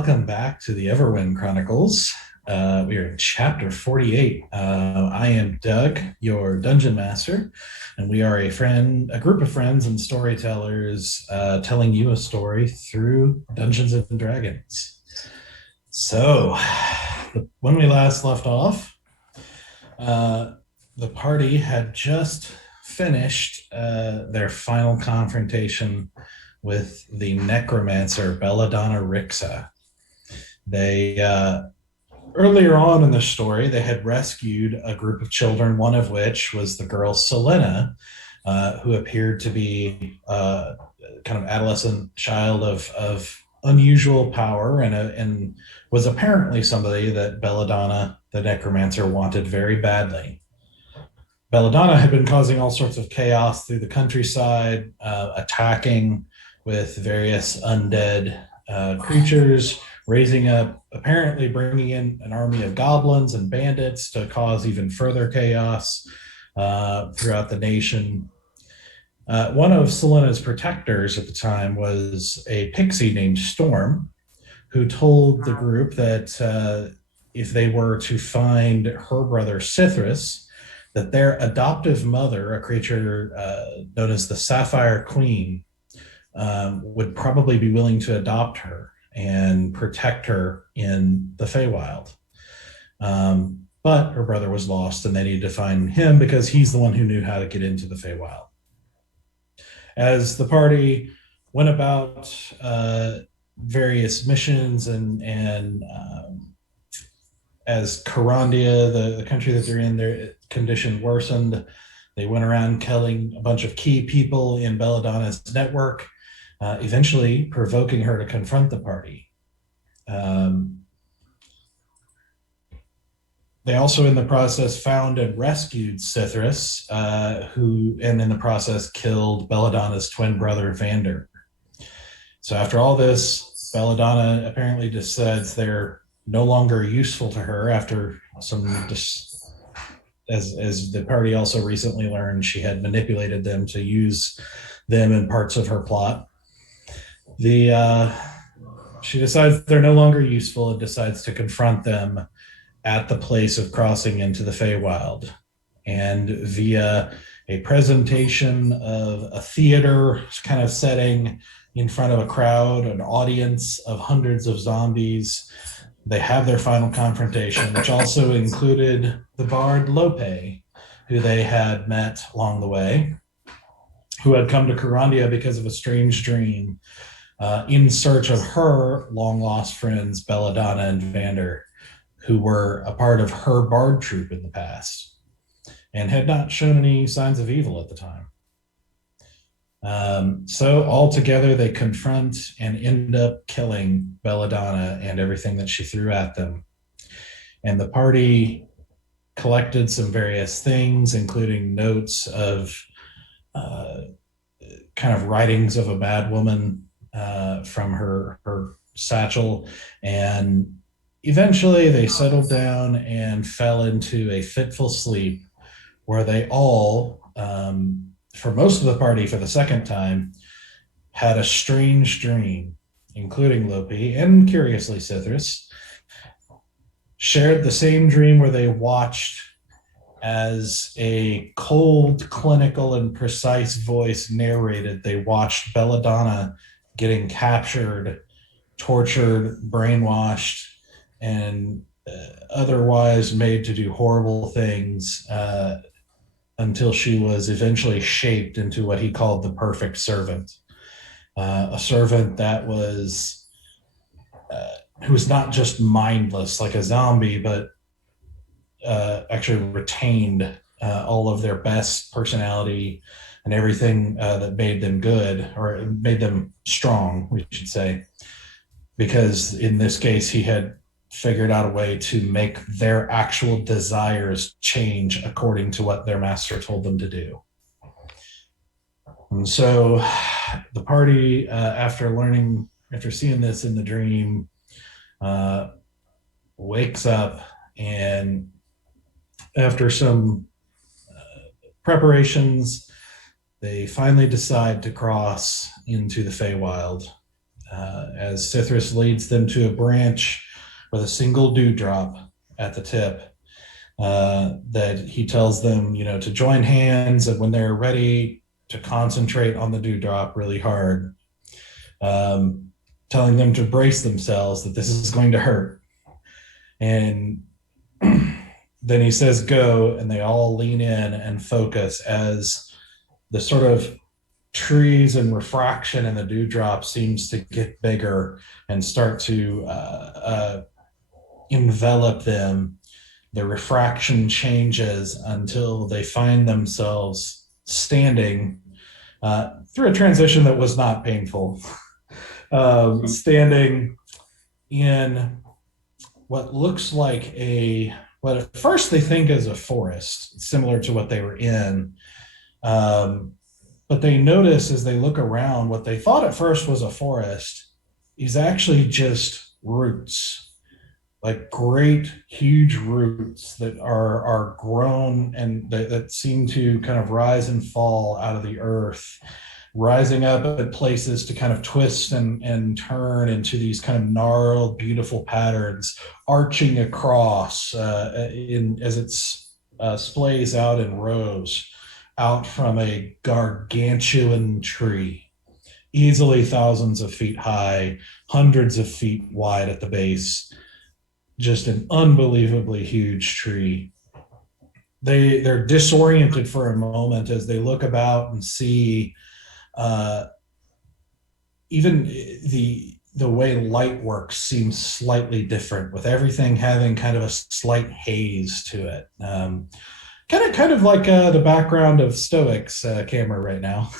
welcome back to the Everwind Chronicles. We are in chapter 48. I am Doug, your dungeon master, and we are a group of friends and storytellers telling you a story through Dungeons and Dragons. So, when we last left off, the party had just finished their final confrontation with the necromancer Belladonna Rixa. They earlier on in the story, they had rescued a group of children, one of which was the girl Selena, who appeared to be kind of adolescent child of unusual power and was apparently somebody that Belladonna, the necromancer, wanted very badly. Belladonna had been causing all sorts of chaos through the countryside, attacking with various undead creatures, raising up, apparently bringing in an army of goblins and bandits to cause even further chaos throughout the nation. One of Selena's protectors at the time was a pixie named Storm, who told the group that if they were to find her brother Cithrus, that their adoptive mother, a creature known as the Sapphire Queen, would probably be willing to adopt her and protect her in the Feywild. But her brother was lost, and they needed to find him because he's the one who knew how to get into the Feywild. As the party went about various missions and as Carandia, the country that they're in, their condition worsened. They went around killing a bunch of key people in Belladonna's network, eventually provoking her to confront the party. They also, in the process, found and rescued Cithrus, and in the process killed Belladonna's twin brother, Vander. So after all this, Belladonna apparently decides they're no longer useful to her after some as the party also recently learned, she had manipulated them to use them in parts of her plot. She decides they're no longer useful and decides to confront them at the place of crossing into the Feywild. And via a presentation of a theater kind of setting in front of a crowd, an audience of hundreds of zombies, they have their final confrontation, which also included the bard Lope, who they had met along the way, who had come to Carandia because of a strange dream in search of her long-lost friends, Belladonna and Vander, who were a part of her bard troupe in the past and had not shown any signs of evil at the time. So all together they confront and end up killing Belladonna and everything that she threw at them. And the party collected some various things, including notes of kind of writings of a bad woman from her satchel. And eventually they settled down and fell into a fitful sleep where they all, for most of the party for the second time, had a strange dream, including Lope and curiously Cithrus, shared the same dream where they watched as a cold, clinical, and precise voice narrated. They watched Belladonna getting captured, tortured, brainwashed, and otherwise made to do horrible things until she was eventually shaped into what he called the perfect servant, a servant that was who was not just mindless like a zombie, but actually retained all of their best personality and everything that made them good, or made them strong, we should say, because in this case he had figured out a way to make their actual desires change according to what their master told them to do. And so the party, after seeing this in the dream, wakes up, and after some preparations, they finally decide to cross into the Feywild. as Cithras leads them to a branch with a single dewdrop at the tip. That he tells them, to join hands, and when they're ready, to concentrate on the dewdrop really hard, telling them to brace themselves, that this is going to hurt. And then he says, go, and they all lean in and focus as the sort of trees and refraction in the dewdrop seems to get bigger and start to envelop them. The refraction changes until they find themselves standing through a transition that was not painful, standing in what looks like what at first they think is a forest, similar to what they were in. But they notice as they look around, what they thought at first was a forest is actually just roots. Like great, huge roots that are grown and that seem to kind of rise and fall out of the earth, rising up at places to kind of twist and turn into these kind of gnarled, beautiful patterns, arching across as it splays out in rows out from a gargantuan tree, easily thousands of feet high, hundreds of feet wide at the base. Just an unbelievably huge tree. They're disoriented for a moment as they look about and see even the way light works seems slightly different, with everything having kind of a slight haze to it. Kind of like the background of Stoic's camera right now.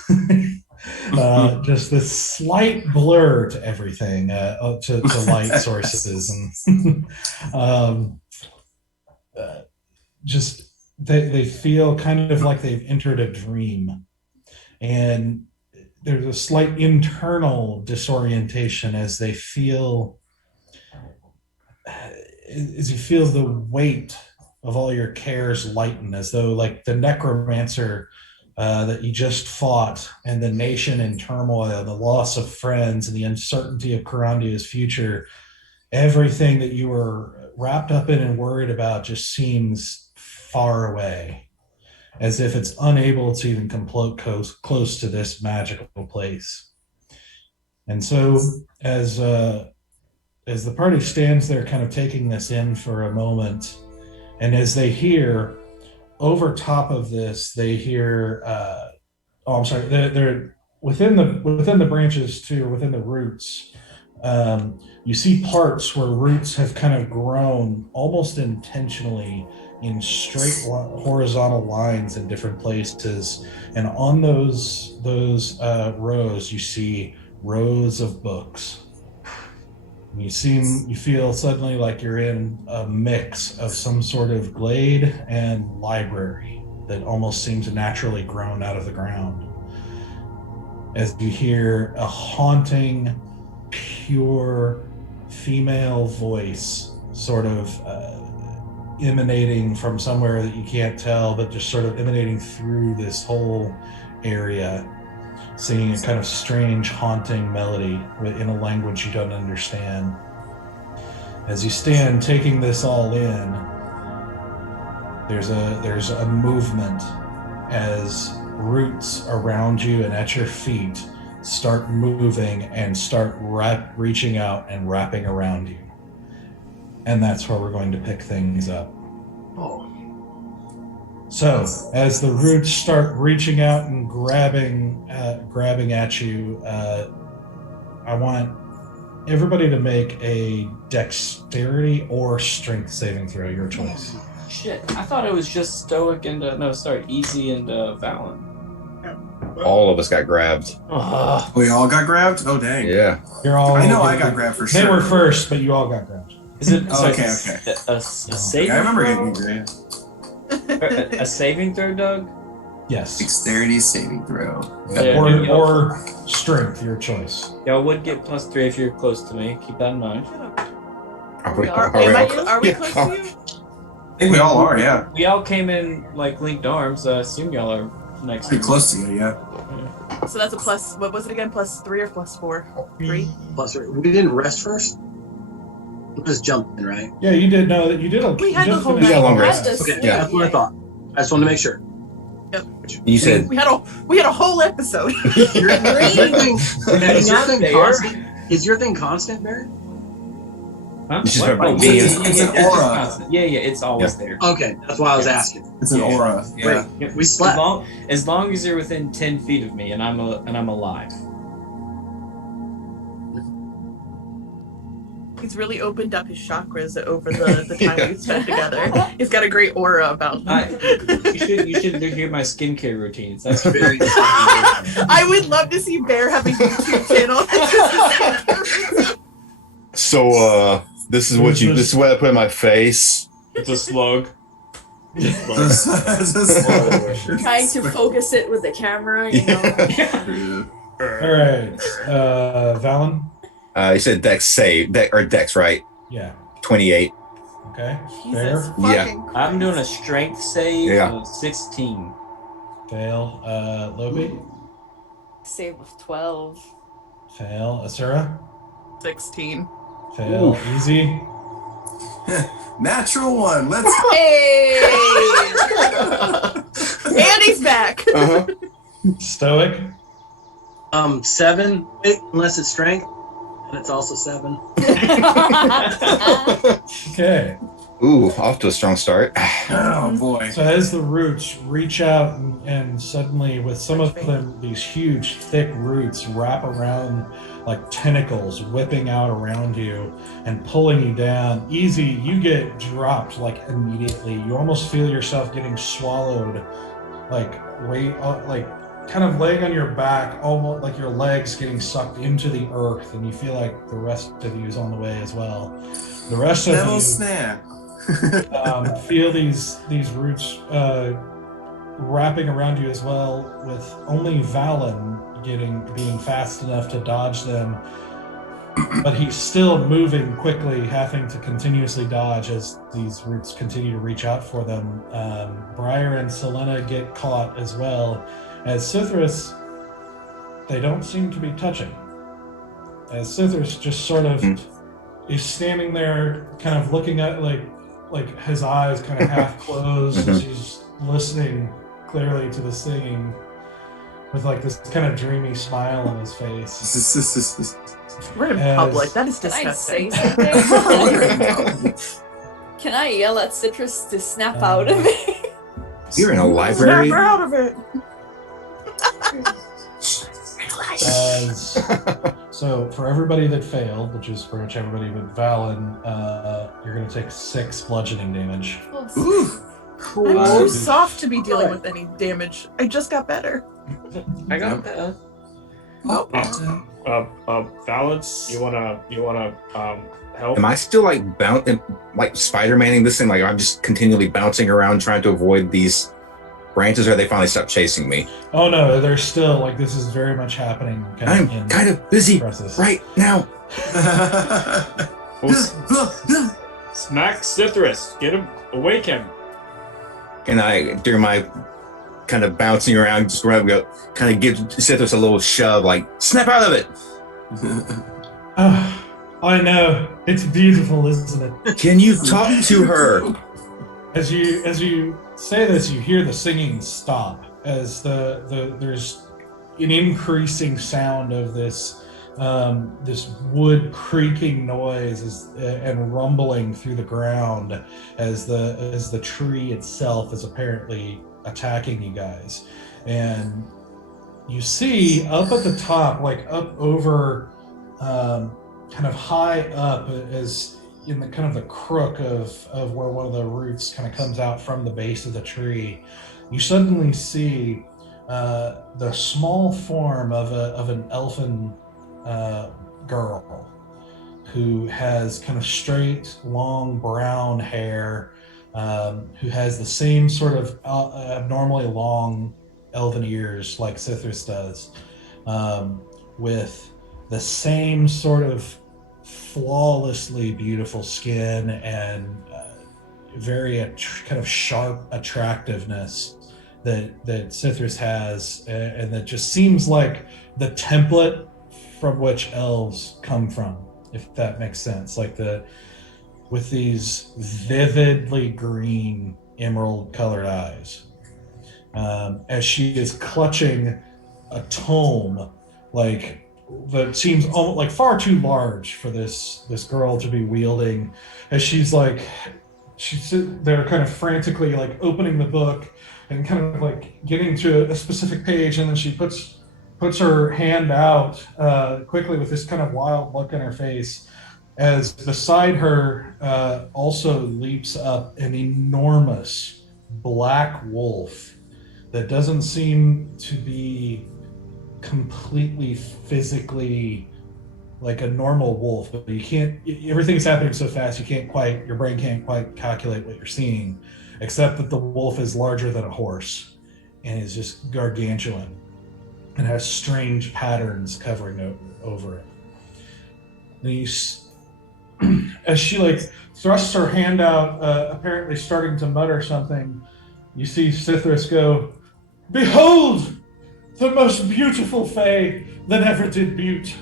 Just this slight blur to everything, to light sources, and just they feel kind of like they've entered a dream, and there's a slight internal disorientation as you feel the weight of all your cares lighten, as though like the necromancer that you just fought, and the nation in turmoil, the loss of friends, and the uncertainty of Carandia's future, everything that you were wrapped up in and worried about just seems far away, as if it's unable to even come close to this magical place. And so as the party stands there kind of taking this in for a moment, and as they hear over top of this, they hear they're within the branches too, or within the roots. You see parts where roots have kind of grown almost intentionally in straight horizontal lines in different places, and on those rows you see rows of books. You feel suddenly like you're in a mix of some sort of glade and library that almost seems naturally grown out of the ground. As you hear a haunting, pure female voice sort of emanating from somewhere that you can't tell, but just sort of emanating through this whole area, singing a kind of strange, haunting melody in a language you don't understand. As you stand taking this all in, there's a movement as roots around you and at your feet start moving and start reaching out and wrapping around you. And that's where we're going to pick things up. Oh. So, as the roots start reaching out and grabbing at you, I want everybody to make a dexterity or strength saving throw, your choice. Shit, I thought it was just stoic and easy and Valen. All of us got grabbed. We all got grabbed? Oh, dang. Yeah. You're all. I know I got grabbed for sure. They were first, but you all got grabbed. Is it okay. A saving I remember throw? getting grabbed. A saving throw, Doug? Yes. Dexterity saving throw. Yeah, or strength, your choice. Y'all would get +3 if you're close to me. Keep that in mind. Are we close to you? I think we all are, yeah. We all came in like linked arms. I assume y'all are next. Pretty close to you, yeah. So that's a plus. What was it again? +3 or +4? 3. +3. We didn't rest first. We just jumped in, right? Yeah, you did know that you did. We had the whole Yeah, night. long We rest. had to Okay, sleep. that's what I thought. I just wanted to make sure. You said We had a whole episode. Is your thing There. constant? Is your thing constant, Barry? Huh? It's just What? about Oh, being- it's an aura. constant. Yeah, it's always there. Okay, that's why I was asking. It's an Yeah. aura. Yeah. Great. Yeah. We slept. As long as you're within 10 feet of me and I'm alive. He's really opened up his chakras over the time we've spent together. He's got a great aura about him. You should hear my skincare routines. That's Very I would love to see Bear have a YouTube channel. so. This is what I put in my face. it's a slug. Trying to focus it with the camera, you know. All right, Valen. You said Dex save, Dex, right? Yeah. 28. Okay. Jesus Fair. fucking I'm doing a Christ. strength save Yeah. of 16. Fail. Lobi. Save of 12. Fail. Asura. 16. Fail. Easy. Natural one. Let's. Hey! And he's back. Uh-huh. Stoic. 7, unless it's strength, and it's also 7. Okay. Ooh, off to a strong start. Oh boy. So as the roots reach out and suddenly with some of them, these huge thick roots wrap around like tentacles whipping out around you and pulling you down. Easy, you get dropped like immediately. You almost feel yourself getting swallowed, like kind of laying on your back, almost like your legs getting sucked into the earth, and you feel like the rest of you is on the way as well. The rest of Devil you snare. feel these roots wrapping around you as well, with only Valen being fast enough to dodge them, but he's still moving quickly, having to continuously dodge as these roots continue to reach out for them. Briar and Selena get caught as well. As Cithris, they don't seem to be touching. As Cithris just sort of is standing there, kind of looking at like his eyes kind of half closed as he's listening clearly to the singing, with like this kind of dreamy smile on his face. We're in As- public. That is Can I say disgusting. something? Can I yell at Citrus to snap out of it? You're in a Snap library. her out of it. So for everybody that failed, which is pretty much everybody but Valen, you're going to take 6 bludgeoning damage. Ooh. I'm too soft to be dealing with any damage. I just got better. I got that. Valence, you wanna help? Am I still like like Spider-Maning this thing? Like I'm just continually bouncing around trying to avoid these branches, or they finally stopped chasing me? Oh no, they're still like, this is very much happening. I'm kind of busy process. right now. Smack Cithris, get him, awake him. And I, during my kind of bouncing around, just run, go, kind of give Cithris a little shove, like snap out of it. I know, it's beautiful, isn't it? Can you talk to her? As you say this, you hear the singing stop as there's an increasing sound of this wood creaking noise and rumbling through the ground as the tree itself is apparently attacking you guys. And you see up at the top, like up over kind of high up, as in the kind of the crook of where one of the roots kind of comes out from the base of the tree, you suddenly see the small form of an elfin girl who has kind of straight, long brown hair, who has the same sort of abnormally long elven ears like Cithris does, with the same sort of flawlessly beautiful skin and very kind of sharp attractiveness that Cithris has, and that just seems like the template from which elves come from, if that makes sense. Like with these vividly green emerald colored eyes, as she is clutching a tome, like that seems almost like far too large for this girl to be wielding, as she's there kind of frantically like opening the book and kind of like getting to a specific page, and then she puts her hand out quickly with this kind of wild look in her face, as beside her also leaps up an enormous black wolf that doesn't seem to be completely physically like a normal wolf, but you can't, everything's happening so fast your brain can't quite calculate what you're seeing, except that the wolf is larger than a horse and is just gargantuan and has strange patterns covering over it. And as she like thrusts her hand out, apparently starting to mutter something, you see Cithris go, "Behold, the most beautiful fae that ever did butte."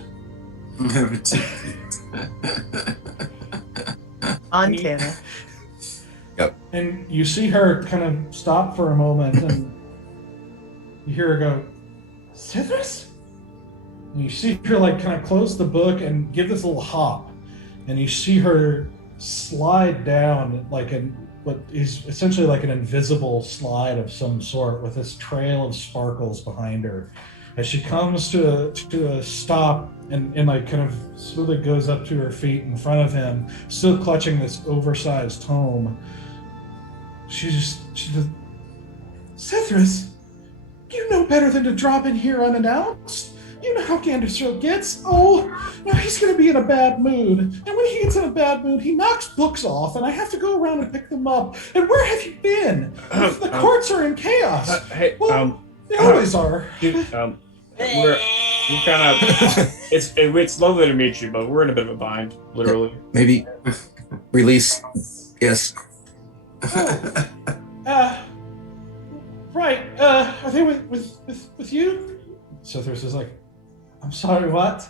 Never did. Uncanny. And you see her kind of stop for a moment, and you hear her go, "Cithris?" And you see her like kind of close the book and give this little hop, and you see her slide down like what is essentially like an invisible slide of some sort, with this trail of sparkles behind her. As she comes to a stop and like kind of slowly goes up to her feet in front of him, still clutching this oversized tome, she just, "Cithris, you know better than to drop in here unannounced. You know how Ganderthroat gets. Oh, now he's going to be in a bad mood. And when he gets in a bad mood, he knocks books off, and I have to go around and pick them up. And where have you been? The courts are in chaos." Hey, Well, they always are. dude, we're kind of it's lovely to meet you, but we're in a bit of a bind, literally. Maybe release. Yes. Right. Are they with you? Cithris is like, "I'm sorry, what?"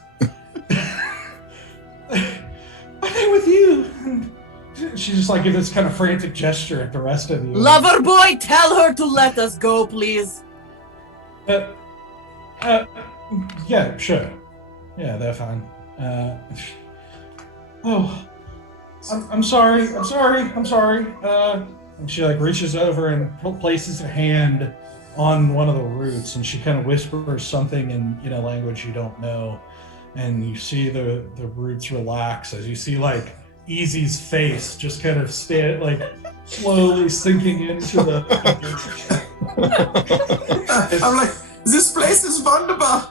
"Are they with you?" And she just like gives this kind of frantic gesture at the rest of you. Lover boy, tell her to let us go, please. Yeah, sure. Yeah, they're fine. Oh, I'm sorry. And she like reaches over and places a hand on one of the roots, and she kind of whispers something in a language you don't know, and you see the roots relax as you see like Easy's face just kind of slowly sinking into the I'm like, this place is wonderful.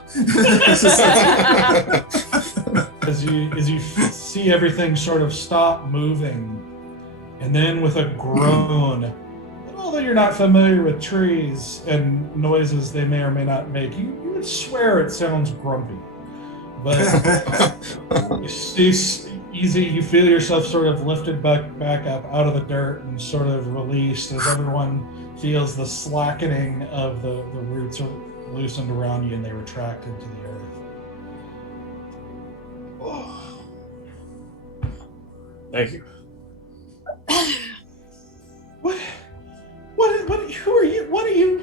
as you see everything sort of stop moving, and then with a groan, although you're not familiar with trees and noises they may or may not make, you would swear it sounds grumpy. But you see Easy, you feel yourself sort of lifted back up out of the dirt and sort of released as everyone feels the slackening of the roots are loosened around you and they retract into the earth. Thank you. Who are you? What are you?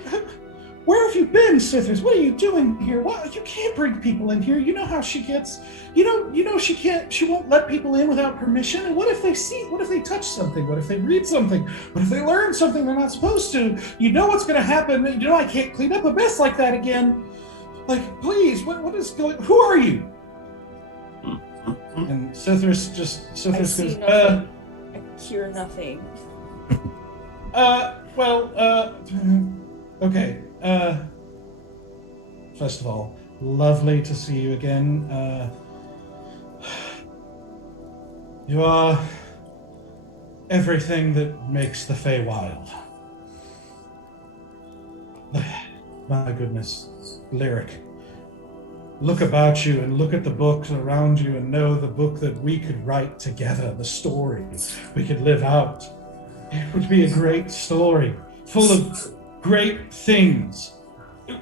Where have you been, Cithris? What are you doing here? What? You can't bring people in here. You know how she gets. You know she can't. She won't let people in without permission. And what if they see? What if they touch something? What if they read something? What if they learn something they're not supposed to? You know what's going to happen. You know I can't clean up a mess like that again. Like, please, what is going? Who are you? And Cithris I see goes, nothing. I hear nothing. Okay. First of all, lovely to see you again. You are everything that makes the Feywild. My goodness, Lyric. Look about you and look at the books around you and know the book that we could write together, the story we could live out. It would be a great story, full of great things.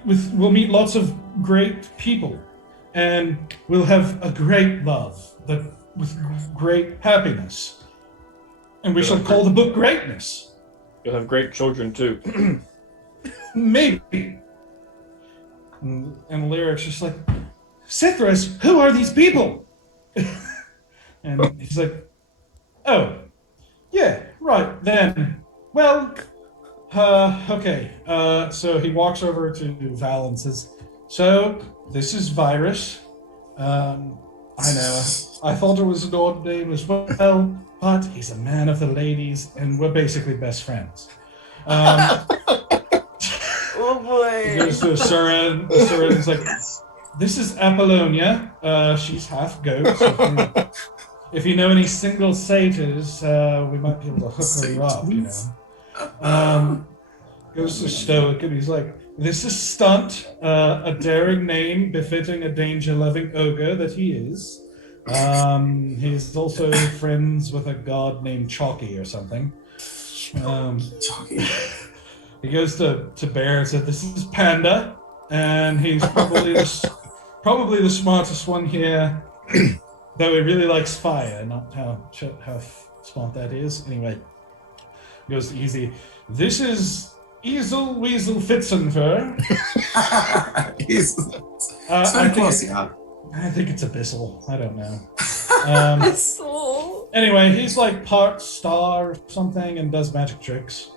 We'll meet lots of great people, and we'll have a great love with great happiness. And we shall call the book Greatness. You'll have great children too. Maybe. And Lyric's just like, Cithras, who are these people? And he's like, oh, yeah, right, then. Well, okay. So he walks over to Val and says, so, this is Virus. I know, I thought it was an odd name as well, but he's a man of the ladies, and we're basically best friends. Oh boy. He goes to Sura, and Sura's like, this is Apollonia. She's half goat, so if you know any single satyrs, we might be able to hook her up, you know. Goes to Stoic, and he's like, this is Stunt, a daring name befitting a danger-loving ogre that he is. He's also friends with a god named Chalky or something. Chalky. He goes to Bear and said, this is Panda, and he's probably the smartest one here, though he really likes fire, not how smart that is. Anyway, he goes to Easy. This is Easel Weasel Fitzenfer. It's very close, yeah. I think it's Abyssal. I don't know. Abyssal. Anyway, he's like part star or something and does magic tricks.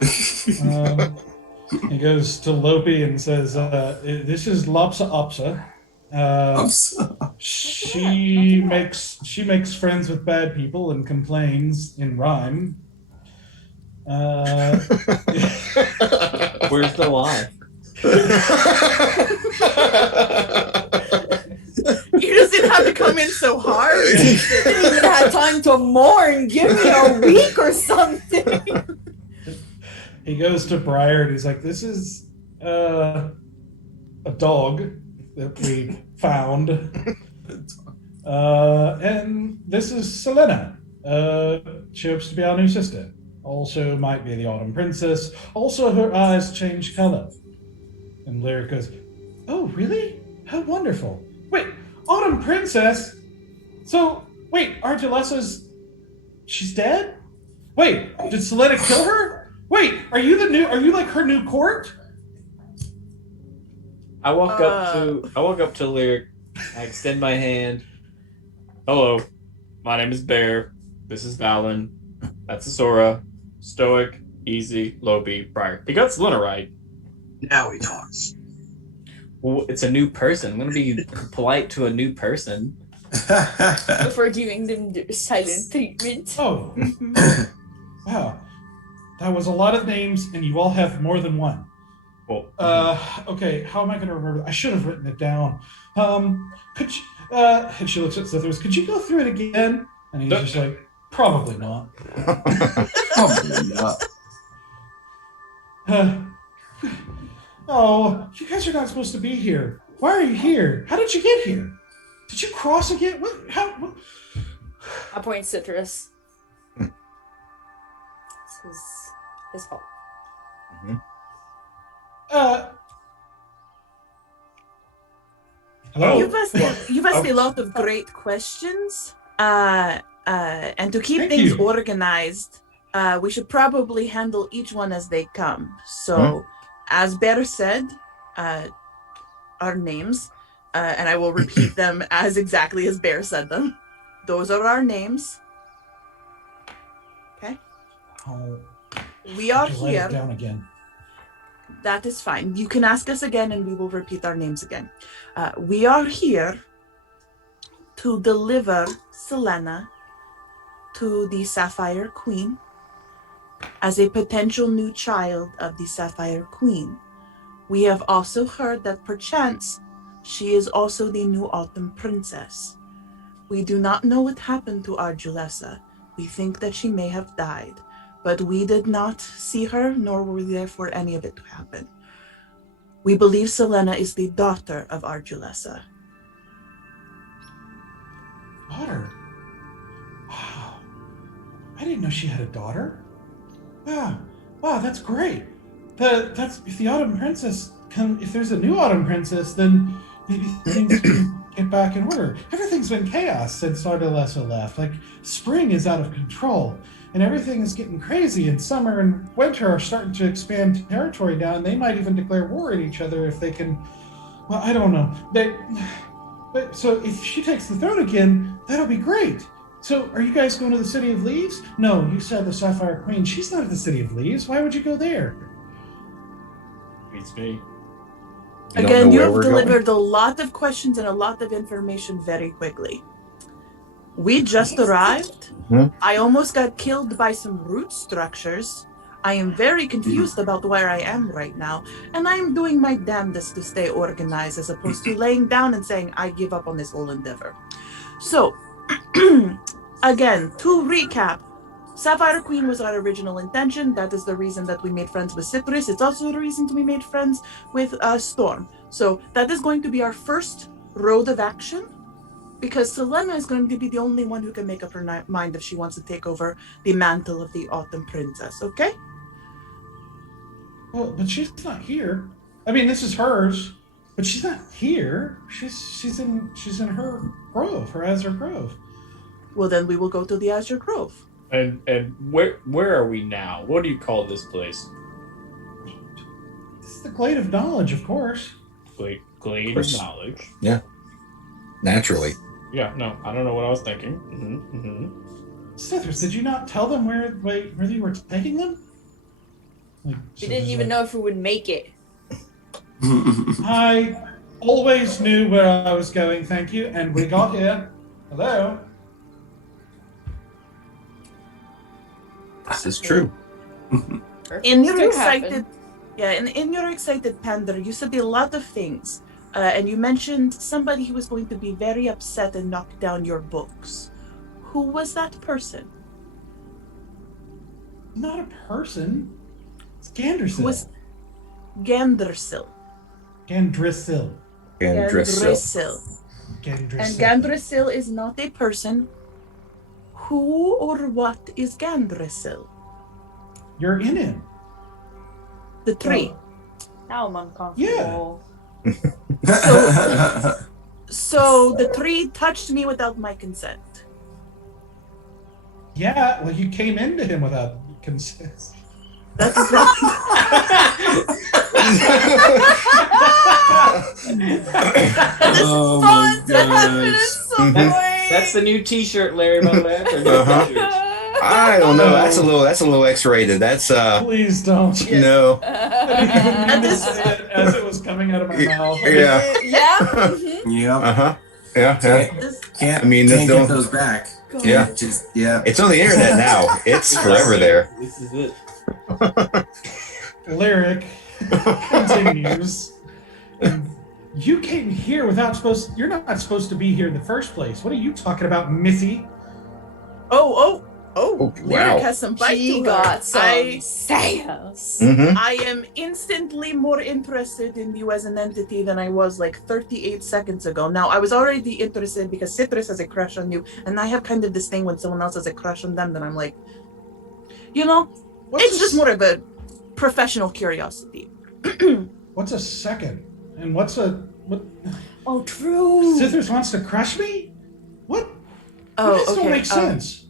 He goes to Lopi and says, this is Lopsa Opsa. She makes friends with bad people and complains in rhyme. Where's the lie? You just didn't have to come in so hard. You didn't even have time to mourn. Give me a week or something. He goes to Briar and he's like, this is a dog that we found. And this is Selena. She hopes to be our new sister. Also might be the Autumn Princess. Also her eyes change color. And Lyric goes, oh, really? How wonderful. Wait, Autumn Princess? So, wait, Argilesa's... she's dead? Wait, did Selena kill her? Wait, are you like her new court? I walk up to Lyric. I extend my hand. Hello, my name is Bear. This is Valen. That's Asura. Stoic, Easy, Lopi, Briar. He got Selena right. Now he talks. Well, it's a new person. I'm gonna be polite to a new person. Before giving them the silent treatment. Oh. Wow. That was a lot of names, and you all have more than one. Well, okay, how am I going to remember? I should have written it down. Could you, and she looks at Slithers, could you go through it again? And he's just like, probably not. Probably not. Oh, you guys are not supposed to be here. Why are you here? How did you get here? Did you cross again? What? How? What? I point Citrus. This is his fault. Hello? You've asked a lot of great questions. And to keep Thank things you. organized, we should probably handle each one as they come. So, as Bear said, our names, and I will repeat them as exactly as Bear said them. Those are our names. Okay? Oh, We are just write it here. down again. That is fine. You can ask us again and we will repeat our names again. We are here to deliver Selena to the Sapphire Queen as a potential new child of the Sapphire Queen. We have also heard that perchance she is also the new Autumn Princess. We do not know what happened to Argilesa. We think that she may have died, but we did not see her, nor were we there for any of it to happen. We believe Selena is the daughter of Argilesa. Daughter? Wow. I didn't know she had a daughter. Wow, that's great. that's if the Autumn Princess if there's a new Autumn Princess, then maybe things can get back in order. Everything's been chaos since Ardalessa left. Like, spring is out of control, and everything is getting crazy, and summer and winter are starting to expand territory down. They might even declare war at each other if they can. Well, I don't know. But so if she takes the throne again, that'll be great. So are you guys going to the City of Leaves? No, you said the Sapphire Queen. She's not at the City of Leaves. Why would you go there? Beats me. Again, you have delivered a lot of questions and a lot of information very quickly. We just arrived. I almost got killed by some root structures. I am very confused about where I am right now, and I am doing my damnedest to stay organized as opposed to laying down and saying, I give up on this whole endeavor. So, again, to recap, Sapphire Queen was our original intention. That is the reason that we made friends with Citrus. It's also the reason we made friends with Storm. So that is going to be our first road of action, because Selena is going to be the only one who can make up her mind if she wants to take over the mantle of the Autumn Princess, okay? Well, but she's not here. I mean, this is hers, but she's not here. She's in her grove, her Azure Grove. Well, then we will go to the Azure Grove. And where are we now? What do you call this place? This is the Glade of Knowledge, of course. Glade of Knowledge. Yeah. Naturally. Yeah, no, I don't know what I was thinking. Citrus, did you not tell them where you were taking them? We didn't even know if we would make it. I always knew where I was going, thank you, and we got here. Hello? This is true. In your Do excited, happen. in your excited pander, you said a lot of things, and you mentioned somebody who was going to be very upset and knock down your books. Who was that person? Not a person. It's Gandersil. Who was Gandersil? Gandrisil. Gandrisil. And Gandersil is not a person. Who or what is Gandersil? You're in it. The tree. Now I'm uncomfortable. So the tree touched me without my consent. Yeah, well, you came into him without consent. That's exactly. Oh my gosh. That's the new T-shirt, Larry. By the way, that's our new T-shirt. I don't know. That's a little X-rated. That's Please don't. no. As it was coming out of my mouth. Yeah. Yeah. Yeah. Yeah. Can't, I mean, can't don't- get those back. Yeah. It's on the internet now. It's forever there. This is it. Lyric continues. You came here without you're not supposed to be here in the first place. What are you talking about, Missy? Oh, Oh, Lyric wow. has some bite She to her. got some sass. Mm-hmm. I am instantly more interested in you as an entity than I was like 38 seconds ago. Now, I was already interested because Citrus has a crush on you, and I have kind of this thing when someone else has a crush on them, then I'm like, it's just more of a professional curiosity. What's a second? And what? Oh, true. Citrus wants to crush me? What? Oh, This okay. don't make sense.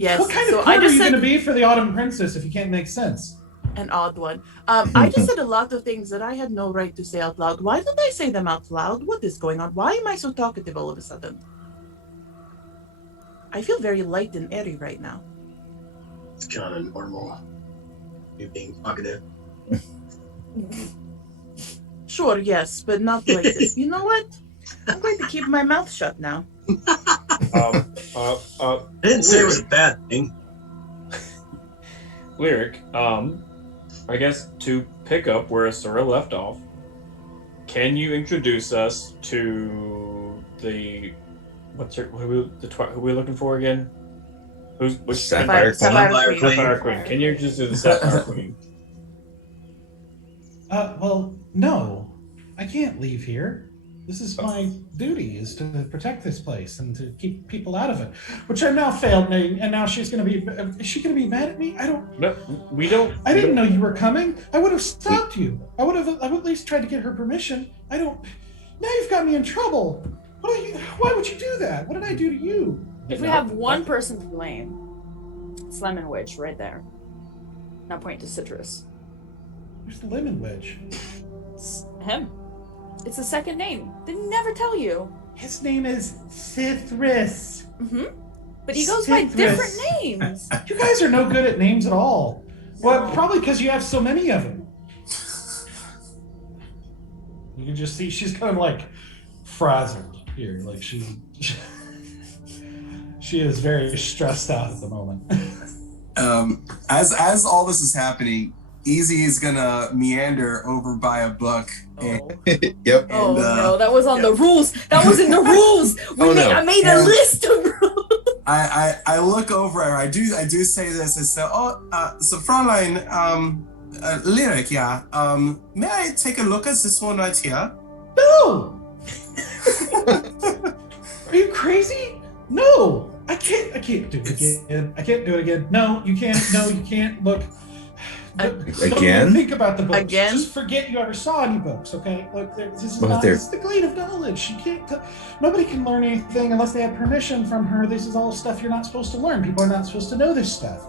Yes. What kind so of I court are just you said going to be for the Autumn Princess if you can't make sense? an odd one. I just said a lot of things that I had no right to say out loud. Why did I say them out loud? What is going on? Why am I so talkative all of a sudden? I feel very light and airy right now. It's kind of normal. You being talkative. Sure, yes, but not like this. You know what? I'm going to keep my mouth shut now. I didn't say it was a bad thing. Lyric, I guess to pick up where Asura left off, can you introduce us to the who are we looking for again? Which Sapphire Queen. Sapphire Queen. Can you introduce us to the Sapphire Queen? Well, no. I can't leave here. This is my duty, is to protect this place and to keep people out of it, which I'm now failing. And now she's going to be. Is she going to be mad at me? I don't. No, we don't. I didn't know you were coming. I would have stopped you. I would at least tried to get her permission. I don't. Now you've got me in trouble. Why would you do that? What did I do to you? If we have one person to blame, it's Lemon Witch right there. Now point to Citrus. Where's the lemon wedge? It's him. It's a second name. They never tell you. His name is Citrus. Mm-hmm. But he goes by different names. You guys are no good at names at all. Well, probably because you have so many of them. You can just see she's kind of like frazzled here. Like she is very stressed out at the moment. As all this is happening, Easy is gonna meander over by a book. Yep. Oh no, that was on the rules. That was in the rules. I made a list of rules. I look over her. I do say this. I say, so Fräulein, Lyric, yeah. May I take a look at this one right here? No. Are you crazy? No. I can't do it again. I can't do it again. No, you can't. No, you can't. Look. Again? Don't even think about the books. Again? Just forget you ever saw any books, okay? Look, this is Well, not. This is the glade of knowledge. She can't. Nobody can learn anything unless they have permission from her. This is all stuff you're not supposed to learn. People are not supposed to know this stuff.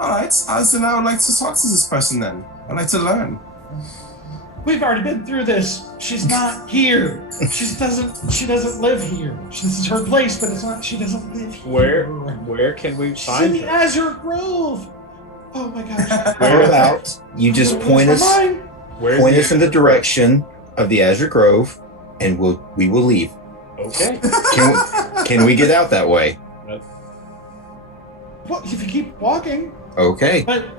All right. So now I'd like to talk to this person then. I'd like to learn. We've already been through this. She's not here. She doesn't live here. This is her place, but it's not. She doesn't live here. Where can we She's find in the her? Azure Grove. Oh my gosh. Where about you just point us in the direction of the Azure Grove, and we will leave. Okay. Can we get out that way? Well, if you keep walking. Okay. But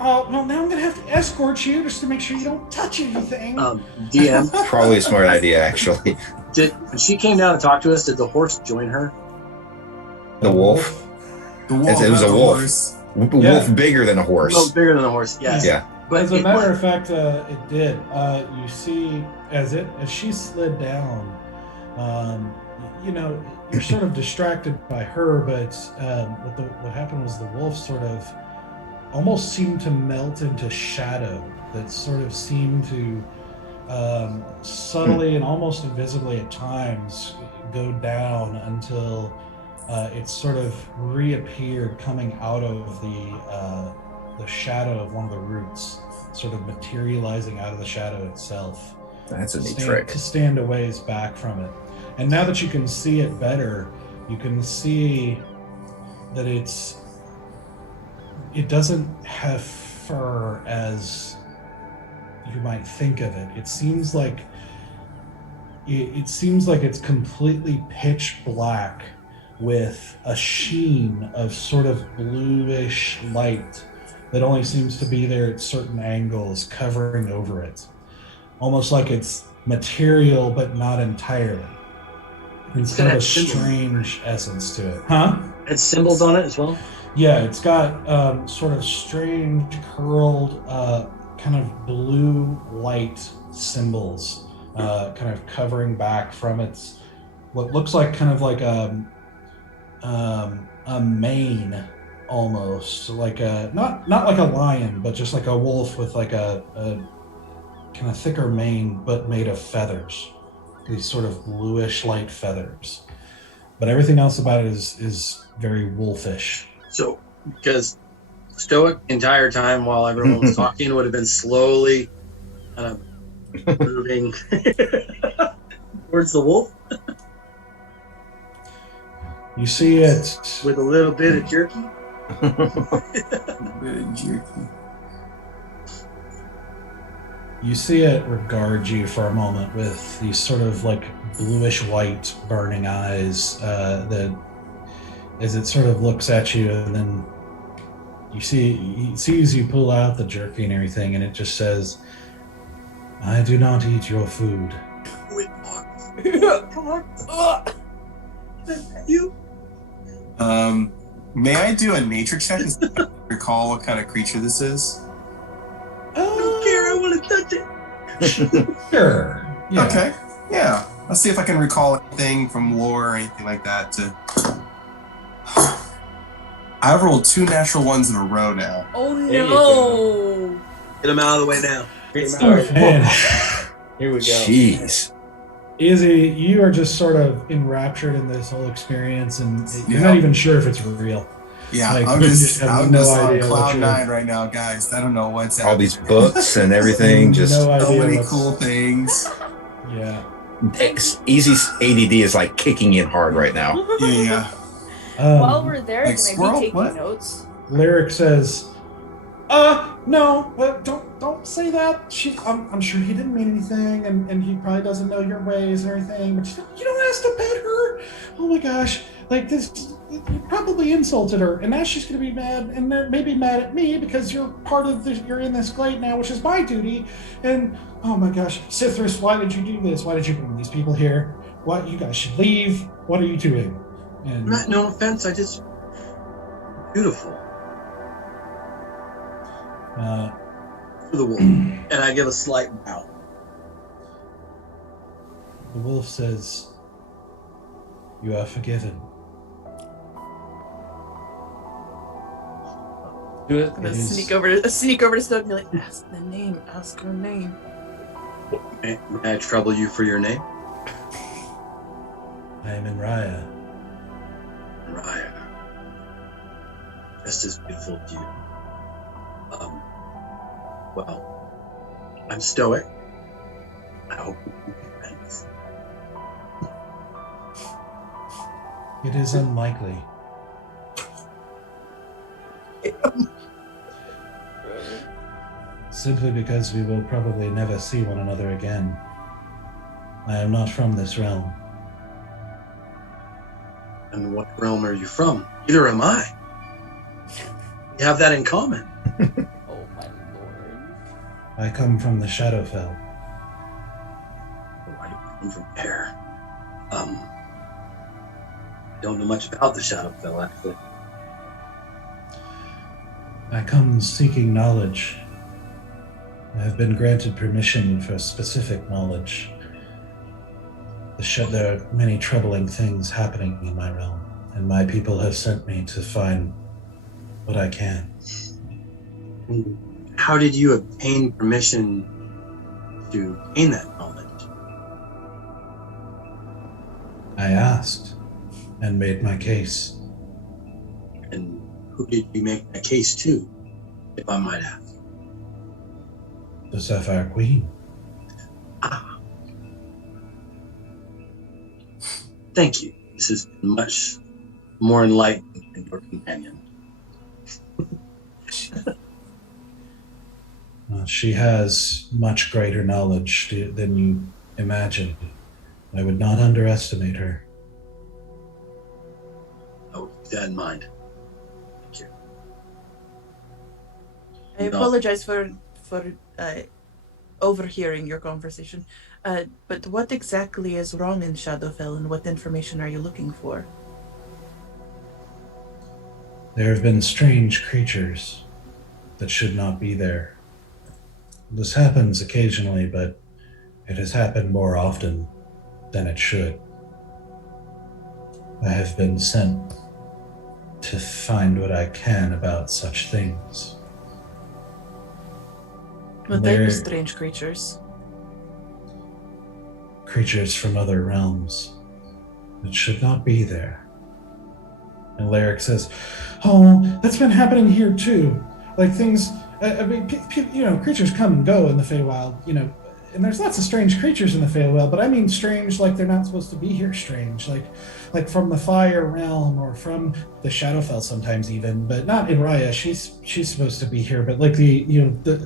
well, now I'm gonna have to escort you just to make sure you don't touch anything. DM. Probably a smart idea, actually. When she came down to talk to us, did the horse join her? The wolf. The wolf. It was a the wolf. horse. Wolf bigger than a horse. Oh, bigger than a horse. Yes. Yeah. But As a matter of fact, it did. You see, as she slid down, you're sort of distracted by her, but what happened was the wolf sort of almost seemed to melt into shadow that sort of seemed to subtly and almost invisibly at times go down until it sort of reappeared coming out of the shadow of one of the roots, sort of materializing out of the shadow itself. That's a neat trick. To stand a ways back from it. And now that you can see it better, you can see that it doesn't have fur as you might think of it. It seems like it's completely pitch black with a sheen of sort of bluish light that only seems to be there at certain angles covering over it. Almost like it's material, but not entirely. It's kind of a strange essence to it. Huh? It's symbols on it as well? Yeah, it's got sort of strange, curled, kind of blue light symbols kind of covering back from its, what looks like kind of like a mane almost, like a, not like a lion, but just like a wolf with like a kind of thicker mane, but made of feathers. These sort of bluish light feathers. But everything else about it is very wolfish. So, because Stoic entire time while everyone was talking would have been slowly kind of moving towards the wolf. You see it with a little bit of jerky. You see it regard you for a moment with these sort of like bluish white burning eyes that as it sort of looks at you, and then he sees you pull out the jerky and everything, and it just says, "I do not eat your food." Come on. You. May I do a nature check to recall what kind of creature this is? I don't care. I want to touch it. Sure. Yeah. Okay. Yeah. Let's see if I can recall anything from lore or anything like that. I've rolled 2 natural ones in a row now. Oh There you no! Get him out of the way now. Great Get him out of start. the way. And Here we go. Jeez. Izzy, you are just sort of enraptured in this whole experience, and you're Yeah. not even sure if it's real. Yeah, Like, I'm you just, just have I'm no just on idea what cloud you're- 9 right now, guys. I don't know what's All these happening. books and everything. Just no idea So many what's- cool things. Yeah. easy ADD is like kicking in hard right now. Yeah. While we're there, like can I squirrel? be taking What? notes? Lyric says, no, don't say that. I'm sure he didn't mean anything, and he probably doesn't know your ways or anything. But you don't ask to pet her. Oh my gosh, like this, you probably insulted her, and now she's gonna be mad, and maybe mad at me because you're part of this. You're in this glade now, which is my duty. And oh my gosh, Cithrus, why did you do this? Why did you bring these people here? What, you guys should leave. What are you doing? And No offense, I just beautiful for the wolf, and I give a slight bow. The wolf says, "You are forgiven." Do it. I'm gonna It is- sneak over to Stoke and be like, ask the name, ask her name. May I trouble you for your name? I am in Raya. Raya. Just as beautiful as you. Well, I'm stoic. I hope we can be friends. It is unlikely. Simply because we will probably never see one another again. I am not from this realm. And what realm are you from? Neither am I. We have that in common. Oh my lord. I come from the Shadowfell. Why do you come from there? I don't know much about the Shadowfell, actually. I come seeking knowledge. I have been granted permission for specific knowledge. There are many troubling things happening in my realm, and my people have sent me to find what I can. How did you obtain permission to gain that knowledge? I asked and made my case. And who did you make that case to, if I might ask? The Sapphire Queen. Ah. Thank you. This has been much more enlightening than your companion. She has much greater knowledge than you imagine. I would not underestimate her. I will keep that in mind. Thank you. I No. apologize for overhearing your conversation. But what exactly is wrong in Shadowfell, and what information are you looking for? There have been strange creatures that should not be there. This happens occasionally, but it has happened more often than it should. I have been sent to find what I can about such things. What type There- of strange creatures? Creatures from other realms that should not be there. And Lyric says, "Oh, that's been happening here too. Like things, I mean, creatures come and go in the Feywild, and there's lots of strange creatures in the Feywild, but I mean strange like they're not supposed to be here strange, like from the fire realm or from the Shadowfell sometimes even, but not in Raya. She's supposed to be here, but like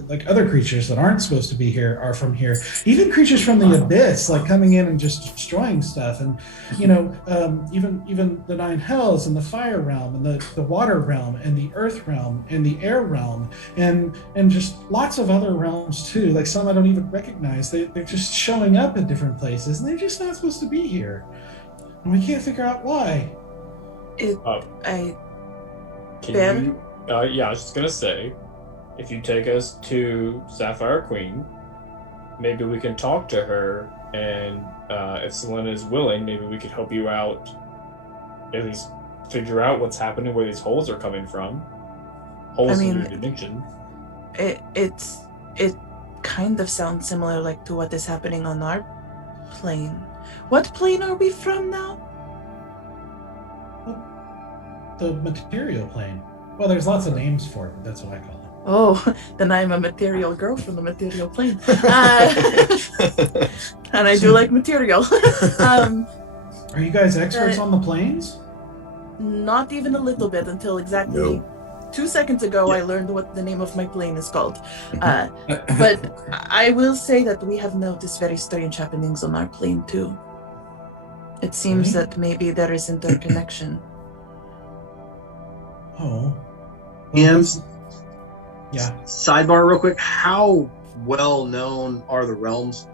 like other creatures that aren't supposed to be here are from here. Even creatures from the abyss, like coming in and just destroying stuff, and even the Nine Hells and the fire realm and the water realm and the earth realm and the air realm and just lots of other realms too. Like some I don't even recognize. They're just showing up in different places, and they're just not supposed to be here. And we can't figure out why. I Can Ben? you? Yeah, I was just gonna say, if you take us to Sapphire Queen, maybe we can talk to her And if Selena is willing, maybe we could help you out. At least figure out what's happening, where these holes are coming from. Holes in your dimension. It kind of sounds similar, like to what is happening on our plane. What plane are we from now? The material plane. Well, there's lots of names for it, but that's what I call it. Oh, then I'm a material girl from the material plane. And I do like material. Are you guys experts on the planes? Not even a little bit, until exactly 2 seconds ago I learned what the name of my plane is called. But I will say that we have noticed very strange happenings on our plane too. It seems that maybe there is interconnection. Oh. And yeah. Sidebar real quick, how well known are the realms?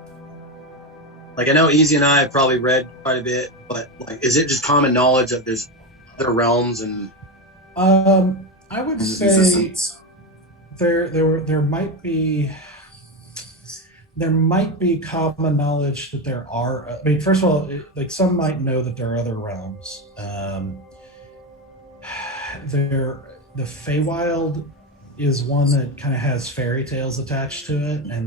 Like, I know Easy and I have probably read quite a bit, but like, is it just common knowledge that there's other realms? And I would say there might be common knowledge that there are. I mean, first of all, like some might know that there are other realms. The Feywild is one that kind of has fairy tales attached to it, and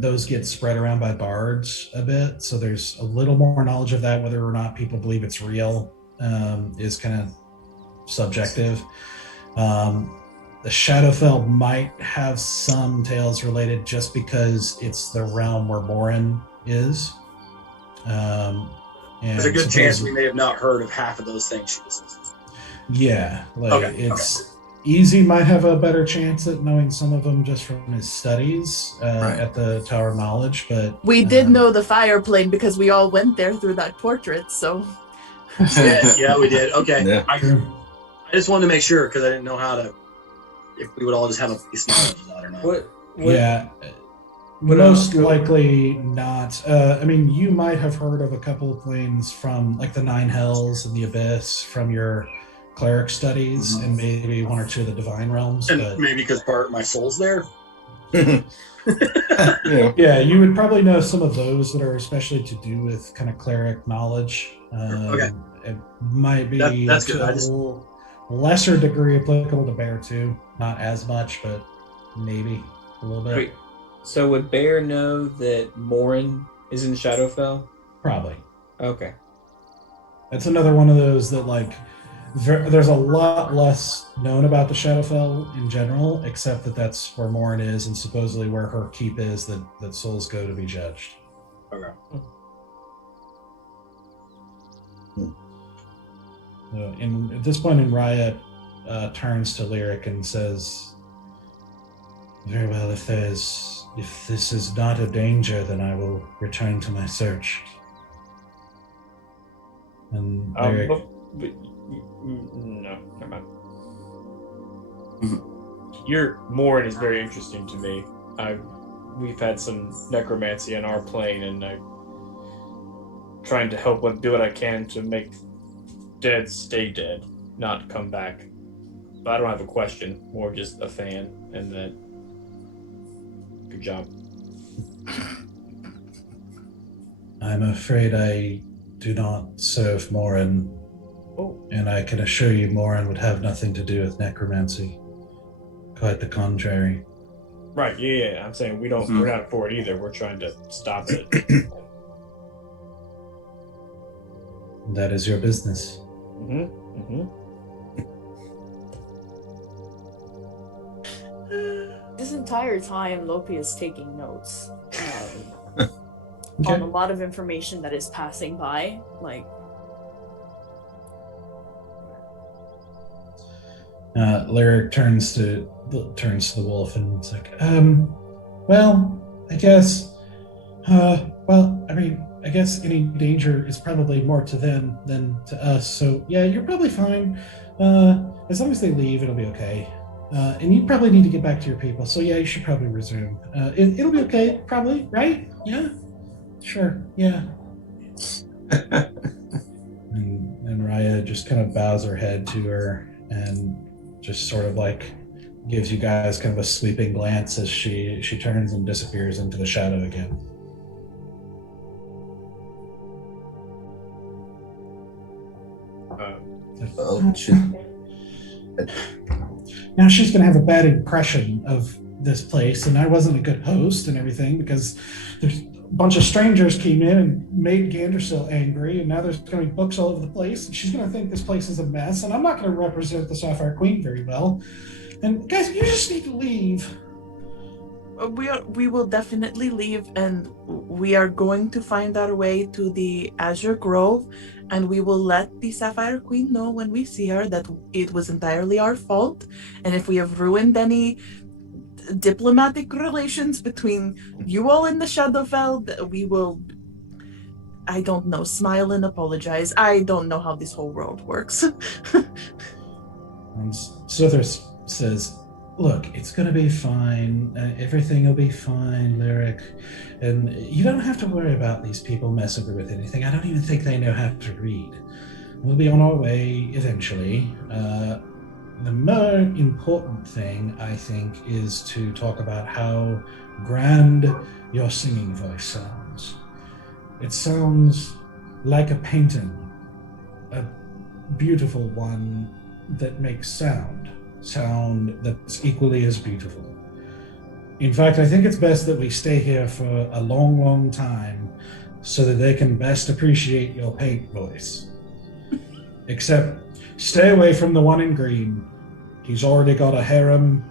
those get spread around by bards a bit. So there's a little more knowledge of that. Whether or not people believe it's real is kind of subjective. The Shadowfell might have some tales related just because it's the realm where Morin is. There's a good chance we may have not heard of half of those things she was listening to. Yeah, like Easy might have a better chance at knowing some of them just from his studies at the Tower of Knowledge, but we did know the fire plane because we all went there through that portrait, so yeah, we did. Okay. Yeah. I just wanted to make sure because I didn't know if we would all just have a piece of knowledge of that or not. Most likely not. I mean, you might have heard of a couple of planes from like the Nine Hells and the Abyss from your cleric studies, and maybe one or two of the divine realms. And but maybe because part of my soul's there. Yeah, you would probably know some of those that are especially to do with kind of cleric knowledge. It might be that's to good. a lesser degree applicable to Bear too. Not as much, but maybe a little bit. Wait, so would Bear know that Morin is in Shadowfell? Probably. Okay. That's another one of those that like there's a lot less known about the Shadowfell in general, except that that's where Morin is and supposedly where her keep is that souls go to be judged. Okay. And at this point in Riot turns to Lyric and says, very well, if this is not a danger, then I will return to my search. And Lyric... no, never mind. Your Morin is very interesting to me. We've had some necromancy on our plane, and I'm trying to help do what I can to make dead stay dead, not come back. But I don't have a question, more just a fan, and that. Good job. I'm afraid I do not serve Morin. And I can assure you Morin would have nothing to do with necromancy. Quite the contrary. Right, yeah. I'm saying we're not for it either. We're trying to stop it. That is your business. This entire time, Lopi is taking notes Okay. on a lot of information that is passing by. Like, Lyric turns to the wolf and it's like, well, I guess, I guess any danger is probably more to them than to us. So yeah, you're probably fine. As long as they leave, it'll be okay. And you probably need to get back to your people. So yeah, you should probably resume. It'll be okay, probably, right? Yeah, sure, yeah. and Raya just kind of bows her head to her and just sort of like gives you guys kind of a sweeping glance as she turns and disappears into the shadow again. Well, Now she's going to have a bad impression of this place, and I wasn't a good host and everything because there's a bunch of strangers came in and made Gandersill angry, and now there's going to be books all over the place, and she's going to think this place is a mess, and I'm not going to represent the Sapphire Queen very well. And guys, you just need to leave. We will definitely leave, and we are going to find our way to the Azure Grove, and we will let the Sapphire Queen know when we see her that it was entirely our fault, and if we have ruined any diplomatic relations between you all in the Shadowfell, we will, I don't know, smile and apologize. I don't know how this whole world works. And Sithris says, look, it's going to be fine. Everything will be fine, Lyric. And you don't have to worry about these people messing with anything. I don't even think they know how to read. We'll be on our way eventually. The more important thing, I think, is to talk about how grand your singing voice sounds. It sounds like a painting, a beautiful one that makes sound that's equally as beautiful. In fact, I think it's best that we stay here for a long, long time so that they can best appreciate your paint voice. Except, stay away from the one in green. He's already got a harem,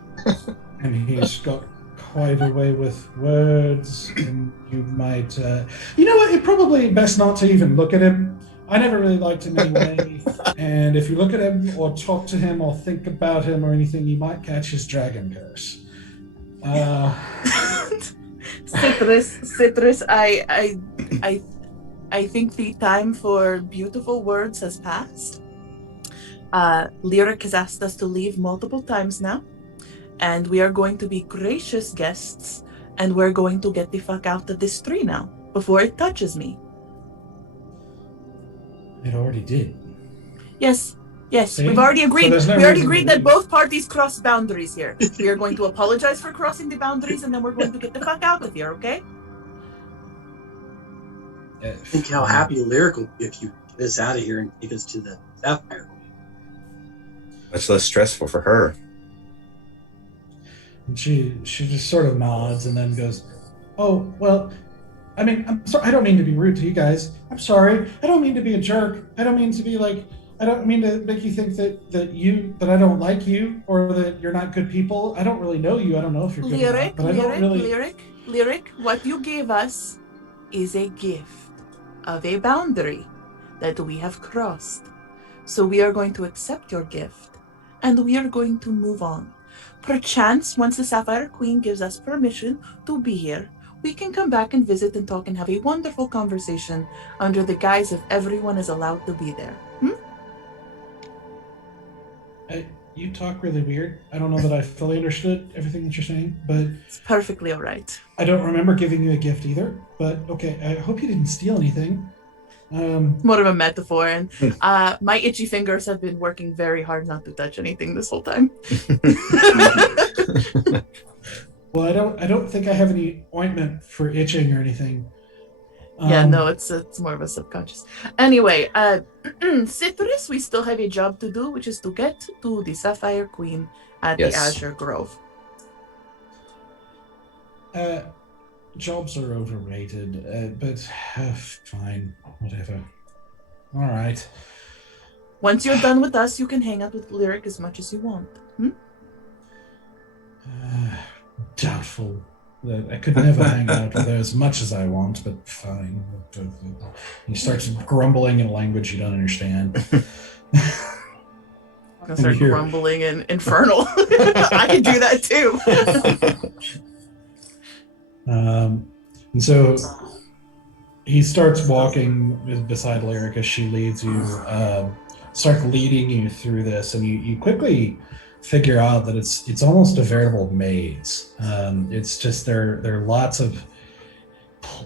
and he's got quite a way with words, and you might... You know what? It's probably best not to even look at him. I never really liked him anyway, and if you look at him or talk to him or think about him or anything, you might catch his dragon curse. Citrus, I think the time for beautiful words has passed. Lyric has asked us to leave multiple times now, and we are going to be gracious guests, and we're going to get the fuck out of this tree now, before it touches me. It already did. Yes, See? we've already agreed. So We already reason agreed to that leave. both parties crossed boundaries here. We are going to apologize for crossing the boundaries, and then we're going to get the fuck out of here, okay? Think how happy Lyric will be if you get us out of here and take us to the Sapphire Queen. Much less stressful for her. And she just sort of nods and then goes, oh, well, I mean, I'm sorry. I don't mean to be rude to you guys. I'm sorry. I don't mean to be a jerk. I don't mean to be like, I don't mean to make you think that I don't like you or that you're not good people. I don't really know you. I don't know if you're good or not, but I don't really... Lyric, what you gave us is a gift of a boundary that we have crossed. So we are going to accept your gift, and we are going to move on. Perchance, once the Sapphire Queen gives us permission to be here, we can come back and visit and talk and have a wonderful conversation under the guise of everyone is allowed to be there. You talk really weird. I don't know that I fully understood everything that you're saying, but... It's perfectly all right. I don't remember giving you a gift either, but okay, I hope you didn't steal anything. More of a metaphor, and my itchy fingers have been working very hard not to touch anything this whole time. Well, I don't think I have any ointment for itching or anything. Yeah, no, it's more of a subconscious. Anyway, Citrus, we still have a job to do, which is to get to the Sapphire Queen at the Azure Grove. Jobs are overrated, but fine, whatever. All right. Once you're done with us, you can hang out with Lyric as much as you want. Doubtful. I could never hang out with her as much as I want, but fine. He starts grumbling in a language you don't understand. I'm gonna start grumbling in Infernal. I can do that too. And so he starts walking beside Lyric as she leads you, starts leading you through this, and you quickly figure out that it's almost a veritable maze. It's just there are lots of,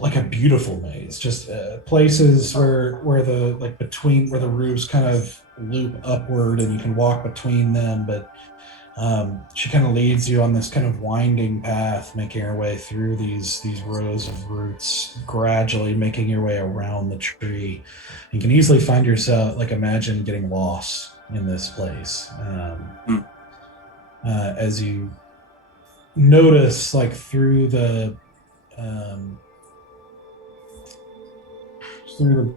like, a beautiful maze, just places where the roofs kind of loop upward and you can walk between them, but she kind of leads you on this kind of winding path, making her way through these rows of roots, gradually making your way around the tree. You can easily find yourself, like, imagine getting lost in this place. As you notice, like through the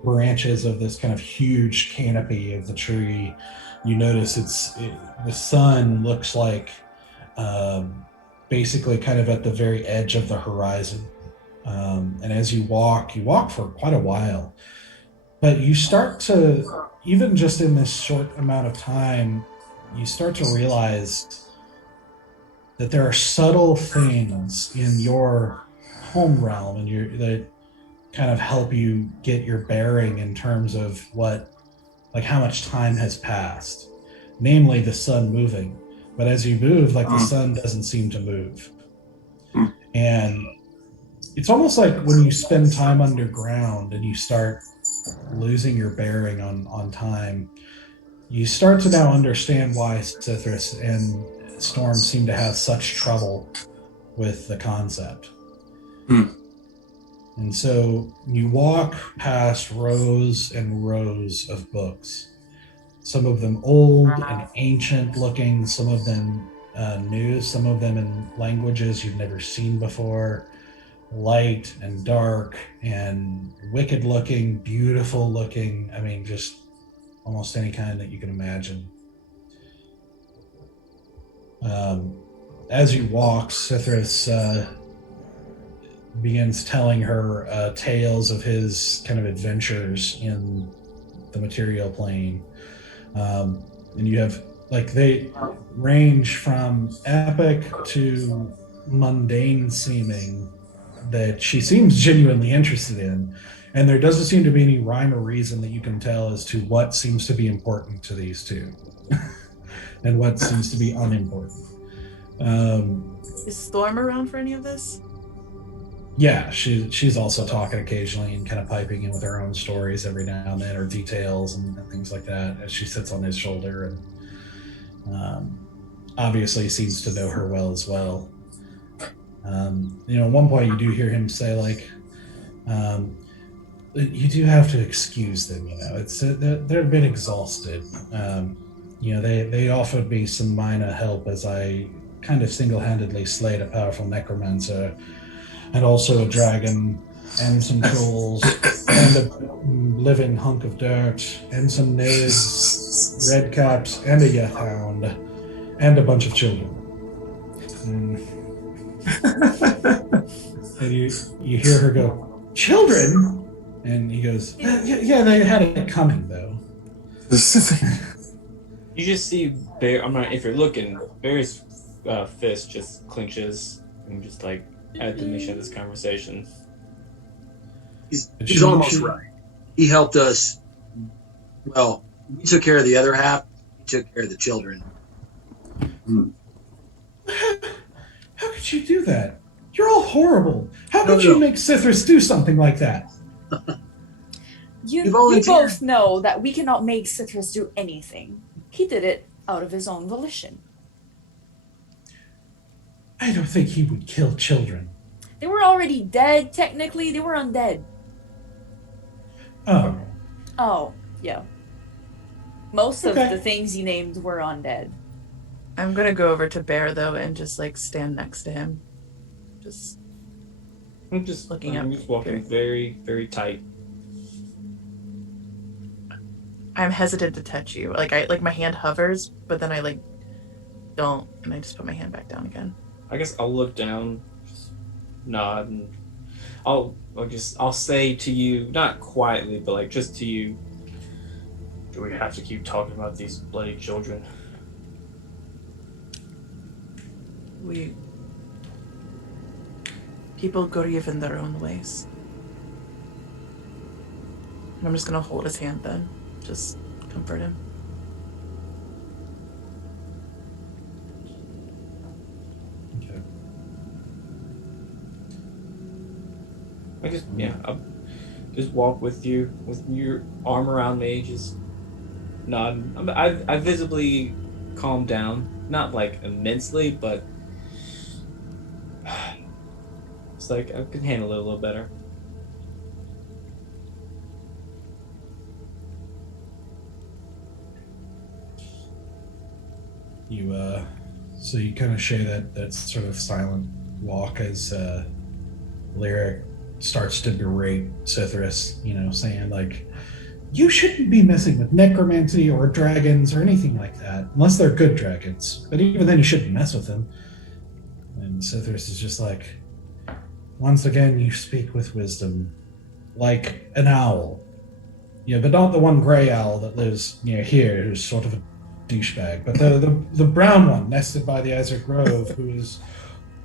branches of this kind of huge canopy of the tree, you notice the sun looks like basically kind of at the very edge of the horizon. And as you walk for quite a while, but you start to, even just in this short amount of time, you start to realize that there are subtle things in your home realm and that kind of help you get your bearing in terms of how much time has passed, namely the sun moving. But as you move, the sun doesn't seem to move. And it's almost like when you spend time underground and you start losing your bearing on time, you start to now understand why Cithras and Storm seem to have such trouble with the concept. And so you walk past rows and rows of books, some of them old and ancient looking, some of them new, some of them in languages you've never seen before, light and dark and wicked looking, beautiful looking. I mean, just almost any kind that you can imagine. As you walk, Cithras begins telling her tales of his kind of adventures in the material plane. And you have, they range from epic to mundane seeming that she seems genuinely interested in. And there doesn't seem to be any rhyme or reason that you can tell as to what seems to be important to these two and what seems to be unimportant. Is Storm around for any of this? Yeah, she's also talking occasionally and kind of piping in with her own stories every now and then, or details and things like that, as she sits on his shoulder and obviously seems to know her well as well. At one point you do hear him say, you do have to excuse them, it's they're a bit exhausted. They offered me some minor help as I kind of single-handedly slayed a powerful necromancer and also a dragon and some trolls and a living hunk of dirt and some naids, redcaps, and a yethound and a bunch of children. And you hear her go, "Children?" And he goes, yeah, they had it coming though. You just see Bear. If you're looking, Bear's fist just clenches and just at the mission of this conversation. He's almost right. He helped us. Well, we took care of the other half. He took care of the children. How could you do that? You're all horrible. How could you make Cithras do something like that? We both know that we cannot make Cithras do anything. He did it out of his own volition. I don't think he would kill children. They were already dead, technically. They were undead. Oh. Oh, yeah. Most of the things you named were undead. I'm gonna go over to Bear, though, and just, stand next to him. I'm just looking up. I'm just walking very, very tight. I'm hesitant to touch you. My hand hovers, but then I, don't, and I just put my hand back down again. I guess I'll look down, just nod, and I'll say to you, not quietly, but just to you, do we have to keep talking about these bloody children? People grieve in their own ways. And I'm just gonna hold his hand then. Just comfort him. Okay. I'll just walk with you with your arm around me, just nod. I visibly calmed down, not immensely, but it's I can handle it a little better. So you kind of share that sort of silent walk as Lyric starts to berate Cythrus, saying like, you shouldn't be messing with necromancy or dragons or anything like that, unless they're good dragons. But even then, you shouldn't mess with them. And Cythrus is just like, once again, you speak with wisdom, like an owl. But not the one gray owl that lives near here, who's sort of a douchebag, but the brown one nested by the Azure Grove, who is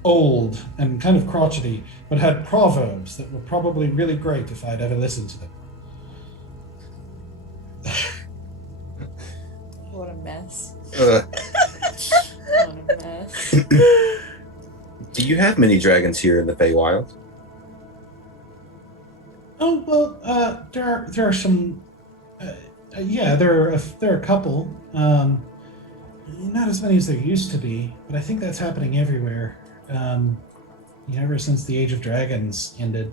old and kind of crotchety, but had proverbs that were probably really great if I'd ever listened to them. What a mess. Uh, What a mess. do you have many dragons here in the Feywild? Oh well, there are some. There are a couple. Not as many as there used to be, but I think that's happening everywhere. Ever since the Age of Dragons ended,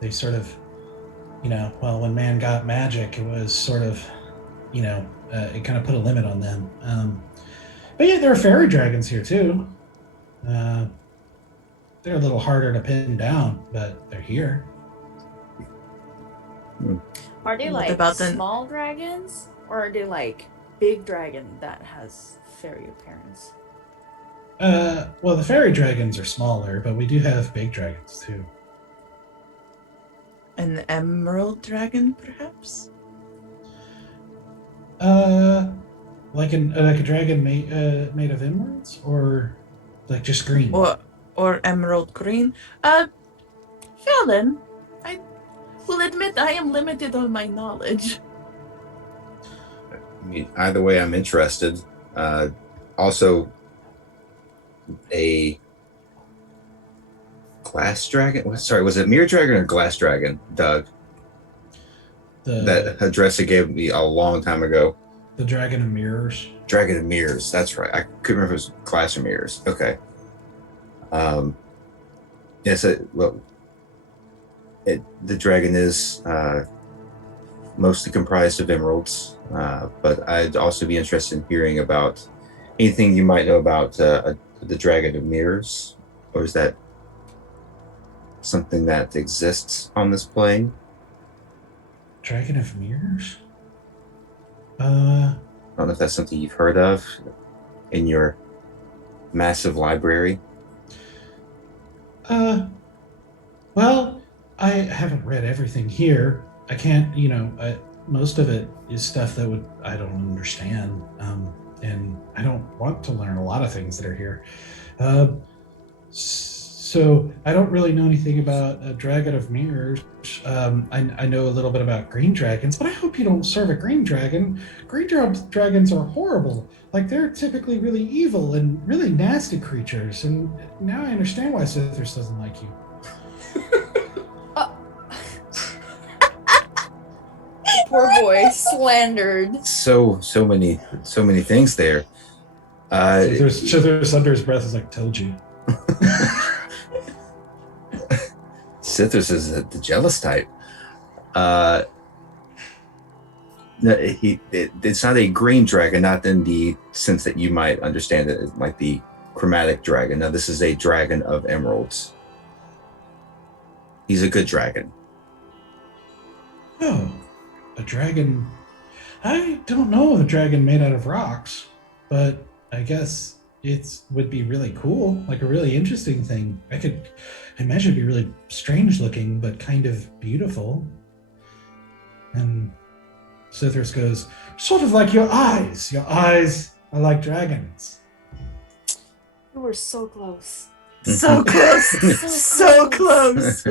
they sort of, when man got magic, it was sort of, it kind of put a limit on them. But yeah, there are fairy dragons here too. They're a little harder to pin down, but they're here. Are they What like about the- small dragons? Or are they like big dragon that has fairy appearance? Well, the fairy dragons are smaller, but we do have big dragons too. An emerald dragon, perhaps? Like a dragon made of emeralds, or like just green. Or emerald green? Fallon, I will admit I am limited on my knowledge. I mean, either way, I'm interested. Also, a glass dragon? Sorry, was it mirror dragon or glass dragon, Doug? That Adressa gave me a long time ago. The dragon of mirrors. Dragon of mirrors. That's right. I couldn't remember if it was glass or mirrors. Okay. Yes. The dragon is mostly comprised of emeralds, but I'd also be interested in hearing about anything you might know about the dragon of mirrors, or is that something that exists on this plane? Dragon of mirrors? I don't know if that's something you've heard of in your massive library. Well, I haven't read everything here. I can't, most of it is stuff that I don't understand. And I don't want to learn a lot of things that are here. So I don't really know anything about a dragon of mirrors. I know a little bit about green dragons, but I hope you don't serve a green dragon. Green dragons are horrible. Like, they're typically really evil and really nasty creatures. And now I understand why Cythrus doesn't like you. Poor boy, slandered. So many things there. Cythrus under his breath is like, told you. Cythrus is the jealous type. No, it's not a green dragon, not in the sense that you might understand it as like the chromatic dragon. No, this is a dragon of emeralds. He's a good dragon. Oh, a dragon. I don't know of a dragon made out of rocks, but I guess it would be really cool, like a really interesting thing. I imagine it'd be really strange looking, but kind of beautiful. And Cythrus goes, sort of like your eyes. Your eyes are like dragons. You were so close. So close. So close.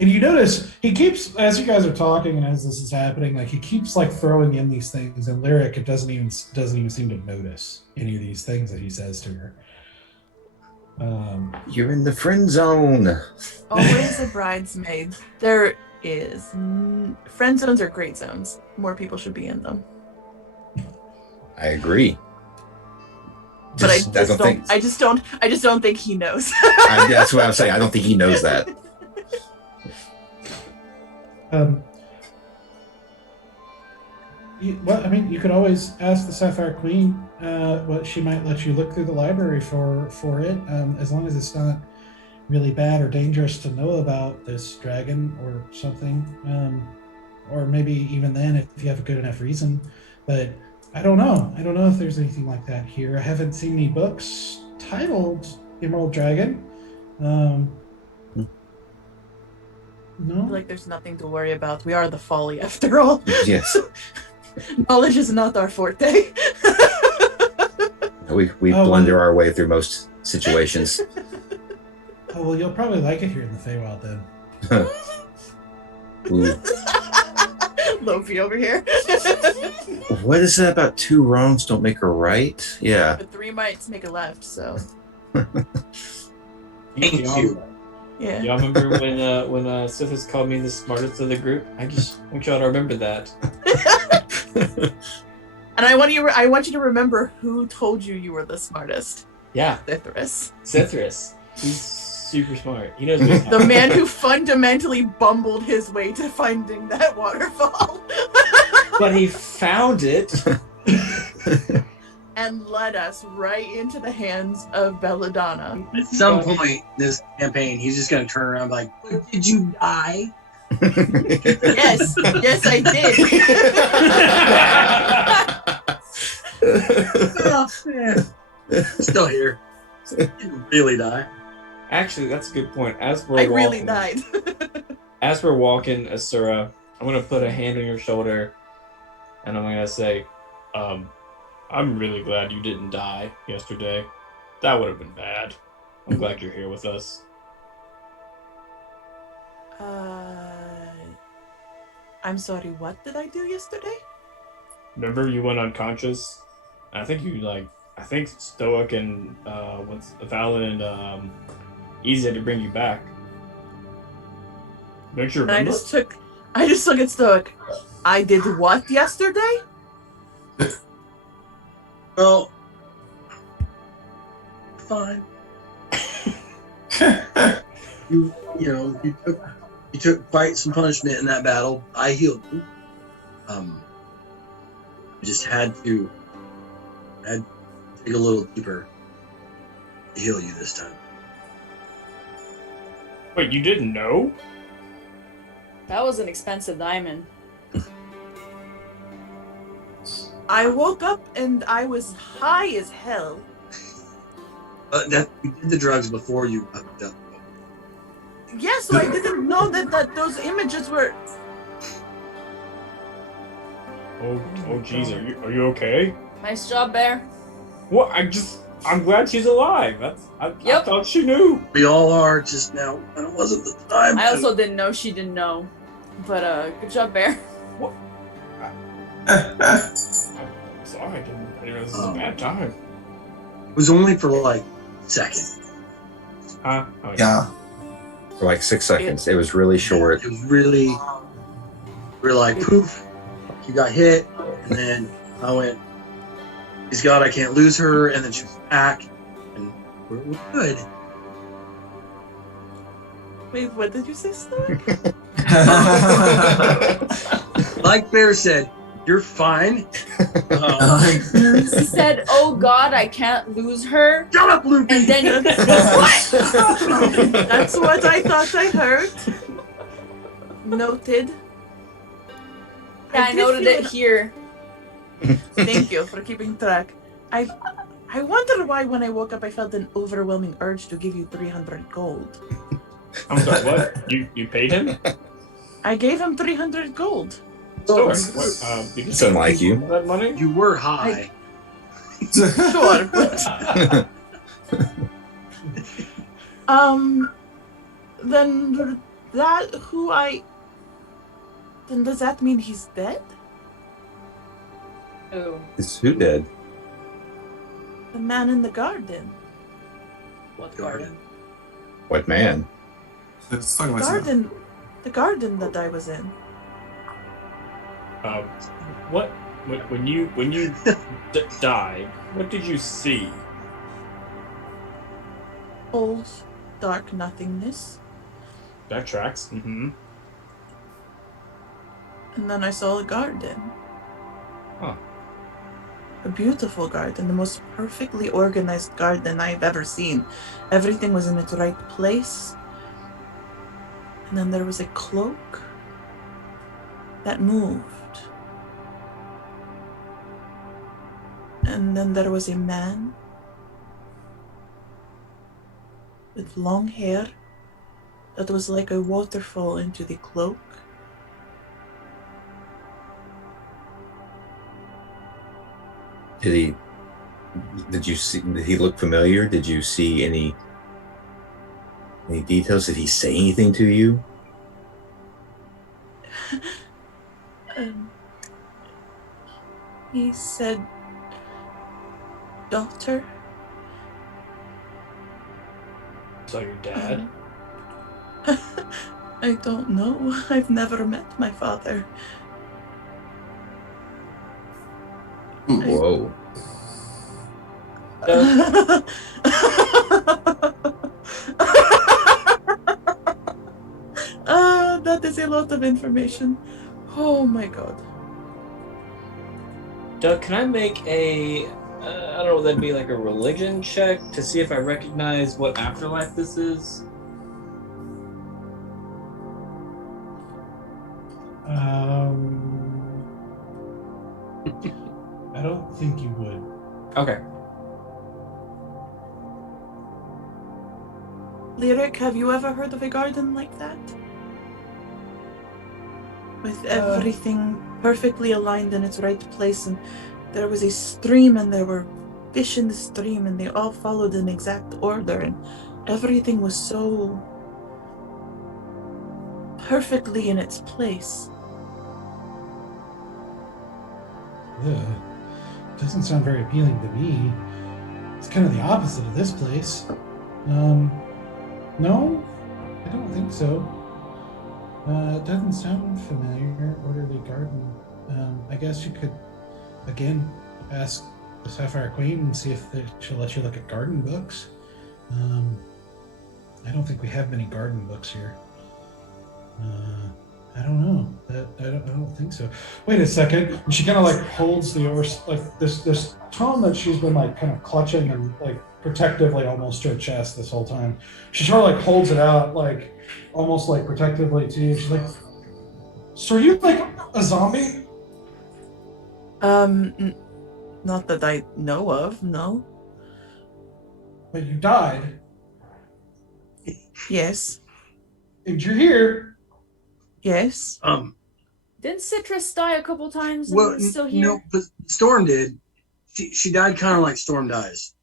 And you notice he keeps, as you guys are talking and as this is happening, like he keeps like throwing in these things, and Lyric doesn't even seem to notice any of these things that he says to her. You're in the friend zone. Always a bridesmaid. There is. Friend zones are great zones. More people should be in them. I agree. But I just don't think he knows. That's what I'm saying. I don't think he knows that. Well, I mean, you could always ask the Sapphire Queen what she might let you look through the library for it, as long as it's not really bad or dangerous to know about this dragon or something. Or maybe even then, if you have a good enough reason. But I don't know. I don't know if there's anything like that here. I haven't seen any books titled Emerald Dragon. No. Like there's nothing to worry about. We are the Folly after all. Yes. Knowledge is not our forte. We Oh, blunder well. our way through most situations. Oh, well, you'll probably like it here in the Feywild then. Ooh. Lofi over here. What is that about 2 wrongs don't make a right? Yeah. But 3 mites make a left, so Thank you. yeah. Y'all remember when Sithis called me the smartest of the group? I just want y'all to remember that. And I want you to remember who told you were the smartest. Yeah, Thithris. Sithris. He's super smart. He knows what's The man who fundamentally bumbled his way to finding that waterfall. But he found it. And led us right into the hands of Belladonna. At some point in this campaign, he's just gonna turn around and be like, "But did you die?" Yes, yes, I did. Oh, yeah. Still here. Didn't really die. Actually, that's a good point. As we're I walking, really died. as we're walking, Asura, I'm gonna put a hand on your shoulder, and I'm gonna say, I'm really glad you didn't die yesterday. That would have been bad. I'm glad you're here with us. I'm sorry, what did I do yesterday? Remember you went unconscious? I think Stoic and Valen and Easy had to bring you back. Don't you And I remember? just took it stoic. I did what yesterday? Well, fine. You took quite some punishment in that battle. I healed you. I just had to dig a little deeper to heal you this time. Wait, you didn't know? That was an expensive diamond. I woke up and I was high as hell. That you did the drugs before you hooked up. Yeah, so I didn't know that those images were. Oh, jeez, are you okay? Nice job, Bear. What? I'm glad she's alive. I thought she knew. We all are just now, and it wasn't the time. I also didn't know she didn't know. But good job, Bear. I'm sorry, I didn't know this was a bad time. It was only for like a second. Huh? Oh, Yeah. For like 6 seconds. It was really short. It was really. We were like, poof, you got hit, and then I went, please God, I can't lose her, and then she was back, and we're good. Wait, what did you say, Stoic? Like Bear said, you're fine. He said, "Oh God, I can't lose her." Shut up, Loopy! And then what? That's what I thought I heard. Noted. Yeah, I did noted feel it here. Thank you for keeping track. I wonder why when I woke up I felt an overwhelming urge to give you 300 gold. I'm sorry, what? You paid him? I gave him 300 gold. Stoic, what? Did you It's unlike you. that money? You were high. Sure, but then then does that mean he's dead? Oh, Is who dead? The man in the garden. what Garden. What man? It's talking about something. The garden that I was in. What? When you died, what did you see? Old, dark nothingness. That tracks. Mm-hmm. And then I saw a garden. Huh. A beautiful garden, the most perfectly organized garden I've ever seen. Everything was in its right place. And then there was a cloak that moved. And then there was a man with long hair that was like a waterfall into the cloak. Did he look familiar? Did you see any details? Did he say anything to you? He said, "Daughter." So your dad? I don't know. I've never met my father. Whoa. That is a lot of information. Oh my god. Doug, can I make a, I don't know, that'd be like a religion check to see if I recognize what afterlife this is? I don't think you would. Okay. Lyric, have you ever heard of a garden like that? With everything perfectly aligned in its right place, and there was a stream and there were fish in the stream and they all followed in exact order, and everything was so perfectly in its place. Ugh. Doesn't sound very appealing to me. It's kind of the opposite of this place. No, I don't think so. It doesn't sound familiar. Orderly garden. I guess you could, again, ask the Sapphire Queen and see if she'll let you look at garden books. I don't think we have many garden books here. I don't know. I don't think so. Wait a second. And she kind of like holds the like this tome that she's been like kind of clutching and like protectively almost to her chest this whole time. She sort of like holds it out like almost like protectively to you. She's like, "So are you like a zombie?" Not that I know of, no. But you died. Yes. And you're here. Yes. Didn't Citrus die a couple times and Well, he's still here? no, but Storm did. She died kind of like Storm dies.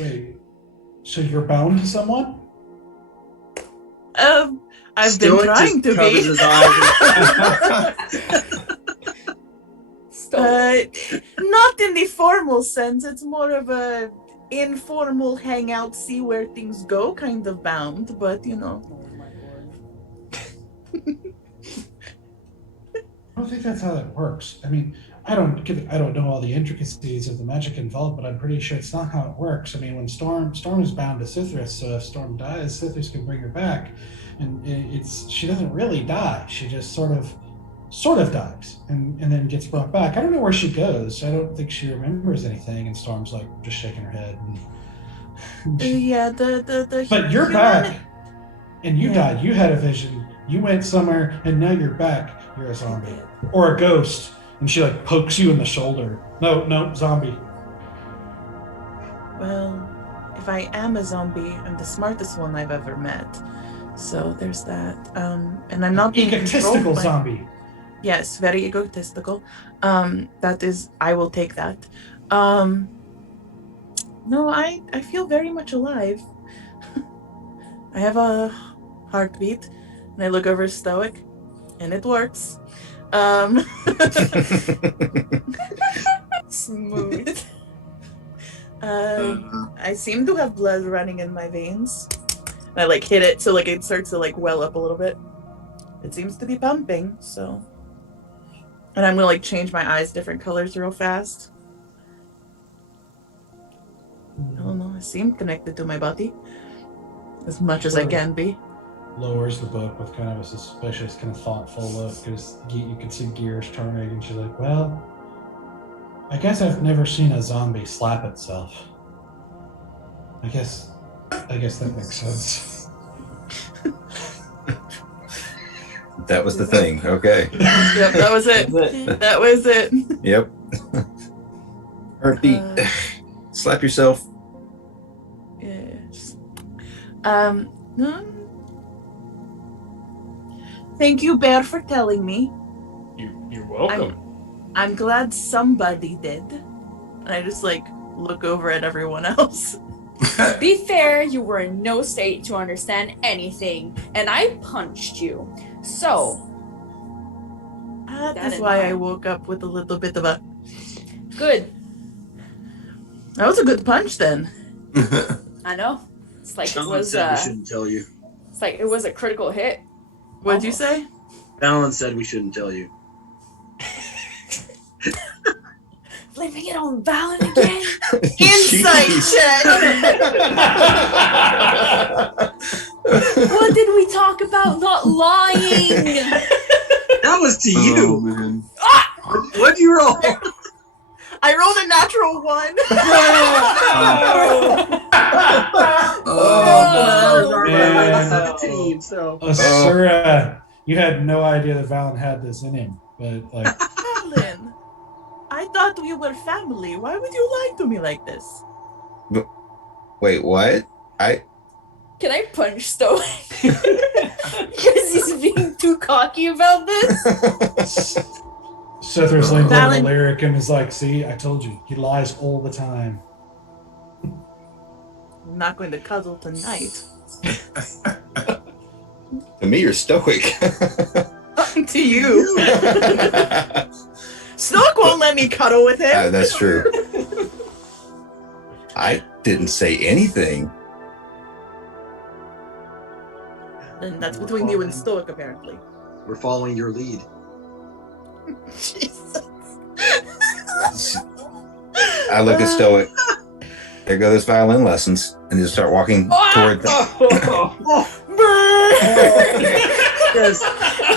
Wait. So you're bound to someone? I've been trying to be. His eyes. Not in the formal sense. It's more of a informal hangout, see where things go kind of bound, but you know. I don't think that's how that works. I mean, I don't know all the intricacies of the magic involved, but I'm pretty sure it's not how it works. I mean, when Storm is bound to Cithris, so if Storm dies, Cithris can bring her back, and she doesn't really die. She just sort of dies and then gets brought back. I don't know where she goes. I don't think she remembers anything. And Storm's like just shaking her head. Yeah, the. But you're back, and you died. You had a vision. You went somewhere, and now you're back. You're a zombie or a ghost. And she like pokes you in the shoulder. No, zombie. Well, if I am a zombie, I'm the smartest one I've ever met. So there's that. And I'm not being egotistical zombie. Yes, very egotistical. That is, I will take that. No, I feel very much alive. I have a heartbeat, and I look over Stoic, and it works. Smooth. I seem to have blood running in my veins. And I like hit it so like it starts to like well up a little bit. It seems to be pumping, so. And I'm gonna like change my eyes different colors real fast. I don't know, I seem connected to my body. As much as I can be. lowers the book with kind of a suspicious, kind of thoughtful look, because you can see gears turning, and she's like, well, I guess I've never seen a zombie slap itself. I guess that makes sense. That was the thing. Okay. Yep, that was it. That was it. Yep. Heartbeat. Slap yourself. Yes. Thank you, Bear, for telling me. You're welcome. I'm glad somebody did. And I just like look over at everyone else. To be fair, you were in no state to understand anything, and I punched you. So That's why I woke up with a little bit of a good. That was a good punch then. I know. It's like Alan it was said we shouldn't tell you. it's like it was a critical hit. What'd you say? Alan said we shouldn't tell you. Blaming it on Valen again. Insight check. What did we talk about? Not lying. That was to you. Oh, man. What'd you roll? I rolled a natural 1. man. 17, so. Asura, you had no idea that Valen had this in him, but like, Valen, I thought we were family. Why would you lie to me like this? Wait, what? Can I punch Stoic? Because he's being too cocky about this. Sethris leans over Valen- to Lyric and is like, see, I told you, he lies all the time. I'm not going to cuddle tonight. To me, you're stoic. To you. Stoic won't let me cuddle with him. That's true. I didn't say anything. And that's between you and Stoic, apparently. We're following your lead. Jesus. I look at Stoic. There go those violin lessons, and just start walking toward them, Yes.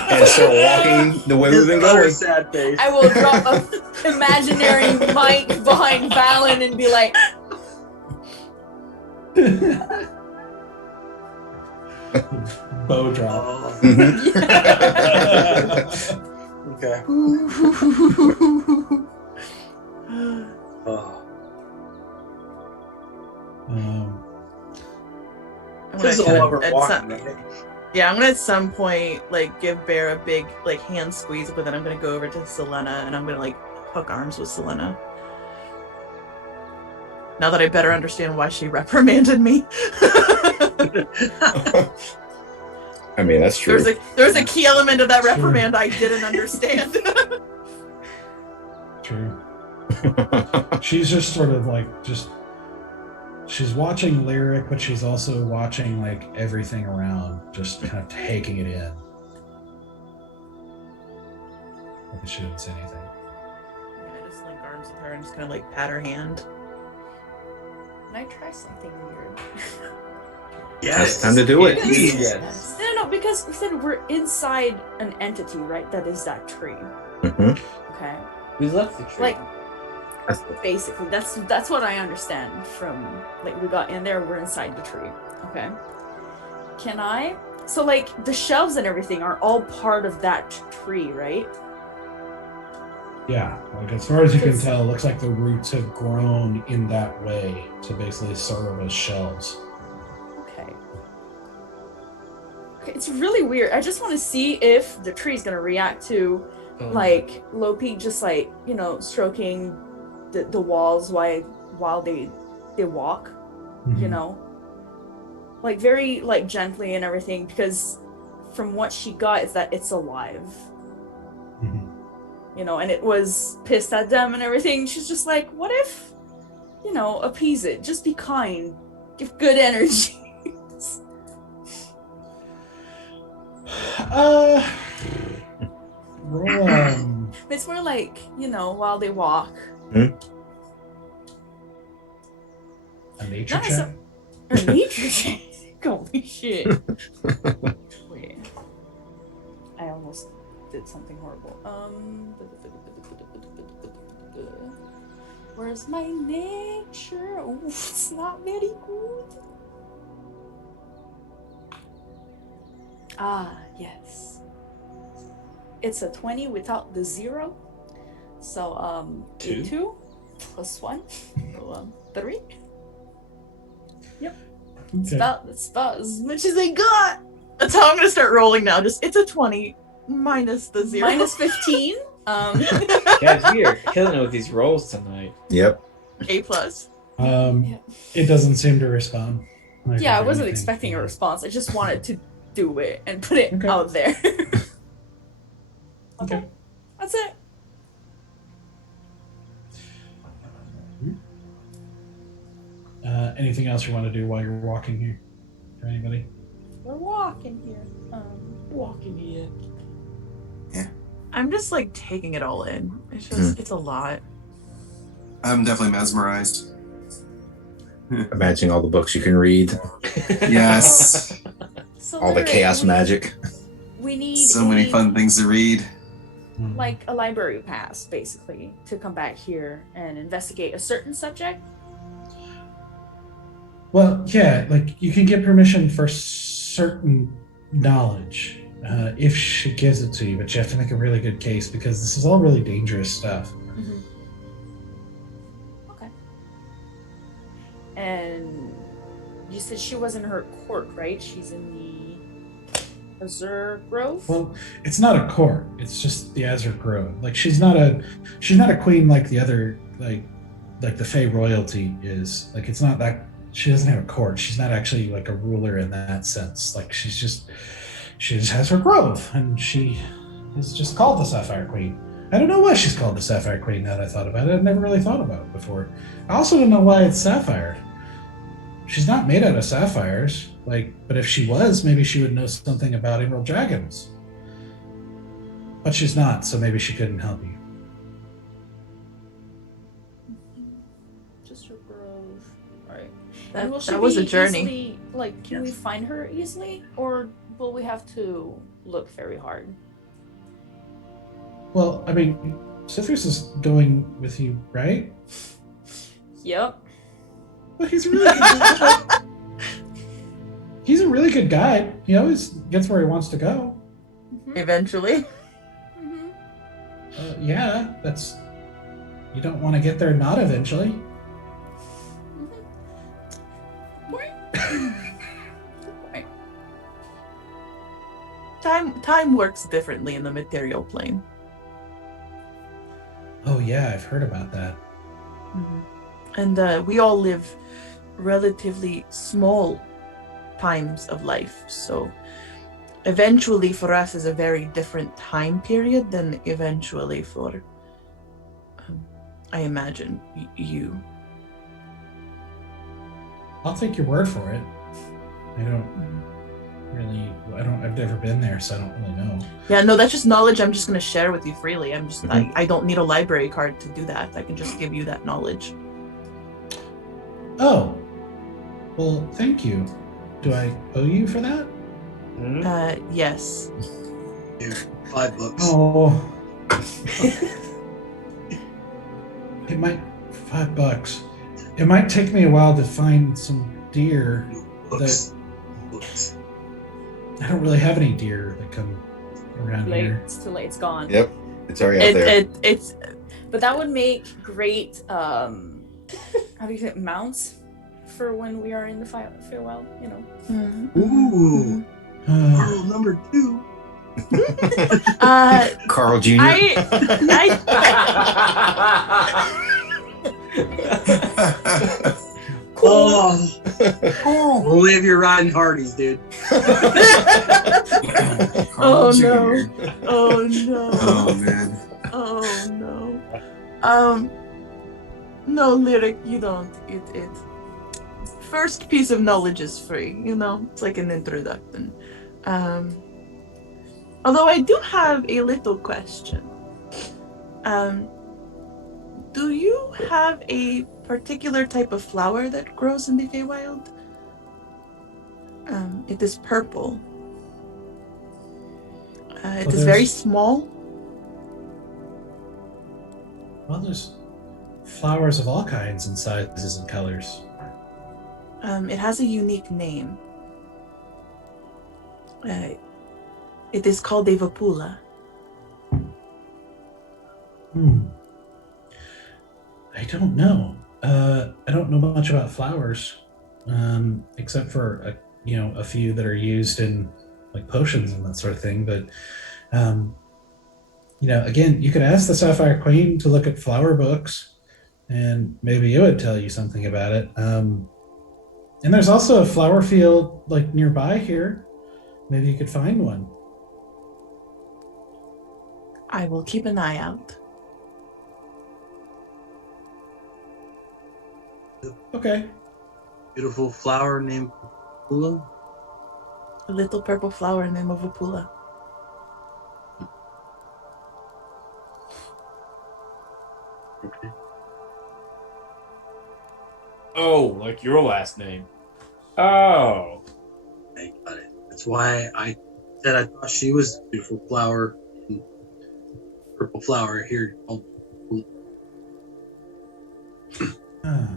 and start walking the way we've been going. Sad face. I will drop an imaginary mic behind Valen and be like, Bow drop. Oh, Mhm. okay. Oh. I'm This is gonna all over at walking, some, right? yeah, I'm gonna at some point like give Bear a big like hand squeeze, but then I'm gonna go over to Selena and I'm gonna like hook arms with Selena. Now that I better understand why she reprimanded me. I mean, that's true. There's a key element of that reprimand I didn't understand. True. She's just sort of like she's watching Lyric, but she's also watching like everything around, just kind of taking it in. Like she didn't say anything. I just link arms with her and just kind of like pat her hand. can I try something weird? It's time to do it. Yes. No, because we said we're inside an entity, right? That is that tree. Mhm. Okay. We left the tree. Like, basically, that's what I understand from, like, we got in there, we're inside the tree. Okay. Can I? So, like, the shelves and everything are all part of that tree, right? Yeah, like as far as you can tell, it looks like the roots have grown in that way to basically serve as shelves. Okay. Okay, it's really weird. I just want to see if the tree's gonna react to, like, Lopi just, like, you know, stroking the walls while they walk, you know? Like, very, like, gently and everything, because from what she got is that it's alive. Mhm. You know, and it was pissed at them and everything. She's just like, what if, you know, appease it, just be kind, give good energy. Roll, It's more like, you know, while they walk. a nature Not check. Or nature check. Holy shit. I almost did something horrible. Where's my nature? Oh, it's not very good. Ah, yes. It's a 20 without the 0. So, 2 plus 1. So, 3. Yep. It's about as much as I got. That's how I'm gonna start rolling now. Just it's a 20 minus the 0. Minus 15. Guys, we are killing it with these rolls tonight. Yep. A plus. It doesn't seem to respond. Yeah, I wasn't expecting a response. I just wanted to do it and put it out there. Okay. That's it. Anything else you want to do while you're walking here? For anybody? We're walking here. Walking here. I'm just like taking it all in. It's just it's a lot. I'm definitely mesmerized. Imagining all the books you can read, Yes. So all the Lyric, chaos magic. We need So many fun things to read. like a library pass, basically, to come back here and investigate a certain subject. Well, yeah, like you can get permission for certain knowledge if she gives it to you, but you have to make a really good case because this is all really dangerous stuff. Mm-hmm. Okay. And you said she was in her court, right? She's in the Azure Grove. Well, it's not a court; it's just the Azure Grove. Like she's not a queen like the other like the Fey royalty is. Like it's not that. She doesn't have a court. She's not actually like a ruler in that sense. Like she just has her grove, and she is just called the Sapphire Queen. I don't know why she's called the Sapphire Queen. Now that I thought about it, I've never really thought about it before. I also don't know why it's sapphire. She's not made out of sapphires. Like, but if she was, maybe she would know something about emerald dragons. But she's not, so maybe she couldn't help you. Just her grove. Right. That, And will she that was a be journey. Easily, like, can we find her easily, or will we have to look very hard? Well, I mean, Cithrus is going with you, right? Yep. Well, he's a really good he's a really good guide. He always gets where he wants to go. Eventually. Mm-hmm. Yeah, that's. You don't want to get there not eventually. Time works differently in the material plane. Oh yeah, I've heard about that. Mm-hmm. And we all live relatively small times of life, so eventually for us is a very different time period than eventually for, I imagine, you. I'll take your word for it. I've never been there, so I don't really know. Yeah, no, that's just knowledge I'm just going to share with you freely. I don't need a library card to do that. I can just give you that knowledge. Oh, well, thank you. Do I owe you for that? Yes. Here, $5. Oh. It might $5. It might take me a while to find some deer Books. I don't really have any deer that come around Late. here. It's too late. It's gone. Yep, it's already out there. It's But that would make great, how do you say, it, mounts for when we are in the Feywild, you know. Ooh, Carl number 2. Carl Jr. Only if you're riding Hardee's, dude. Oh Jr. no. Oh no. Oh man. Oh no. No, Lyric, you don't. It first piece of knowledge is free, you know? It's like an introduction. Although I do have a little question. Do you have a particular type of flower that grows in the Feywild? It is purple. It Well, is very there's- small. Well, there's flowers of all kinds and sizes and colors. It has a unique name. It is called a vapula. I don't know. I don't know much about flowers, except for a few that are used in like potions and that sort of thing. But again, you could ask the Sapphire Queen to look at flower books, and maybe it would tell you something about it. And there's also a flower field like nearby here. Maybe you could find one. I will keep an eye out. Okay. Beautiful flower named Pula. A little purple flower named vapula. Okay. Oh, like your last name. Oh. I got it. That's why I said I thought she was a beautiful flower. And purple flower here. Oh, Ah.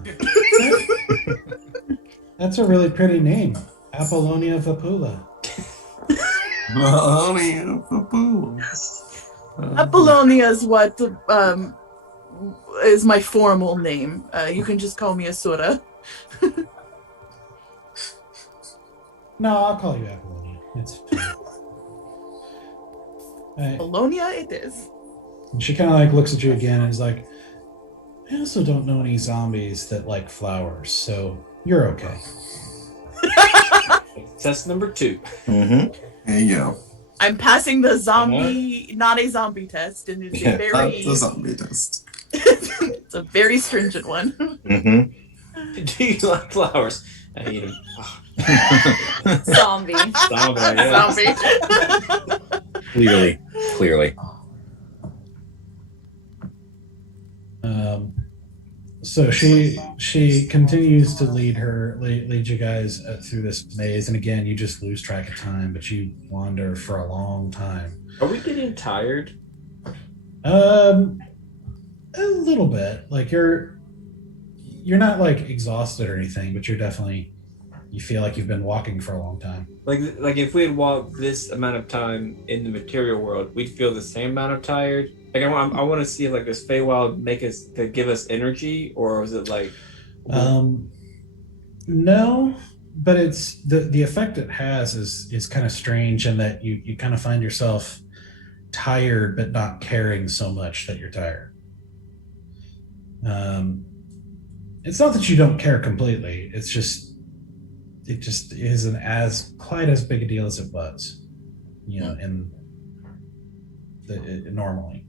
That's a really pretty name. Apollonia vapula. yes. Apollonia is what is my formal name. You can just call me Asura. No, I'll call you Apollonia. It's fine. Apollonia it is. And she kind of like looks at you again and is like, I also don't know any zombies that like flowers, so you're okay. Test number 2. Mm-hmm. There you go. I'm passing the zombie, not a zombie test, and it's a very, That's a zombie test. it's a very stringent one. Mm-hmm. Do you like flowers? I hate them. Zombie. Zombie, yeah. Zombie. Clearly. So she continues to lead you guys through this maze, and again, you just lose track of time, but you wander for a long time. Are we getting tired? A little bit. Like you're not like exhausted or anything, but you feel like you've been walking for a long time. Like if we had walked this amount of time in the material world, we'd feel the same amount of tired. Like I want to see if like this Feywild give us energy, or is it like? No, but it's the effect it has is kind of strange in that you kind of find yourself tired, but not caring so much that you're tired. It's not that you don't care completely. It just isn't quite as big a deal as it was, normally.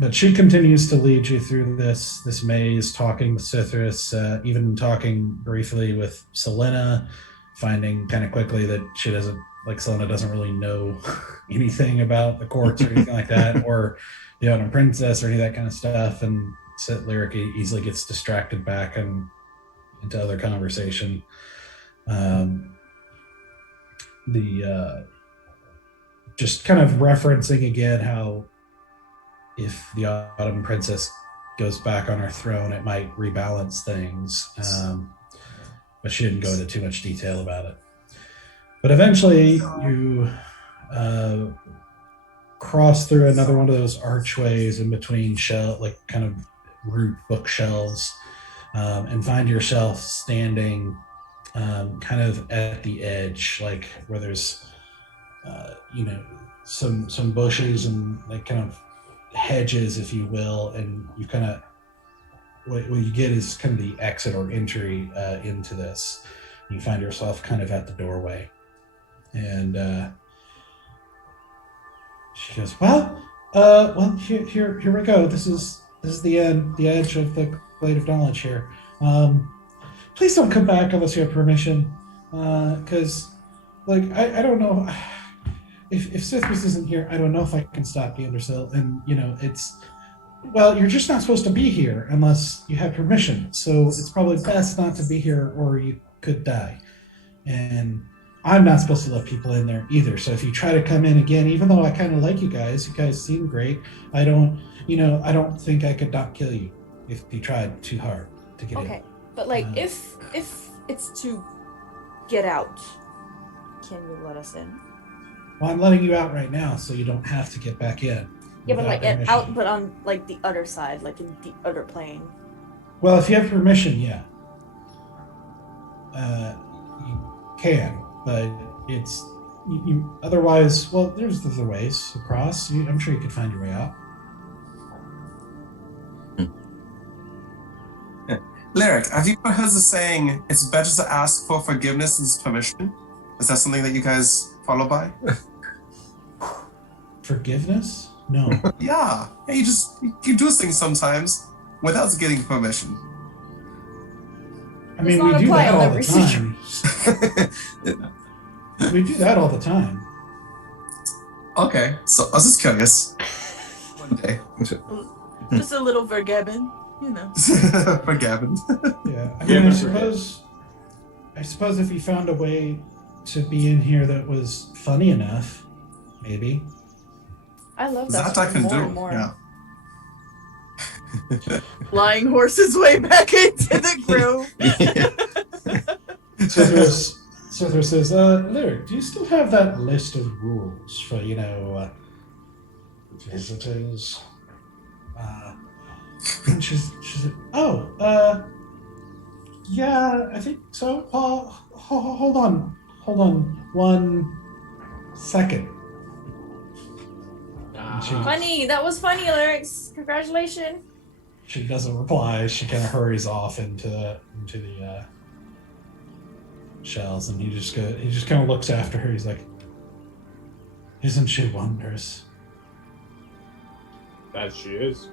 But she continues to lead you through this maze, talking with Cithris, even talking briefly with Selena, finding kind of quickly that Selena doesn't really know anything about the courts or anything like that, or the Autumn Princess or any of that kind of stuff. And Lyric easily gets distracted back and into other conversation. Just kind of referencing again how if the Autumn Princess goes back on her throne, it might rebalance things. But she didn't go into too much detail about it. But eventually you cross through another one of those archways in between kind of root bookshelves, and find yourself standing kind of at the edge, like where there's some bushes and like kind of hedges, if you will, and you kind of what you get is kind of the exit or entry into this. You find yourself kind of at the doorway, and she goes, well, here we go. This is the edge of the Glade of Knowledge here. Please don't come back unless you have permission, because like I don't know if Cithris isn't here. I don't know if I can stop Gandersil, and you're just not supposed to be here unless you have permission. So it's probably best not to be here, or you could die. and I'm not supposed to let people in there either. So if you try to come in again, even though I kind of like you guys seem great. I don't think I could not kill you if you tried too hard to get in. Okay, but like if it's to get out, can you let us in? Well, I'm letting you out right now, so you don't have to get back in. Yeah, but without like permission. out, but on like the other side, like in the other plane. Well, if you have permission, yeah. You can, but it's you otherwise. Well, there's other ways across. I'm sure you could find your way out. Lyric, have you ever heard the saying, it's better to ask for forgiveness than permission? Is that something that you guys follow by? Forgiveness? No. Yeah. You do things sometimes without getting permission. I mean, Does we not do apply that on all every the time. We do that all the time. Okay, so I was just curious. One day. Just a little vergeben, you know. For Gavin. Yeah. I Yeah, mean, that's I suppose if you found a way to be in here that was funny enough, maybe. I love that. That I can more do. and more. Yeah. Flying horses way back into the grove. Sithra says, Lyric, do you still have that list of rules for, visitors? And she's yeah, I think so. Hold on 1 second. And Funny, that was funny, Lyrics. Congratulations. she doesn't reply. She kind of hurries off into the shells, and he just kind of looks after her. He's like, "Isn't she wondrous?" That she is.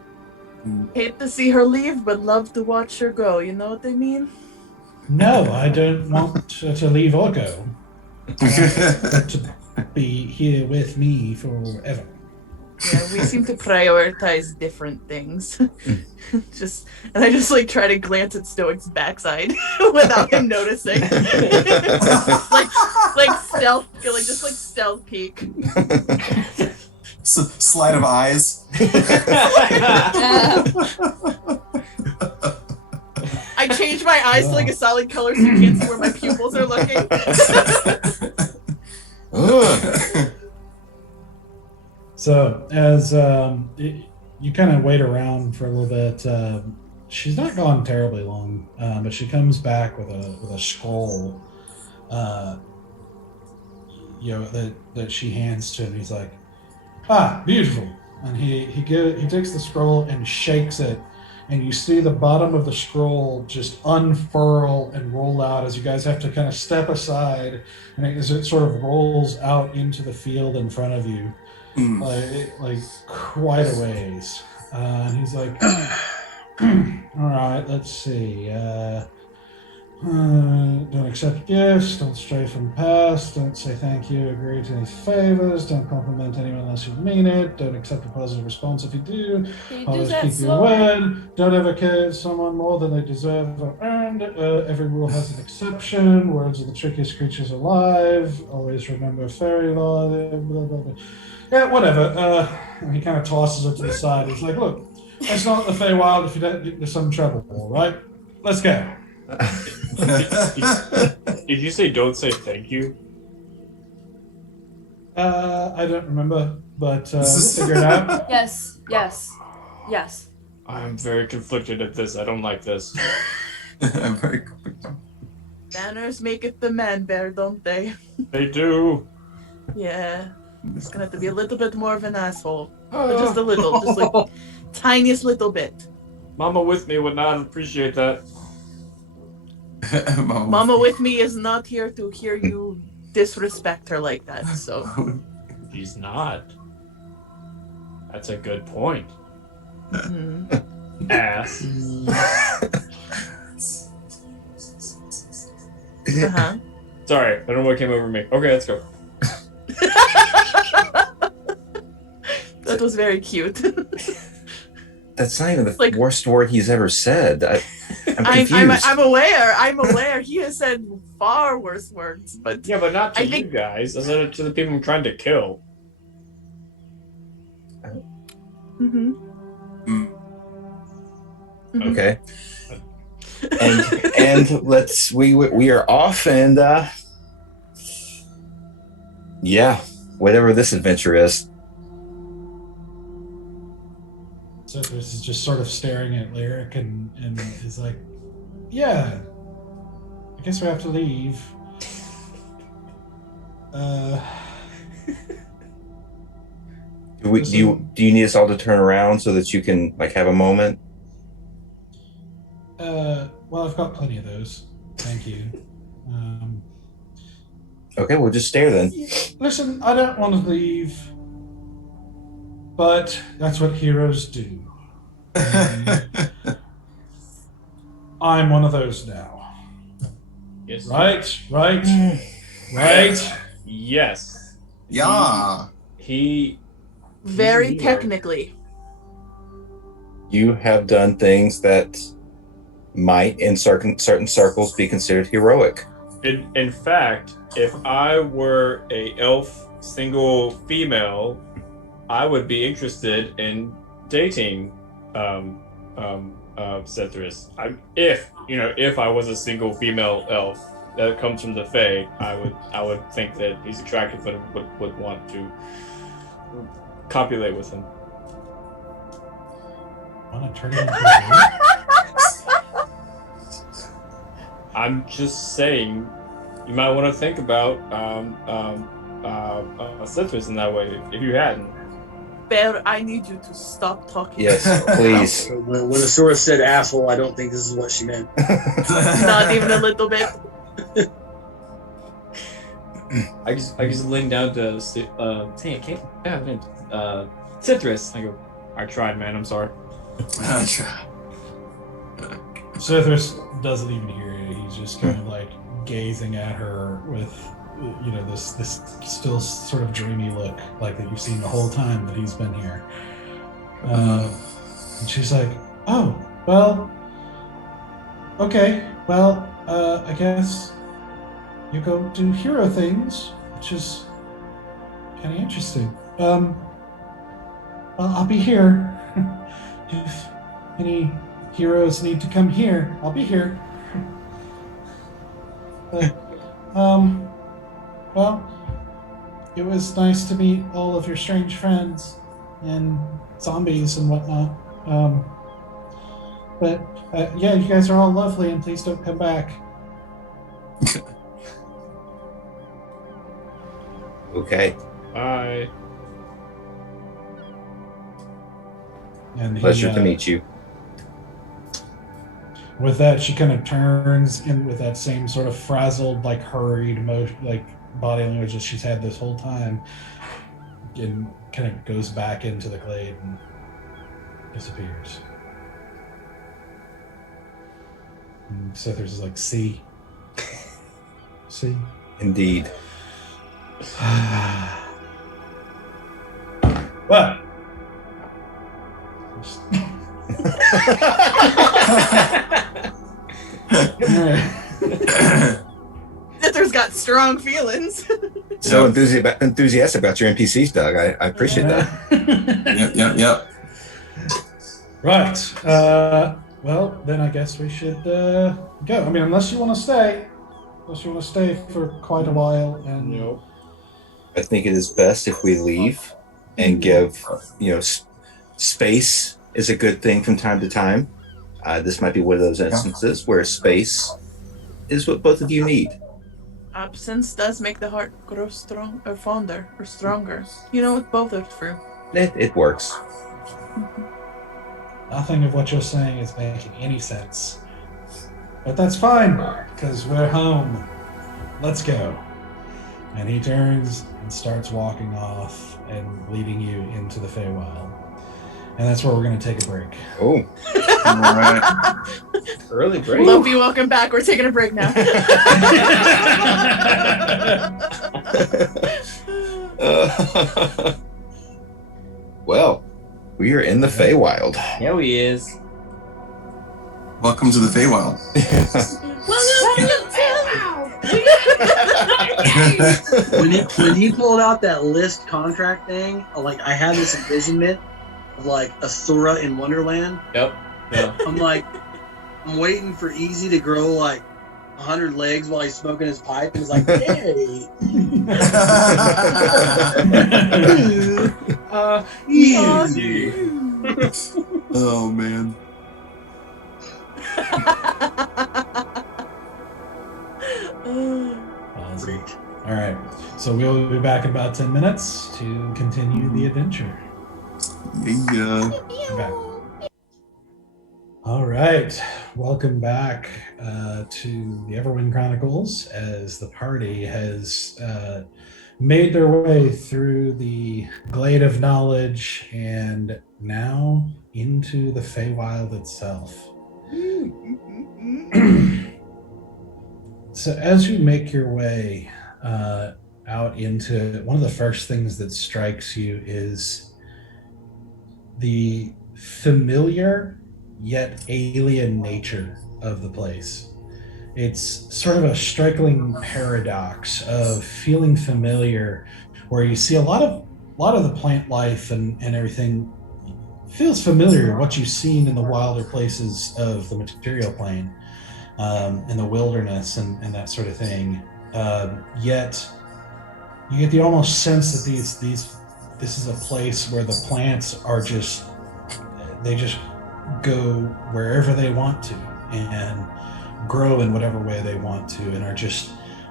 Hate to see her leave, but love to watch her go. You know what I mean? No, I don't want her to leave or go. I want her to be here with me forever. Yeah, we seem to prioritize different things. And I just like try to glance at Stoic's backside without him noticing. like stealth peek. Slide of eyes. I change my eyes to like a solid color so you can't see where my pupils are looking. So as you kind of wait around for a little bit, she's not gone terribly long, but she comes back with a scroll, that she hands to him. He's like, "Ah, beautiful!" And he takes the scroll and shakes it, and you see the bottom of the scroll just unfurl and roll out as you guys have to kind of step aside, and as it sort of rolls out into the field in front of you. Like quite a ways. And he's like, all right, let's see. Don't accept gifts, don't stray from past, don't say thank you, agree to any favors, don't compliment anyone unless you mean it, don't accept a positive response if you do, Can you do always that keep your slower? word, don't ever care someone more than they deserve or earned, every rule has an exception, words are the trickiest creatures alive, always remember fairy law, blah, blah, blah. Yeah, whatever. And he kind of tosses it to the side. He's like, look, it's not the Feywild if you don't get into some trouble, all right? Let's go. Did you say don't say thank you? I don't remember, but we'll figure it out. Yes. I am very conflicted at this. I don't like this. I'm very Manners maketh the man bear, don't they? They do. Yeah. It's gonna have to be a little bit more of an asshole. But just a little, just like tiniest little bit. Mama with me would not appreciate that. Mama with me is not here to hear you disrespect her like that, so. She's not. That's a good point. Ass. Uh-huh. Sorry, I don't know what came over me. Okay, let's go. That was very cute. That's not even the Like- worst word he's ever said. I'm confused. I'm aware. I'm aware. He has said far worse words, but Yeah, but not to I you think- guys. I said it to the people I'm trying to kill. Mm-hmm. Okay. And we are off, and yeah, whatever this adventure is. So this is just sort of staring at Lyric and is like, yeah, I guess we have to leave. Do you need us all to turn around so that you can like have a moment? Well, I've got plenty of those. Thank you. Okay, we'll just stare then. Listen, I don't want to leave, but that's what heroes do. I'm one of those now. Yes. Right. Yes. Yeah. He. Very he- technically. You have done things that might, in certain circles, be considered heroic. In fact, if I were a elf single female, I would be interested in dating Cethris. If I was a single female elf that comes from the Fae, I would think that he's attractive and would want to copulate with him. Want to turn it into a I'm just saying, you might want to think about Cethris in that way if you hadn't. Bear, I need you to stop talking. Yes, please. When Asura said asshole, I don't think this is what she meant. Not even a little bit. I just lean down to Cethris. I go, I tried, man. I'm sorry. Cethris doesn't even hear you. He's just kind of like gazing at her with, this still sort of dreamy look, like that you've seen the whole time that he's been here. And she's like, "Oh, well, okay. Well, I guess you go do hero things, which is kind of interesting. Well, I'll be here if any heroes need to come here. I'll be here. But, well, it was nice to meet all of your strange friends and zombies and whatnot. But yeah, you guys are all lovely, and please don't come back." Okay. Bye. And Pleasure to meet you. With that, she kind of turns in with that same sort of frazzled, like hurried motion, like body language that she's had this whole time, and kind of goes back into the glade and disappears. And Cethris is like, "See, see." Indeed. What? Cithris's got strong feelings. So enthusiastic about your NPCs, Doug. I appreciate that. Yep. Right. Well, then I guess we should go. I mean, unless you want to stay. Unless you want to stay for quite a while. And No. I think it is best if we leave and give, space is a good thing from time to time. This might be one of those instances where space is what both of you need. Absence does make the heart grow strong or fonder or stronger. You know, both are true. It works. nothing of what you're saying is making any sense. But that's fine, because we're home. Let's go. And he turns and starts walking off and leading you into the Feywild. And that's where we're going to take a break. Oh. All right. Early break. Lumpy, welcome back. We're taking a break now. Well, we are in the Feywild. Yeah, he is. Welcome to the Feywild. When he pulled out that list contract thing, like I had this envisionment of like a Sora in Wonderland. Yep. Yeah. I'm like, I'm waiting for Easy to grow like 100 legs while he's smoking his pipe, and he's like, "Hey, Easy. Oh man. Awesome. All right. So we'll be back in about 10 minutes to continue the adventure. Yeah. We're back. All right. Welcome back to the Everwind Chronicles as the party has made their way through the Glade of Knowledge and now into the Feywild itself. So as you make your way out into one of the first things that strikes you is the familiar yet alien nature of the place. It's sort of a striking paradox of feeling familiar, where you see a lot of the plant life and everything feels familiar, what you've seen in the wilder places of the material plane, in the wilderness and that sort of thing. Yet you get the almost sense that this is a place where the plants are just go wherever they want to and grow in whatever way they want to, and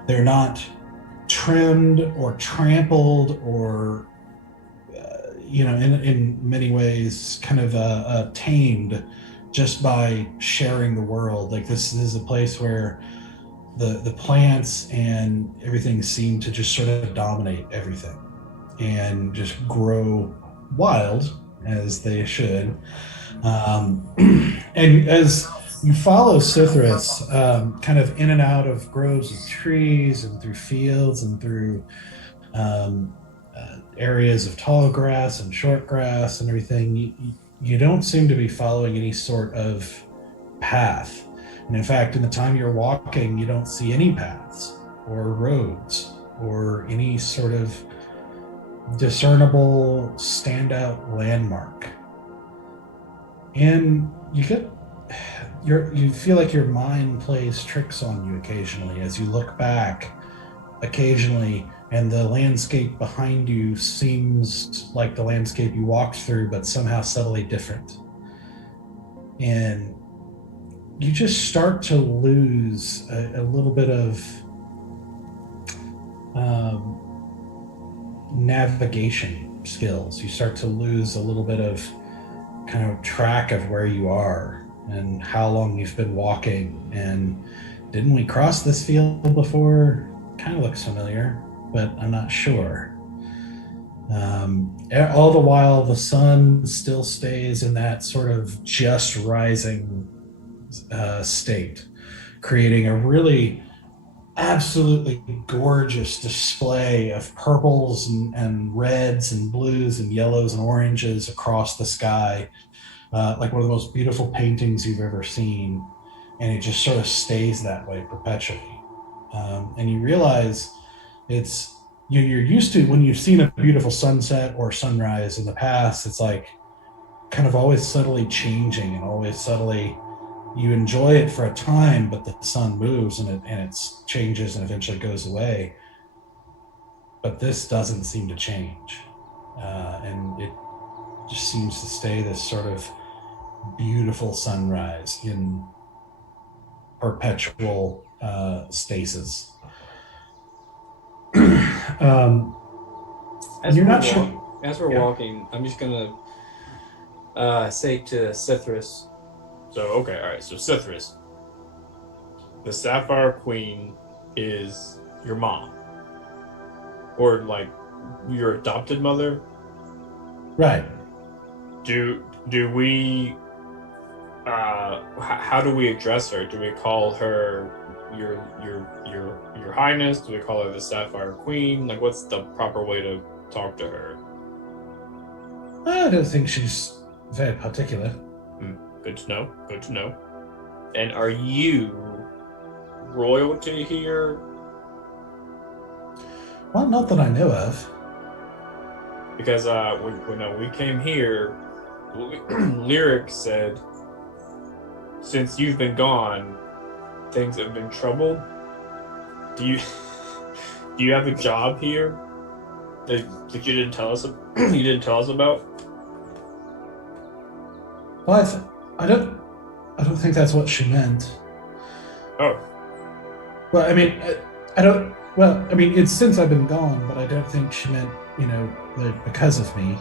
they're not trimmed or trampled or in many ways kind of tamed just by sharing the world. Like this is a place where the plants and everything seem to just sort of dominate everything and just grow wild as they should. And as you follow Sithris kind of in and out of groves of trees and through fields and through areas of tall grass and short grass and everything, you don't seem to be following any sort of path. And in fact, in the time you're walking, you don't see any paths or roads or any sort of discernible standout landmark. And you feel like your mind plays tricks on you occasionally as you look back occasionally, and the landscape behind you seems like the landscape you walked through, but somehow subtly different. And you just start to lose a little bit of navigation skills. You start to lose a little bit of kind of track of where you are and how long you've been walking. And didn't we cross this field before? Kind of looks familiar, but I'm not sure. All the while, the sun still stays in that sort of just rising state, creating a really absolutely gorgeous display of purples and reds and blues and yellows and oranges across the sky, like one of the most beautiful paintings you've ever seen. And it just sort of stays that way perpetually. And you realize you're used to, when you've seen a beautiful sunset or sunrise in the past, it's like kind of always subtly changing and always subtly, you enjoy it for a time, but the sun moves and it changes and eventually goes away. But this doesn't seem to change. And it just seems to stay this sort of beautiful sunrise in perpetual stasis. As you're we're not sure. As we're Yeah. walking, I'm just gonna say to Sithris. So okay, all right. So Sithris, the Sapphire Queen is your mom, or like your adopted mother. Right. Do we? How do we address her? Do we call her your highness? Do we call her the Sapphire Queen? Like, what's the proper way to talk to her? I don't think she's very particular. Good to know. Good to know. And are you royalty here? Well, not that I know of. Because when we came here, Lyric said, since you've been gone, things have been troubled. Do you have a job here that you didn't tell us you didn't tell us about? Well, I don't think that's what she meant. Oh, Well, I mean, I don't. Well, I mean, it's since I've been gone, but I don't think she meant, because of me.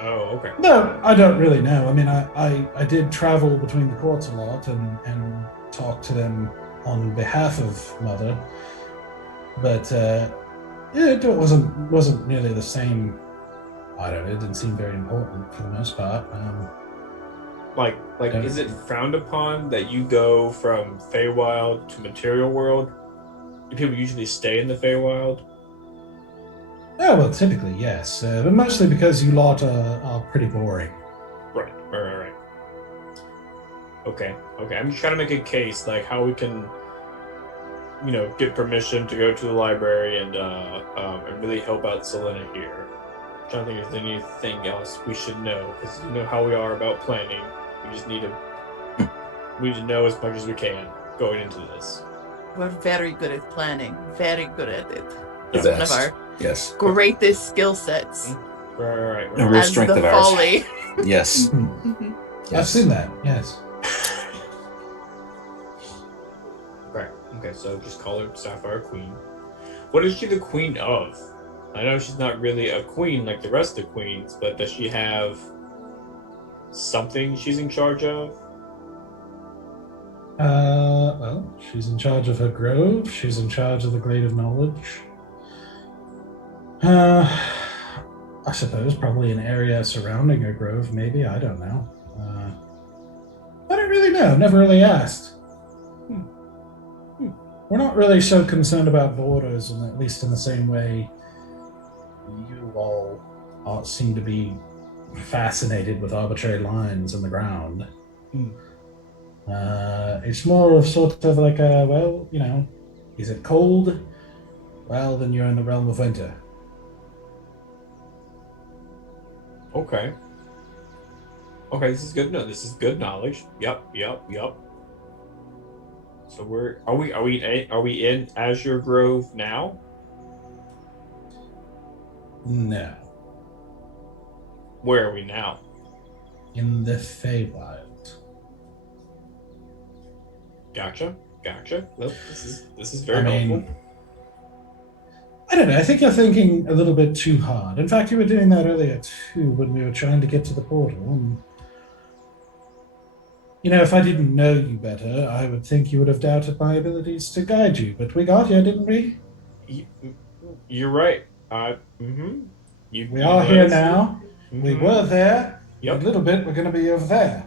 oh, okay. No, I don't really know. I mean, I did travel between the courts a lot and talk to them on behalf of Mother, but it wasn't really the same. I don't know. It didn't seem very important for the most part. Like, is it frowned upon that you go from Feywild to Material World? Do people usually stay in the Feywild? Oh well, typically yes, but mostly because you lot are pretty boring. Right. Okay. I'm just trying to make a case, like how we can, get permission to go to the library and really help out Selena here. I'm trying to think if there's anything else we should know, because you know how we are about planning. We just need to know as much as we can going into this. We're very good at planning. Very good at it. The It's one of best. our Yes. greatest skill sets. Right. A real And strength the of ours. folly. Yes. Mhm. I've Yes. seen that. Yes. Right. Okay, so just call her Sapphire Queen. What is she the queen of? I know she's not really a queen like the rest of the queens, but does she have something she's in charge of? Well, she's in charge of her grove. She's in charge of the Glade of Knowledge. I suppose probably an area surrounding her grove, maybe. I don't know. I don't really know. Never really asked. We're not really so concerned about borders, and at least in the same way you all seem to be fascinated with arbitrary lines in the ground. It's more of sort of like is it cold? Well, then you're in the realm of winter. Okay, this is good. No, this is good knowledge. Yep. So are we in Azure Grove now? No, Where are we now? in the Feywild. Gotcha. Well, this is very helpful. I don't know. I think you're thinking a little bit too hard. In fact, you were doing that earlier too when we were trying to get to the portal. And, if I didn't know you better, I would think you would have doubted my abilities to guide you. But we got here, didn't we? You're right. We are here now. We were there. Yep. A little bit. We're going to be over there.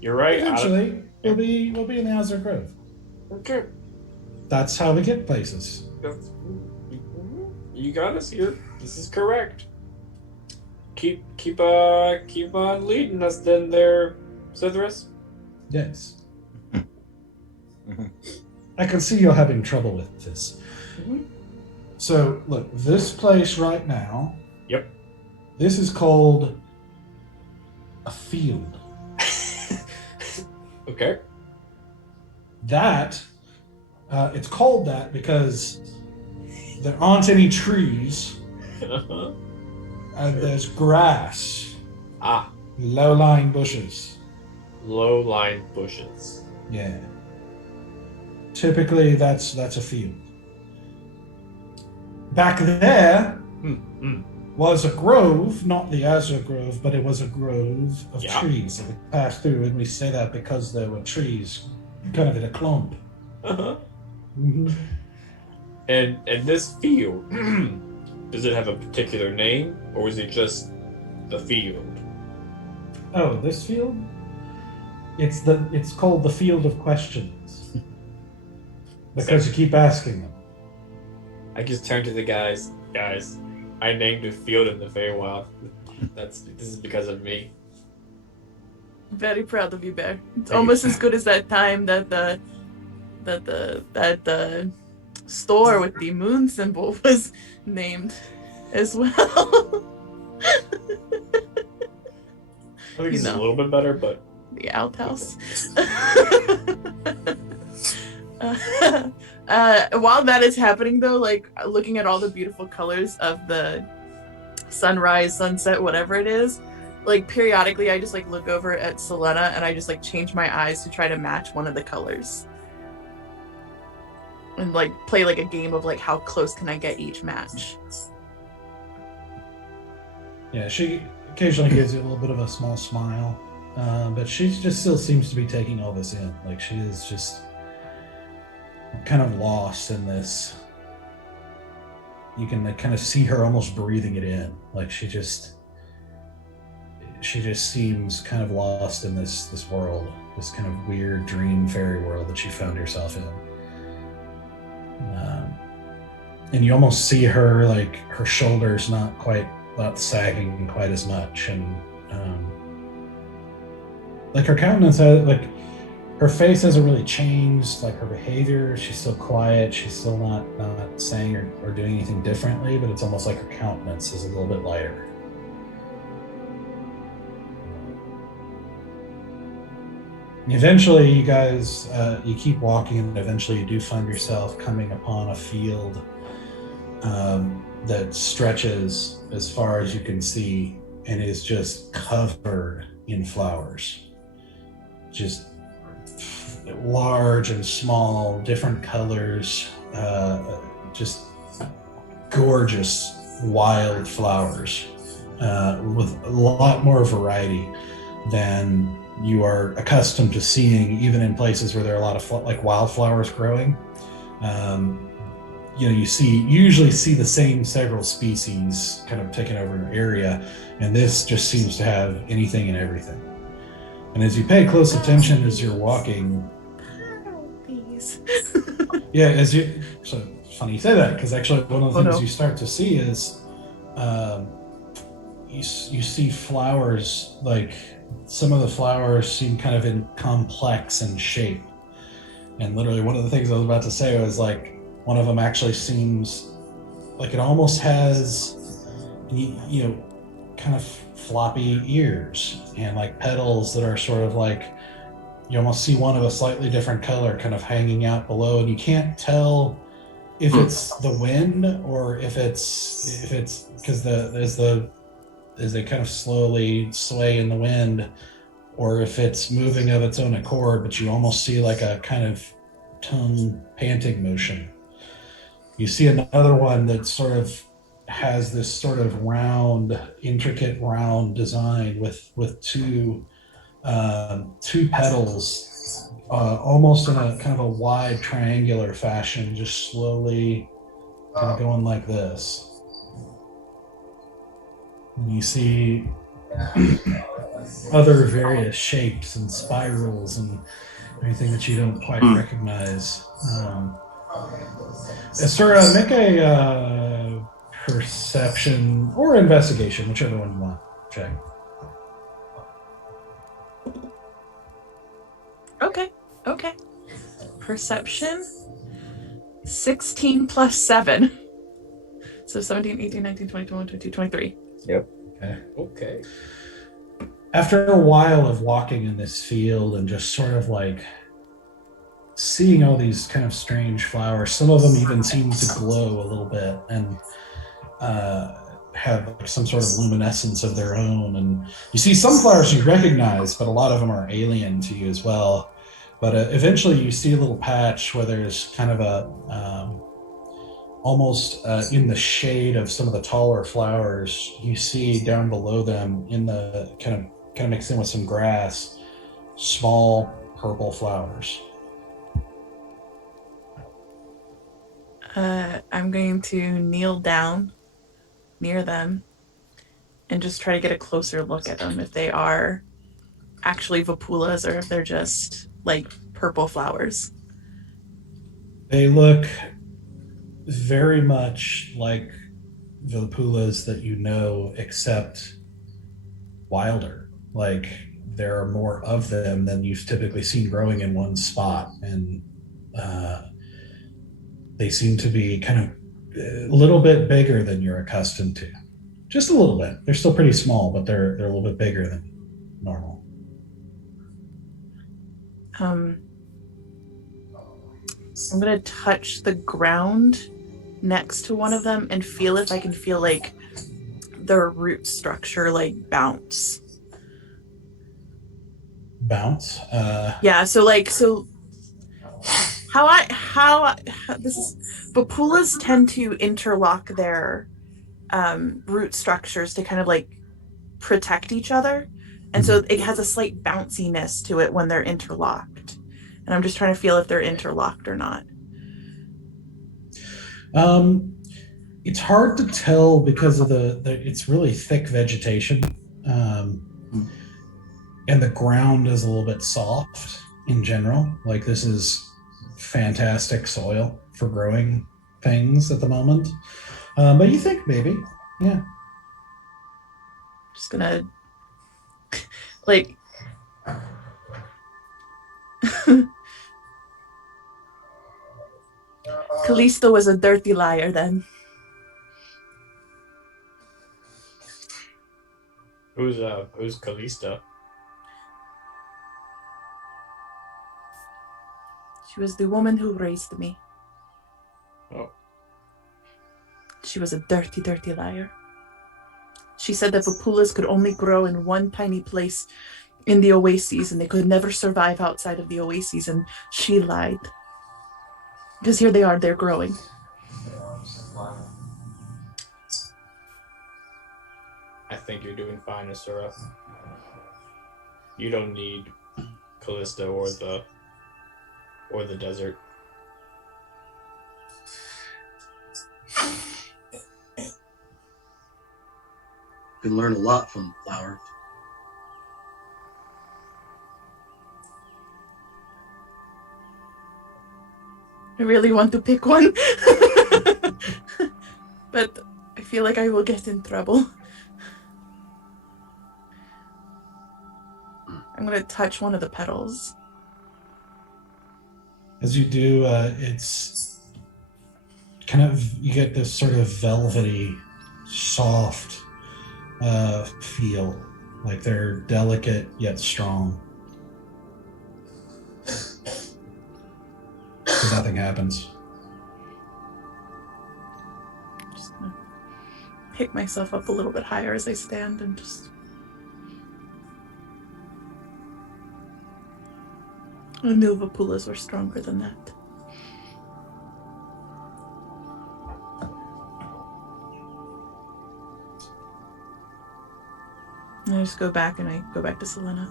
You're right. Eventually, we'll be in the Azure Grove. Okay. That's how we get places. You got us here. This is correct. Keep on leading us then there, Cithras. Yes. I can see you're having trouble with this. So, look, this place right now. Yep. This is called a field. Okay. That, it's called that because there aren't any trees and there's grass. Low-lying bushes. Low-lying bushes. Yeah. Typically, that's a field. Back there was a grove, not the Azure Grove, but it was a grove of trees that we passed through, and we say that because there were trees kind of in a clump. Mm-hmm. And this field, does it have a particular name, or is it just the field? Oh, this field? It's called the Field of Questions. Because you keep asking them. I just turned to the guys. Guys, I named a field in the Feywild. This is because of me. Very proud of you, Bear. It's Thank almost you. as good as that time that the store with the moon symbol was named as well. I think You it's a know. little bit better, but The outhouse. While that is happening, though, like looking at all the beautiful colors of the sunrise, sunset, whatever it is, like periodically I just like look over at Selena and I just like change my eyes to try to match one of the colors. And like play like a game of like how close can I get each match. Yeah, she occasionally gives you a little bit of a small smile, but she just still seems to be taking all this in. Like she is just kind of lost in this. You can like, kind of see her almost breathing it in. Like she just seems kind of lost in this world, this kind of weird dream fairy world that she found herself in. And you almost see her like her shoulders not sagging quite as much, and like her countenance like her face hasn't really changed. Like her behavior, she's still quiet, she's still not saying or doing anything differently, but it's almost like her countenance is a little bit lighter. Eventually you guys you keep walking, and eventually you do find yourself coming upon a field that stretches as far as you can see and is just covered in flowers. Just large and small, different colors, just gorgeous wild flowers with a lot more variety than you are accustomed to seeing, even in places where there are a lot of like wildflowers growing. You usually see the same several species kind of taking over an area, and this just seems to have anything and everything. And as you pay close attention as you're walking, These. so it's funny you say that, because actually one of the things you start to see is you see flowers, like some of the flowers seem kind of in complex in shape. And literally one of the things I was about to say was like, one of them actually seems like it almost has, kind of floppy ears and like petals that are sort of like, you almost see one of a slightly different color kind of hanging out below, and you can't tell if it's the wind or if it's because as they kind of slowly sway in the wind, or if it's moving of its own accord, but you almost see like a kind of tongue panting motion. You see another one that sort of has this sort of intricate round design with two petals, almost in a kind of a wide triangular fashion, just slowly kind of going like this. And you see other various shapes and spirals and everything that you don't quite recognize. Sir, make a perception or investigation, whichever one you want. Check. Okay. Perception. 16 plus 7. So 17, 18, 19, 20, 21, 22, 23. Yep. Okay. After a while of walking in this field and just sort of like seeing all these kind of strange flowers, some of them even seem to glow a little bit and have like some sort of luminescence of their own. And you see some flowers you recognize, but a lot of them are alien to you as well. But eventually you see a little patch where there's kind of a almost in the shade of some of the taller flowers, you see down below them in the kind of mixed in with some grass, small purple flowers. I'm going to kneel down near them and just try to get a closer look at them, if they are actually vapulas or if they're just like purple flowers. They look very much like vapulas that you know, except wilder. Like there are more of them than you've typically seen growing in one spot, and they seem to be kind of a little bit bigger than you're accustomed to. Just a little bit. They're still pretty small, but they're a little bit bigger than normal. I'm gonna touch the ground next to one of them and feel if I can feel like their root structure like bounce. Bounce? Yeah, so how this is, Vapulas tend to interlock their root structures to kind of like protect each other, and so it has a slight bounciness to it when they're interlocked, and I'm just trying to feel if they're interlocked or not. It's hard to tell because of the it's really thick vegetation, and the ground is a little bit soft in general. Like, this is fantastic soil for growing things at the moment. But you think maybe, yeah. Just gonna like Callisto was a dirty liar then. Who's Callisto? She was the woman who raised me. Oh. She was a dirty, dirty liar. She said that Vapulas could only grow in one tiny place in the oases, and they could never survive outside of the oases, and she lied. Because here they are, they're growing. I think you're doing fine, Asura. You don't need Callisto or the desert. You can learn a lot from flowers. I really want to pick one. But I feel like I will get in trouble. I'm going to touch one of the petals. As you do, it's kind of, you get this sort of velvety, soft feel, like they're delicate yet strong. But nothing happens. Just gonna pick myself up a little bit higher as I stand and just... I knew Vapulas were stronger than that. And I just go back to Selena.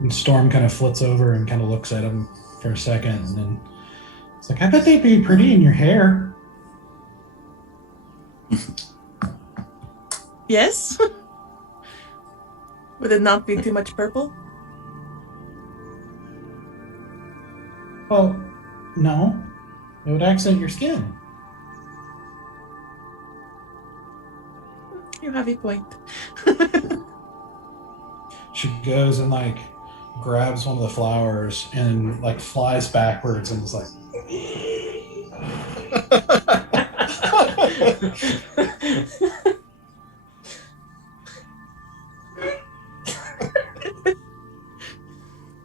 And Storm kind of flits over and kind of looks at him for a second, and then it's like, I bet they'd be pretty in your hair. Yes? Would it not be too much purple? Well, no. It would accent your skin. You have a point. She goes and like grabs one of the flowers and like flies backwards and is like,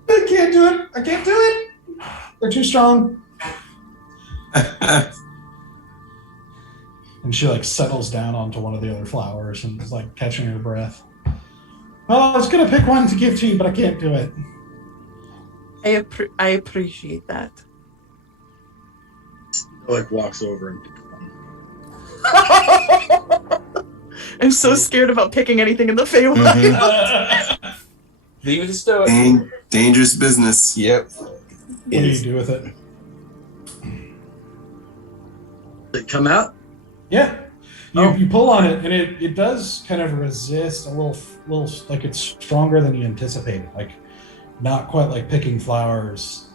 I can't do it. I can't do it. They're too strong. And she like settles down onto one of the other flowers and is like catching her breath. Well, I was gonna pick one to give to you, but I can't do it. I appreciate that. Like walks over and picks one. I'm so scared about picking anything in the Feywild. Mm-hmm. Leave it to Stoic. Dangerous business. Yep. What do you do with it? Did it come out? Yeah. You pull on it, and it does kind of resist a little like it's stronger than you anticipated. Like, not quite like picking flowers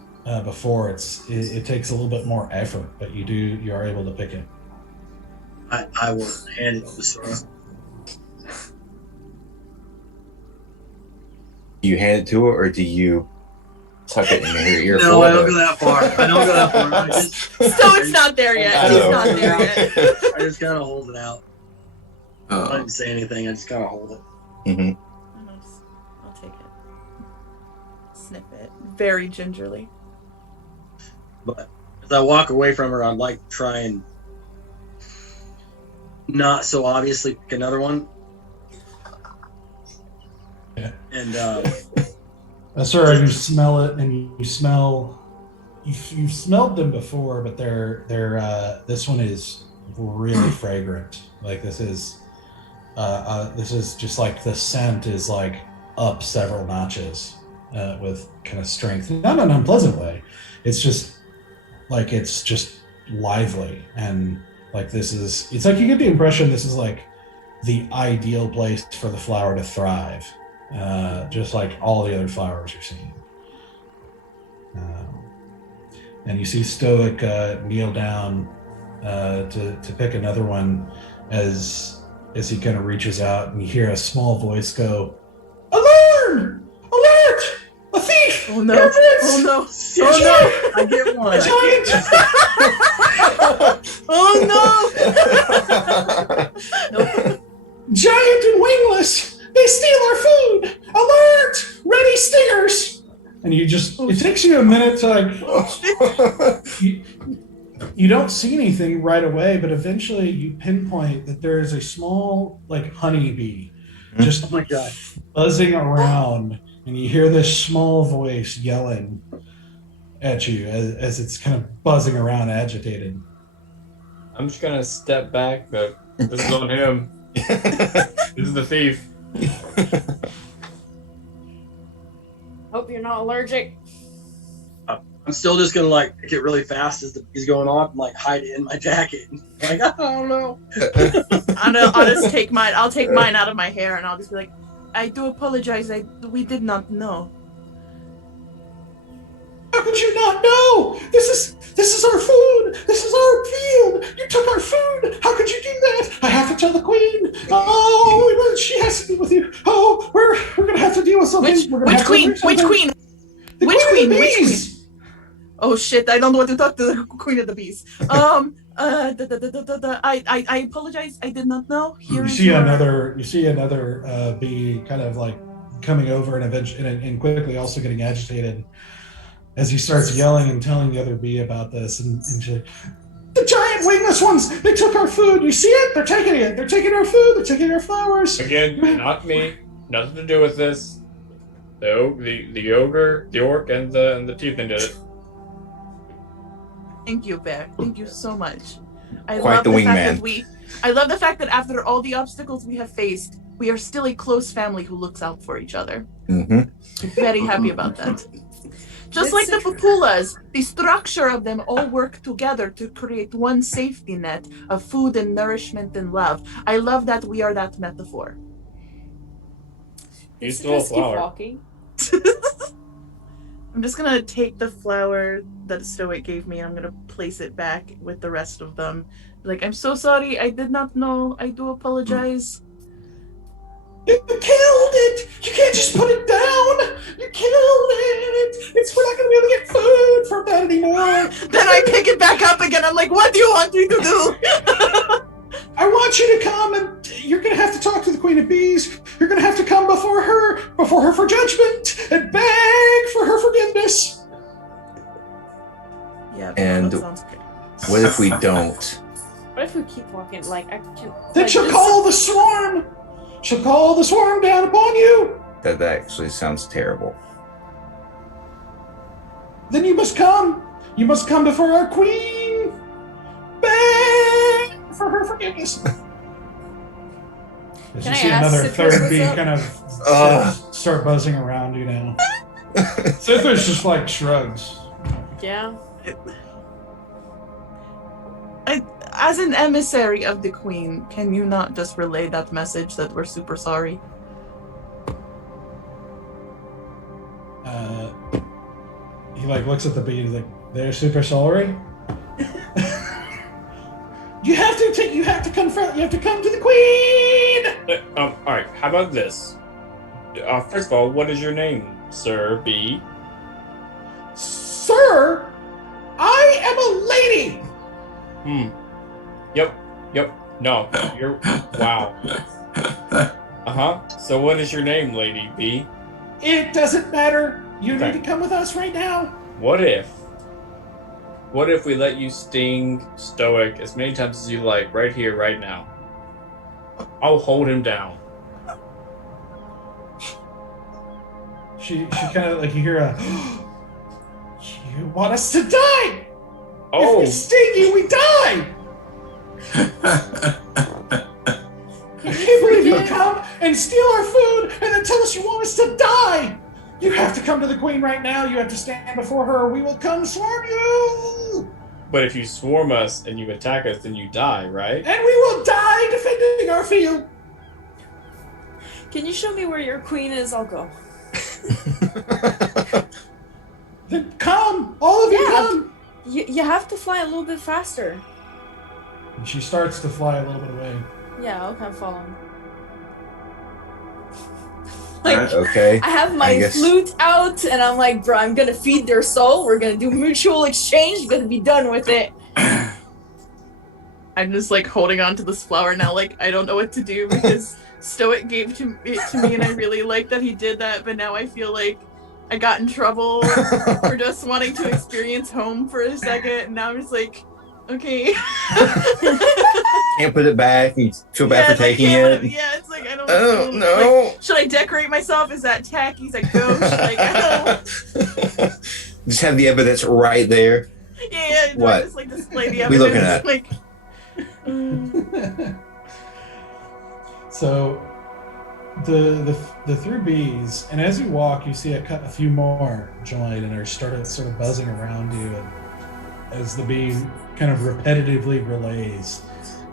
before. It takes a little bit more effort, but you are able to pick it. I will hand it to Sora. Do you hand it to her, or do you tuck it in her ear? No, I don't go that far. I don't go that far. Stoic's not there yet. I He's know. not there yet. I just kind of hold it out. I don't even say anything. I just kind of hold it. Mm-hmm. I'll take it. Snip it very gingerly. But as I walk away from her, I'd like to try and not so obviously pick another one. Yeah. And Sir, you smell it, and you smell. You've smelled them before, but they're this one is really fragrant. Like this is just like the scent is like up several notches with kind of strength. Not in an unpleasant way. It's just lively, and like it's like you get the impression this is like the ideal place for the flower to thrive, just like all the other flowers you're seeing. And you see Stoic kneel down to pick another one as he kind of reaches out, and you hear a small voice go, "Alert! Alert! A thief! Oh no! Errands! Oh no! Oh no! I get one. A giant! Oh no! Nope. Giant and wingless! They steal our food! Alert! Ready stingers!" And it takes you a minute to like, you don't see anything right away, but eventually you pinpoint that there is a small like honeybee just Oh my god. buzzing around, and you hear this small voice yelling at you as it's kind of buzzing around, agitated. I'm just gonna step back, but this is on him. This is the thief. Hope you're not allergic. I'm still just gonna like get really fast as the bee's going off and like hide it in my jacket. Like, I don't know. I'll just take mine. I'll take mine out of my hair, and I'll just be like, "I do apologize. We did not know." How could you not know? This is our food. This is our field. You took our food. How could you do that? I have to tell the queen. Oh, she has to be with you. Oh, we're gonna have to deal with something. Which queen? Which queen? The Which queen? queen? Of the Which bees. Oh shit! I don't know what to talk to the queen of the bees. I apologize. I did not know. You see another bee kind of like coming over and eventually and quickly also getting agitated as he starts yelling and telling the other bee about this, and she, the giant wingless ones, they took our food. You see it? They're taking it. They're taking our food. They're taking our flowers. Again, not me. Nothing to do with this. The ogre, the orc, and the tiefling did it. Thank you, Bear. Thank you so much. I Quite love the fact wingman. that I love the fact that after all the obstacles we have faced, we are still a close family who looks out for each other. Mm-hmm. Very happy about that. Just like the papulas, the structure of them all work together to create one safety net of food and nourishment and love. I love that we are that metaphor. He's still a Just keep flower. walking. I'm just gonna take the flower that Stoic gave me, and I'm gonna place it back with the rest of them. Like, I'm so sorry, I did not know. I do apologize. You killed it! You can't just put it down! You killed it! We're not gonna be able to get food from that anymore! Then I pick it back up again. I'm like, what do you want me to do? I want you to come, and you're gonna have to talk to the Queen of Bees. You're gonna have to come before her for judgment, and beg for her forgiveness. Yeah, And- that sounds great. What if we don't? What if we keep walking? Like, I can. Then like, she'll this- call the swarm. She'll call the swarm down upon you. That actually sounds terrible. Then you must come. You must come before our queen. Beg for her forgiveness. As Can you I see ask another Citrus third what's bee up? kind of start buzzing around you now. Citrus just like shrugs. Yeah. As an emissary of the queen, can you not just relay that message that we're super sorry? He like looks at the bee. He's like, "They're super sorry." You have to confront. You have to come to the queen. All right. How about this? First of all, what is your name, Sir B? Sir, I am a lady. Yep. No, you're... Wow. So what is your name, Lady B? It doesn't matter. You Okay. need to come with us right now. What if we let you sting Stoic as many times as you like, right here, right now? I'll hold him down. She kind of like, you hear a, you want us to die? If we sting you, we die. I can't believe you come and steal our food and then tell us you want us to die. You have to come to the queen right now. You have to stand before her. Or we will come swarm you. But if you swarm us and you attack us, then you die, right? And we will die defending our field. Can you show me where your queen is? I'll go. Then come, all of you come. You have to fly a little bit faster. And she starts to fly a little bit away. Yeah, I'll kind of follow him. Okay. I have my flute out, and I'm like, bro, I'm gonna feed their soul. We're gonna do mutual exchange. We're gonna be done with it. I'm just like holding on to this flower now, like I don't know what to do because Stoic gave it to me, and I really like that he did that. But now I feel like I got in trouble for just wanting to experience home for a second, and now I'm just like, okay. Can't put it back. You feel bad for taking it. Yeah, it's like I don't. Oh no! Like, should I decorate myself? Is that tacky? Is that gauche? Like I don't. Just have the evidence right there. Yeah. What? I just like display the We evidence. looking at? Like. So the three bees, and as you walk, you see a few more join and are sort of buzzing around you, and as the bee kind of repetitively relays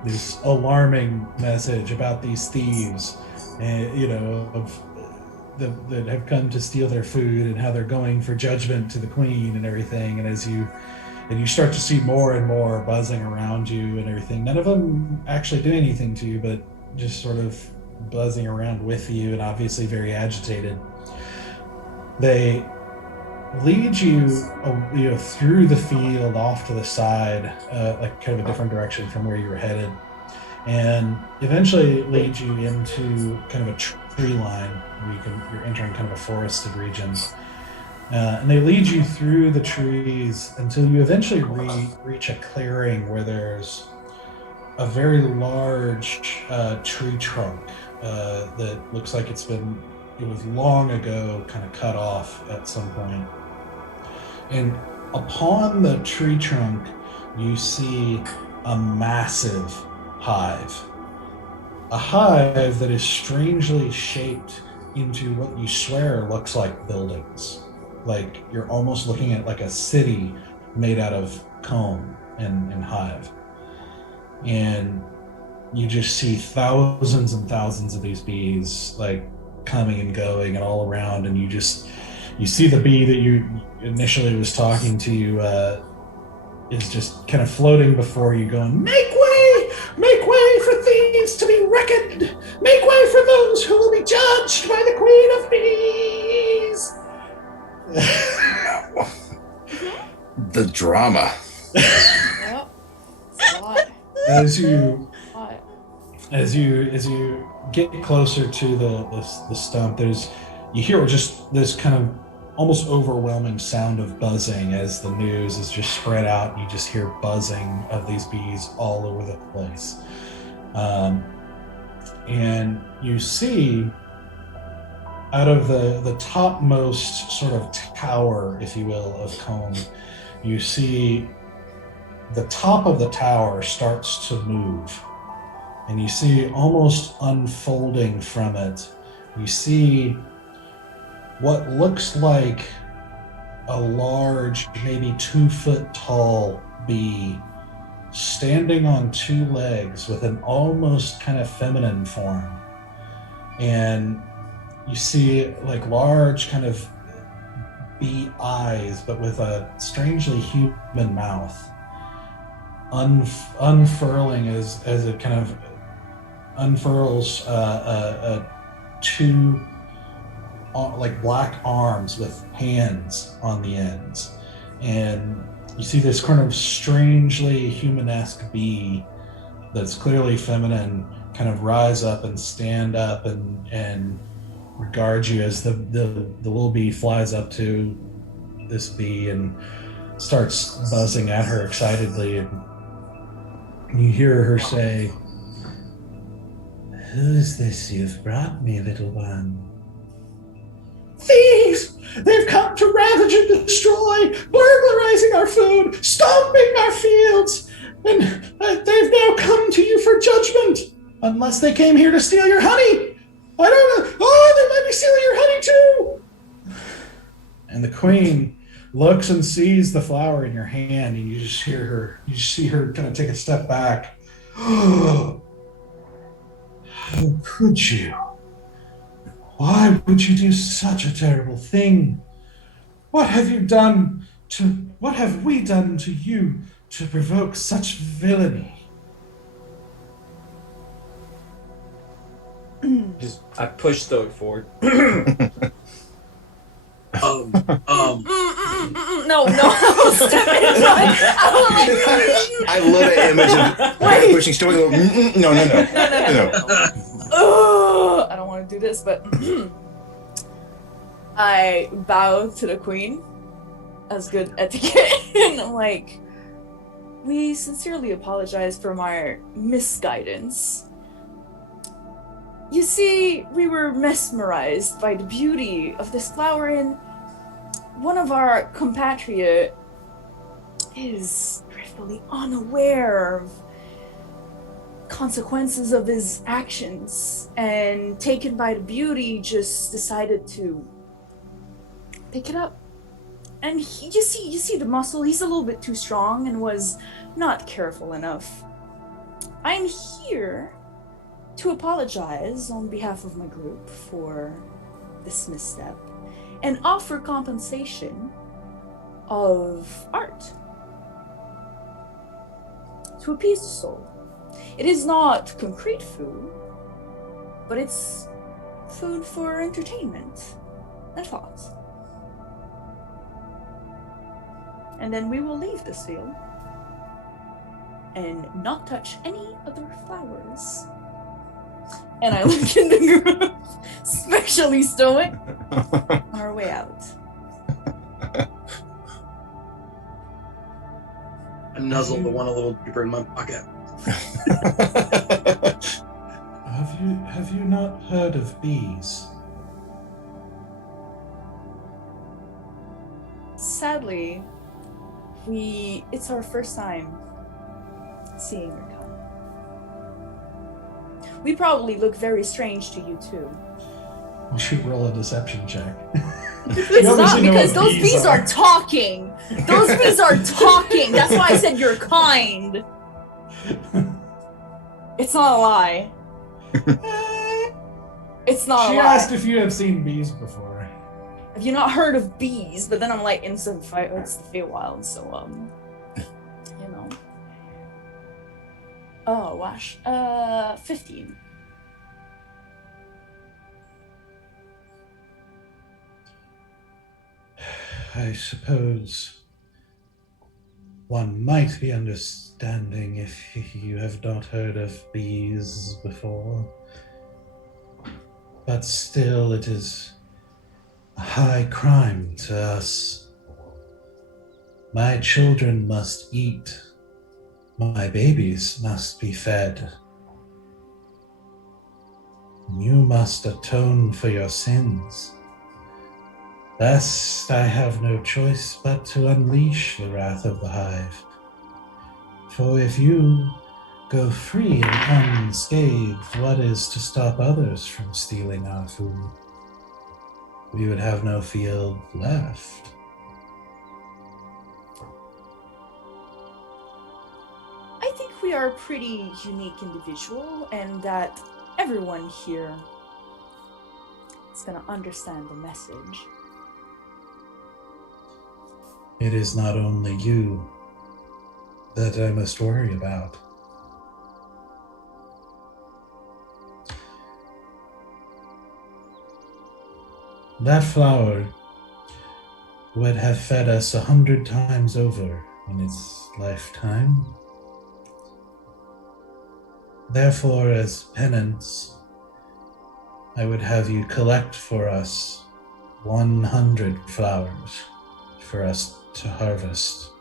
this alarming message about these thieves, and that have come to steal their food and how they're going for judgment to the queen and everything. And as you start to see more and more buzzing around you and everything, none of them actually do anything to you, but just sort of buzzing around with you and obviously very agitated. They lead you through the field off to the side, like kind of a different direction from where you were headed, and eventually lead you into kind of a tree line where you're entering kind of a forested region. And they lead you through the trees until you eventually reach a clearing where there's a very large tree trunk that looks like it was long ago kind of cut off at some point. And upon the tree trunk, you see a massive hive. A hive that is strangely shaped into what you swear looks like buildings. Like you're almost looking at like a city made out of comb and hive. And you just see thousands and thousands of these bees like coming and going and all around, and you see the bee that you initially was talking to you is just kind of floating before you, going, make way for thieves to be reckoned, make way for those who will be judged by the queen of bees. The drama. Yep. It's a lot. As you get closer to the stump, you hear just this kind of almost overwhelming sound of buzzing as the news is just spread out. You just hear buzzing of these bees all over the place, and you see out of the topmost sort of tower, if you will, of comb, you see the top of the tower starts to move, and you see almost unfolding from it, you see what looks like a large, maybe 2 foot tall bee standing on 2 legs with an almost kind of feminine form. And you see like large kind of bee eyes, but with a strangely human mouth, unfurling as it kind of unfurls 2 like black arms with hands on the ends. And you see this kind of strangely humanesque bee that's clearly feminine kind of rise up and stand up and regard you as the little bee flies up to this bee and starts buzzing at her excitedly, and you hear her say, "Who's this you've brought me, little one?" "Thieves! They've come to ravage and destroy, burglarizing our food, stomping our fields, and they've now come to you for judgment, unless they came here to steal your honey. I don't know. Oh, they might be stealing your honey too." And the queen looks and sees the flower in your hand, and you just see her kind of take a step back. "How could you? Why would you do such a terrible thing? What have we done to you to provoke such villainy?" I push Stoic forward. No. Step in front. I love that image of Bennett pushing Stoic. No. Oh, I don't want to do this, but I bow to the queen as good etiquette, and I'm like, "We sincerely apologize for my misguidance. You see, we were mesmerized by the beauty of this flower, and one of our compatriot is dreadfully unaware of consequences of his actions, and taken by the beauty, just decided to pick it up. And you see the muscle, he's a little bit too strong and was not careful enough. I'm here to apologize on behalf of my group for this misstep and offer compensation of art to appease the soul. It is not concrete food, but it's food for entertainment and thought. And then we will leave this field and not touch any other flowers." And I look in the group, especially Stoic, on our way out. I nuzzle the one a little deeper in my pocket. Have you not heard of bees? Sadly, it's our first time seeing your kind. We probably look very strange to you too. We should roll a deception check. It's not, because those bees are talking. Those bees are talking. That's why I said you're kind. It's not a lie. It's not a lie. She asked if you had seen bees before. Have you not heard of bees? But then I'm like, it's the Feywild, so you know. Oh, wash. 15. I suppose one might be understanding if you have not heard of bees before. But still, it is a high crime to us. My children must eat. My babies must be fed. You must atone for your sins. Thus, I have no choice but to unleash the wrath of the hive. For if you go free and unscathed, what is to stop others from stealing our food? We would have no field left. I think we are a pretty unique individual, and that everyone here is going to understand the message. It is not only you that I must worry about. That flower would have fed us 100 times over in its lifetime. Therefore, as penance, I would have you collect for us 100 flowers for us to harvest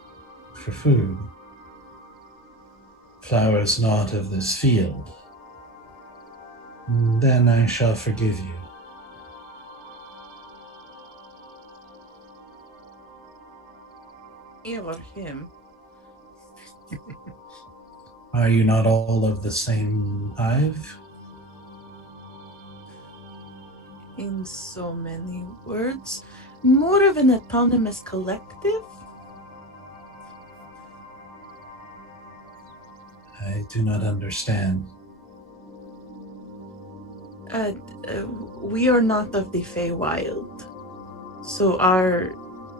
for food. Flowers not of this field. Then I shall forgive you. Me or him? Are you not all of the same hive? In so many words, more of an autonomous collective? I do not understand. We are not of the Feywild, so our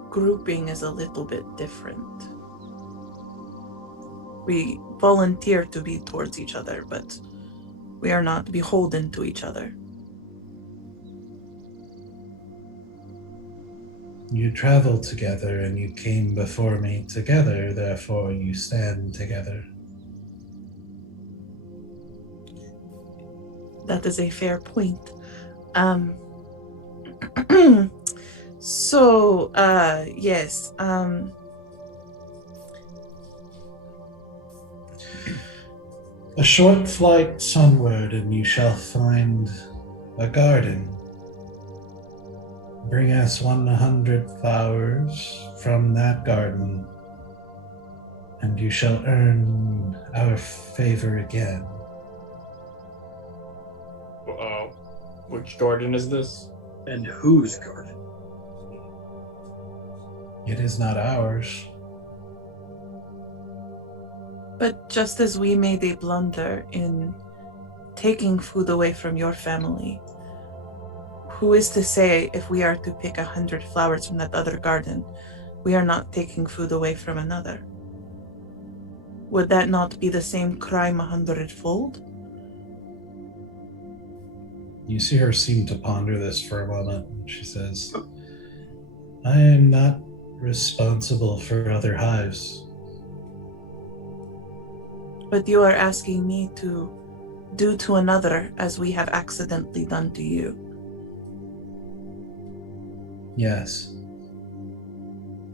grouping is a little bit different. We volunteer to be towards each other, but we are not beholden to each other. You traveled together and you came before me together, therefore you stand together. That is a fair point. So, yes. A short flight sunward and you shall find a garden. Bring us 100 flowers from that garden, and you shall earn our favor again. Which garden is this? And whose garden? It is not ours. But just as we made a blunder in taking food away from your family, who is to say if we are to pick 100 flowers from that other garden, we are not taking food away from another? Would that not be the same crime 100-fold? You see her seem to ponder this for a moment. She says, I am not responsible for other hives. But you are asking me to do to another as we have accidentally done to you. Yes.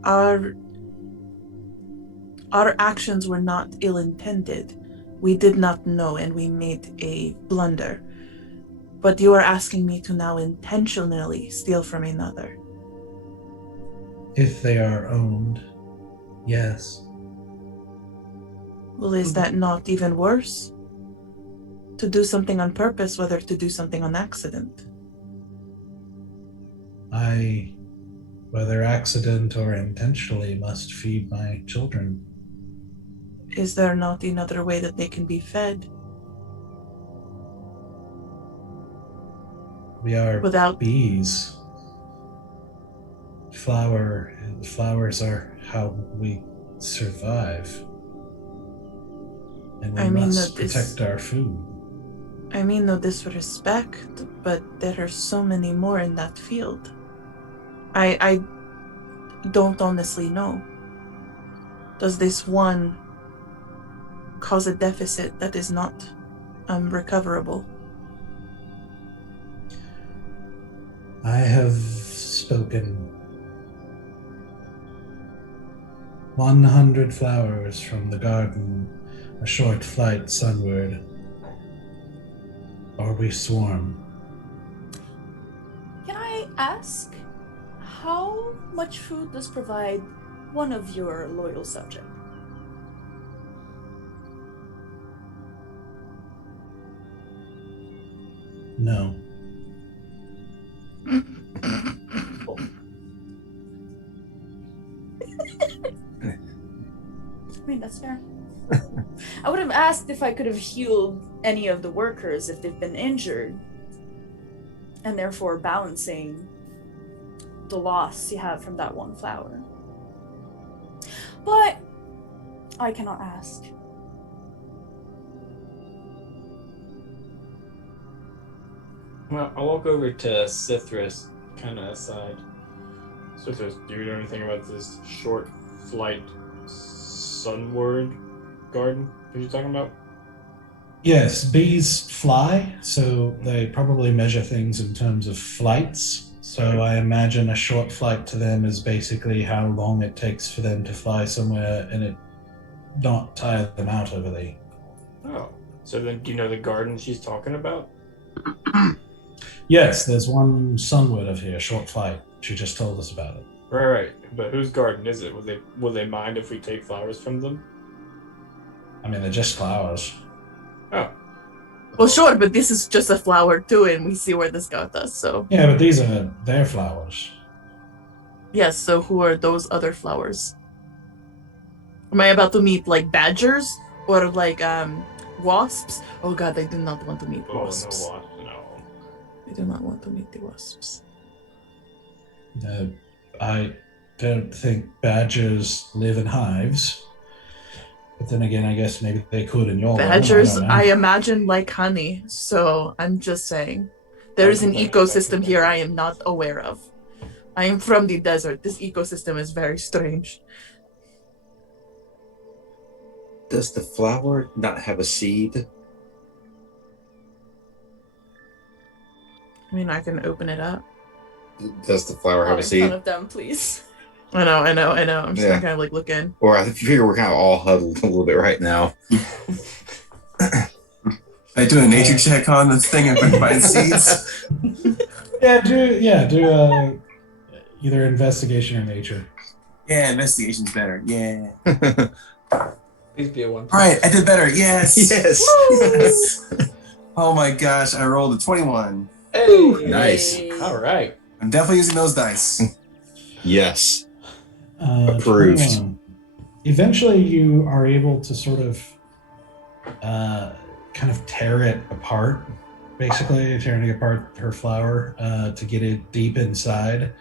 Our actions were not ill-intended. We did not know and we made a blunder. But you are asking me to now intentionally steal from another. If they are owned, yes. Well, is that not even worse? To do something on purpose, whether to do something on accident. I, whether accident or intentionally, must feed my children. Is there not another way that they can be fed? We are Without bees. Flowers are how we survive. And we must protect our food. I mean no disrespect, but there are so many more in that field. I don't honestly know. Does this one cause a deficit that is not recoverable? I have spoken. 100 flowers from the garden, a short flight sunward, or we swarm. Can I ask, how much food does provide one of your loyal subjects? No. I mean, that's fair. I would have asked if I could have healed any of the workers if they've been injured, and therefore balancing the loss you have from that one flower. But I cannot ask. Well, I'll walk over to Cithris, kind of aside. So, do you know anything about this short flight sunward garden that you're talking about? Yes, bees fly, so they probably measure things in terms of flights. So I imagine a short flight to them is basically how long it takes for them to fly somewhere and it not tire them out overly. Oh. So then, do you know the garden she's talking about? Yes, there's one sunward of here, short flight. She just told us about it. Right. But whose garden is it? Will they mind if we take flowers from them? I mean, they're just flowers. Oh. Well, sure, but this is just a flower too, and we see where this got us. So Yeah, but these are their flowers. yes. So who are those other flowers? Am I about to meet like badgers or like wasps? Oh God, I do not want to meet wasps. No. I do not want to meet the wasps. I don't think badgers live in hives. But then again, I guess maybe they could in your Badgers, realm, I I don't know. imagine like honey. So I'm just saying, there is an ecosystem here I am not aware of. I am from the desert. This ecosystem is very strange. Does the flower not have a seed? I mean, I can open it up. Does the flower have Not a in seed? front of them, please. I know. I'm just Yeah. kind of like looking. Or I figure we're kind of all huddled a little bit right now. I do a nature check on the thing and find seeds. Do either investigation or nature. Yeah, investigation's better. Yeah. Please be a one. All right, I did better. Yes. Yes. Yes. Oh my gosh, I rolled a 21. Hey. Nice. All right. I'm definitely using those dice. Yes. Approved. 21. Eventually, you are able to sort of kind of tear it apart, basically tearing apart her flower to get it deep inside.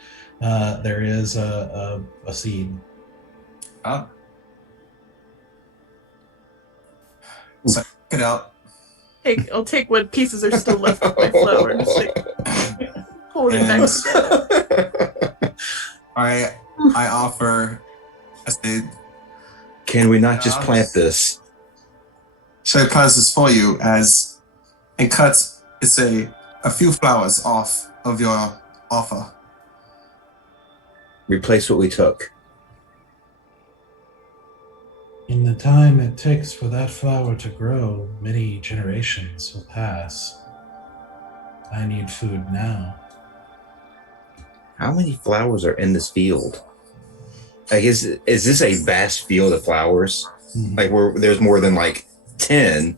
There is a seed. Oh. So check it out. I'll take what pieces are still left of my flower and just like, hold it back together. I offer. I say, Can we not just plant this? so it plants this for you as it cuts. It's a few flowers off of your offer. Replace what we took. In the time it takes for that flower to grow, many generations will pass. I need food now. How many flowers are in this field? I guess, is this a vast field of flowers? Like where there's more than like 10?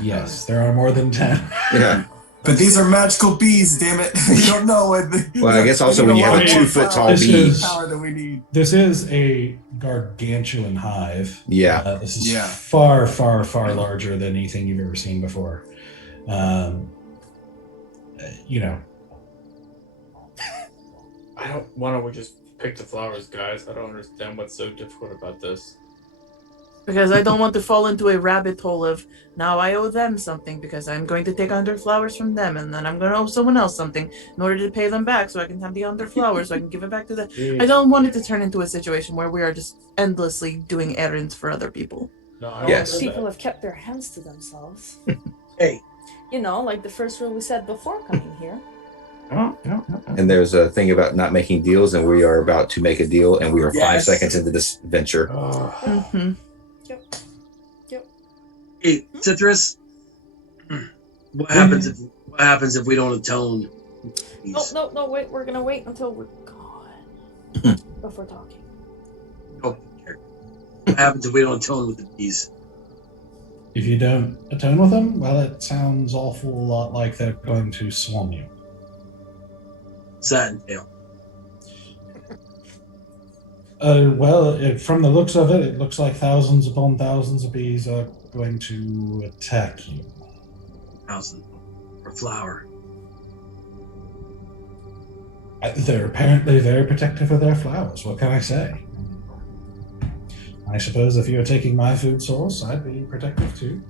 Yes, there are more than 10. Yeah. But these are magical bees, damn it! You don't know what. Well, I guess also when you have a 2-foot tall This bee. is- power that we need. This is a gargantuan hive. Yeah. This is Yeah. far, far, far larger than anything you've ever seen before. You know, Why don't we just pick the flowers, guys? I don't understand what's so difficult about this. Because I don't want to fall into a rabbit hole of now I owe them something because I'm going to take 100 flowers from them and then I'm going to owe someone else something in order to pay them back so I can have the 100 flowers so I can give it back to them. I don't want it to turn into a situation where we are just endlessly doing errands for other people. No, I Yes. don't People have kept their hands to themselves. Hey. You know, like the first rule we said before coming here. And there's a thing about not making deals, and we are about to make a deal, and we are 5 Yes. seconds into this venture. Mm-hmm. Hey, Citrus. What happens if we don't atone? No, wait, we're gonna wait until we're gone before talking. What happens if we don't atone with the bees? if you don't atone with them, well, it sounds awful lot like they're going to swarm you. What's that entail? From the looks of it, it looks like thousands upon thousands of bees are going to attack you. Thousand or flower. They're apparently very protective of their flowers. What can I say? I suppose if you're taking my food source, I'd be protective too.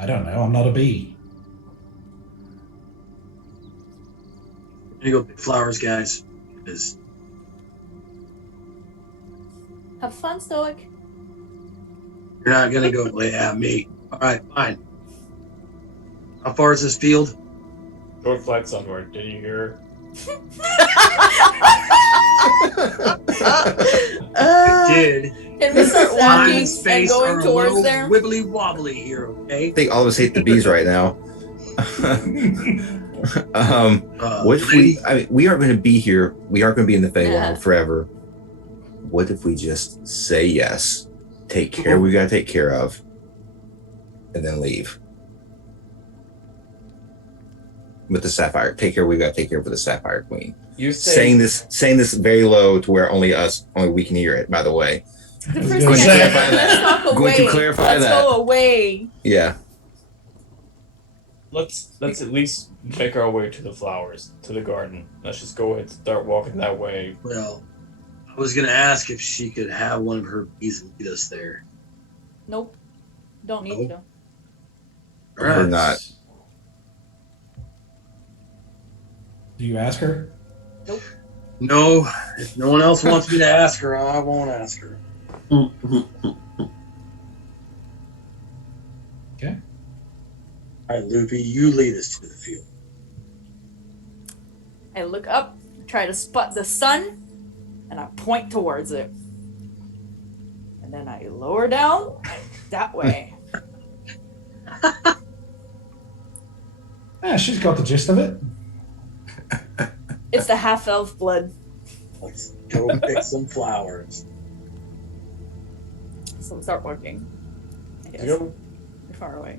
I don't know. I'm not a bee. Here you go, big flowers, guys. 'Cause Have fun, Stoic. you're not gonna go, yeah, me. All right, fine. How far is this field? Short flight sunward. Did you hear? I did. Can we start Time walking and and space are going a towards little there? wibbly wobbly here, okay? I think all of us hate the bees right now. What if lady, we aren't going to be here. We aren't going to be in the Feywild Yeah. forever. What if we just say yes, take care we got to take care of, and then leave? With the Sapphire. Take care we got to take care of the Sapphire Queen. You say Saying this very low to where only we can hear it, by the way. The I was first gonna thing say- I said, let's talk away. Going to clarify let's that. go away. Yeah. let's at least make our way to the flowers, to the garden. Let's just go ahead and start walking that way. well, I was gonna ask if she could have one of her bees lead us there. Nope. Don't need Oh. to. All right. Or not. Do you ask her? No, if no one else wants me to ask her, I won't ask her. Okay. All right, Loopy, you lead us to the field. I look up, try to spot the sun, and I point towards it. And then I lower down that way. She's got the gist of it. It's the half elf blood. Let's go pick some flowers. So we start working. I guess. Go. We're far away.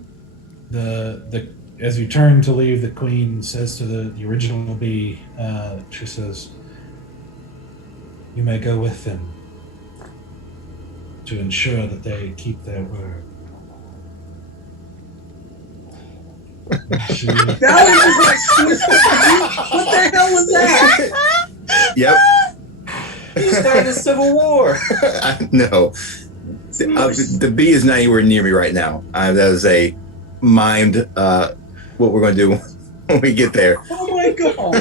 The as you turn to leave, the queen says to the original bee, she says, "You may go with them to ensure that they keep their word." She- That was just like, what the hell was that? Yep. You started the Civil War. No. The bee is not anywhere near me right now. That is a mimed what we're going to do when we get there. Oh my god!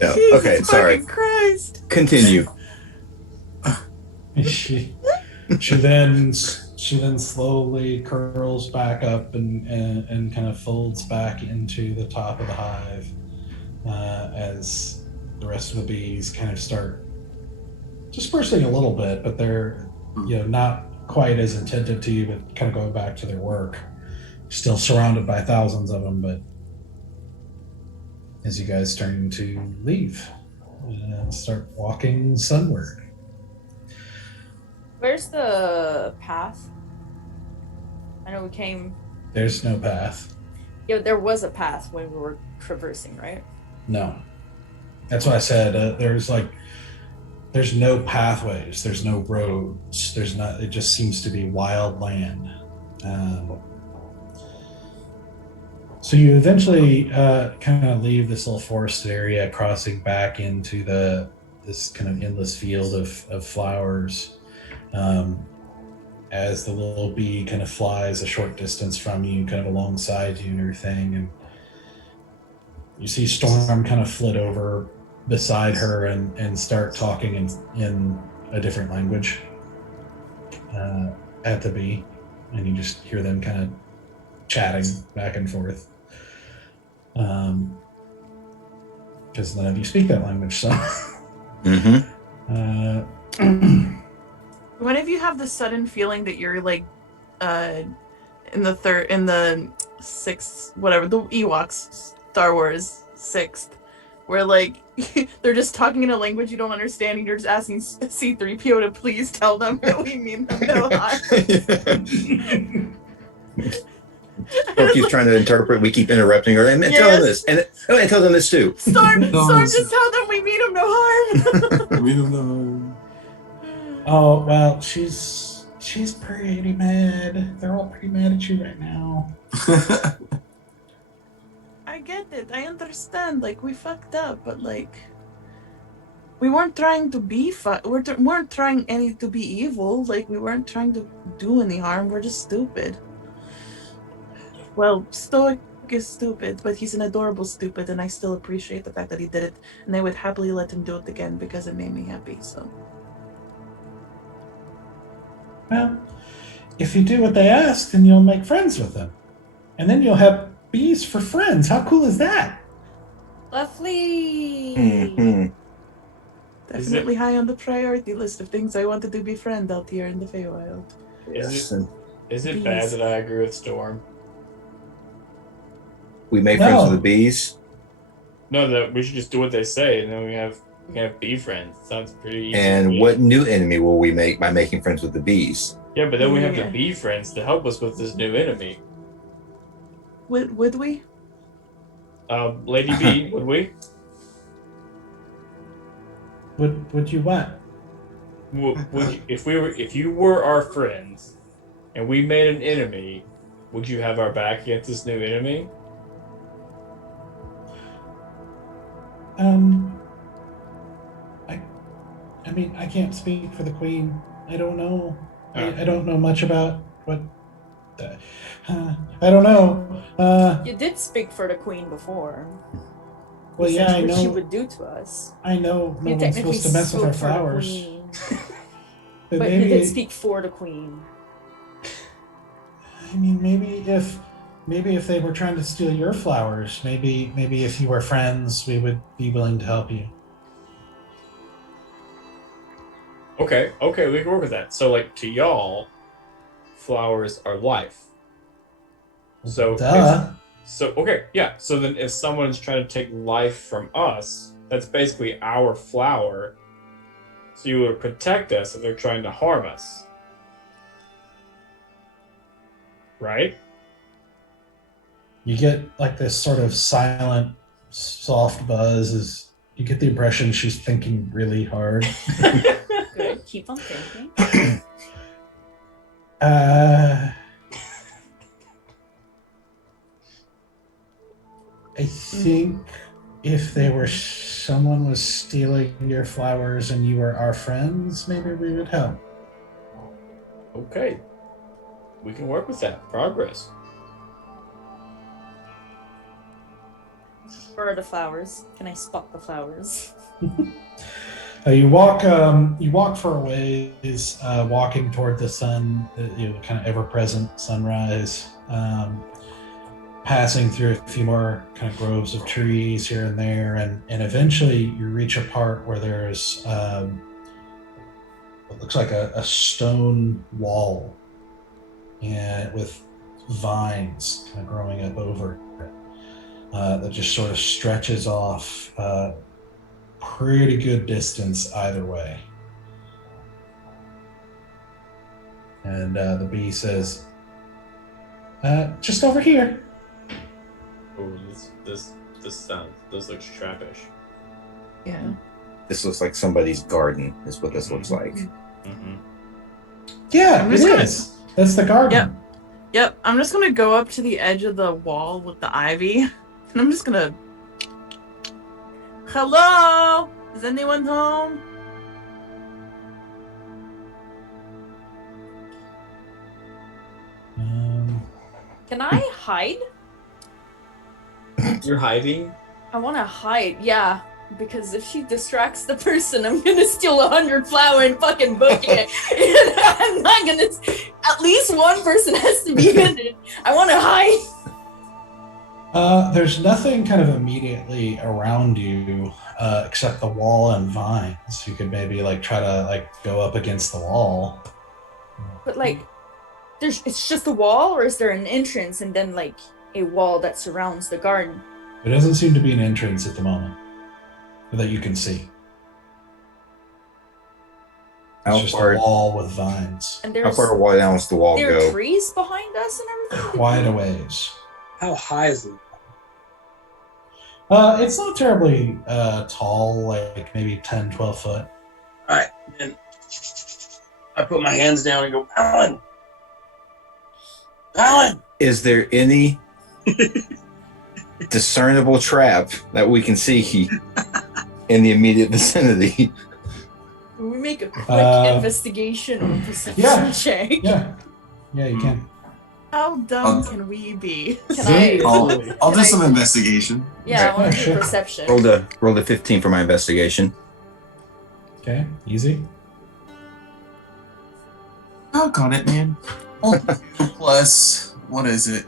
No. Jesus Okay, sorry. fucking Christ. Continue. she then slowly curls back up and kind of folds back into the top of the hive as the rest of the bees kind of start dispersing a little bit, but they're not quite as attentive to you, but kind of going back to their work. Still surrounded by thousands of them, but as you guys turn to leave and start walking sunward. Where's the path? I know we came. There's no path. Yeah, there was a path when we were traversing, right? No. That's why I said there's no pathways, there's no roads, there's not. It just seems to be wild land. So you eventually kind of leave this little forested area, crossing back into this kind of endless field of flowers. As the little bee kind of flies a short distance from you, kind of alongside you and everything, and you see Storm kind of flit over beside her and start talking in a different language at the bee, and you just hear them kind of chatting back and forth. Because none of you speak that language, so. Mm-hmm. One of you have the sudden feeling that you're like in the sixth, whatever, the Ewoks, Star Wars 6th, where like they're just talking in a language you don't understand and you're just asking C-3PO to please tell them that we mean them no harm. Or keeps trying to interpret. We keep interrupting her. And tell them this, and tell them this too. Storm, No, just tell them we mean them no harm. We don't know. Oh, well, she's pretty mad. They're all pretty mad at you right now. I get it. I understand. Like, we fucked up, but like, we weren't trying to be weren't trying to be evil. Like, we weren't trying to do any harm. We're just stupid. Well, Stoic is stupid, but he's an adorable stupid, and I still appreciate the fact that he did it, and I would happily let him do it again because it made me happy, so. Well, if you do what they ask, then you'll make friends with them. And then you'll have bees for friends. How cool is that? Lovely. Mhm. Definitely high on the priority list of things I want to do befriend out here in the Feywild. Yes, Is and it bad that I agree with Storm? we make No. friends with the bees. No, that we should just do what they say, and then we can have bee friends. Sounds pretty easy. And what new enemy will we make by making friends with the bees? Yeah, but then we have Yeah. the bee friends to help us with this new enemy. Would we? Lady Bee, would we? Would you what? If you were our friends, and we made an enemy, would you have our back against this new enemy? I mean, I can't speak for the queen. I don't know. Oh. I don't know much about what. I don't know. You did speak for the queen before. Well, You yeah, said I what she know. would do to us. I know no You one's technically supposed to mess with our spoke for the flowers. queen. But But maybe, you did speak for the queen. I mean, maybe if they were trying to steal your flowers, maybe if you were friends, we would be willing to help you. Okay, we can work with that. So, like, to y'all, flowers are life. So, Duh. okay, yeah. So then, if someone's trying to take life from us, that's basically our flower. So you would protect us if they're trying to harm us, right? You get like this sort of silent, soft buzz. As you get the impression she's thinking really hard. Good. Keep on thinking. I think if they were someone was stealing your flowers and you were our friends, maybe we would help. Okay, we can work with that. Progress. Where are the flowers? Can I spot the flowers? You walk for a ways, walking toward the sun, kind of ever-present sunrise, passing through a few more kind of groves of trees here and there, and eventually you reach a part where there's what looks like a stone wall, and with vines kind of growing up over it, that just sort of stretches off pretty good distance either way. And the bee says, just over here. Ooh, this looks trappish. Yeah. This looks like somebody's garden, is what this looks like. Mm-hmm. Yeah, I'm it just gonna- is. That's the garden. Yep, I'm just gonna go up to the edge of the wall with the ivy, and I'm just gonna... Hello? Is anyone home? Can I hide? You're hiding? I want to hide, yeah. Because if she distracts the person, I'm gonna steal 100 flower and fucking book it. And I'm not gonna. At least one person has to be in it. I want to hide. There's nothing kind of immediately around you except the wall and vines. You could maybe like try to like go up against the wall. But like, it's just a wall, or is there an entrance and then like a wall that surrounds the garden? There doesn't seem to be an entrance at the moment that you can see. It's How just far, a wall with vines. And how there's far wide down does the wall there are go? trees behind us and everything. Quite a ways. How high is it? It's not terribly tall, like maybe 10, 12 foot. All right, and I put my hands down and go, Alan! Alan! Is there any discernible trap that we can see in the immediate vicinity? We make a quick Uh, investigation or perception yeah. check. Yeah, you can. How dumb can we be? Can I? I'll Can do I- some investigation. Yeah, I want to Sure. do perception. Rolled a 15 for my investigation. Okay, easy. Oh, got it, man. Oh, 2 plus, what is it?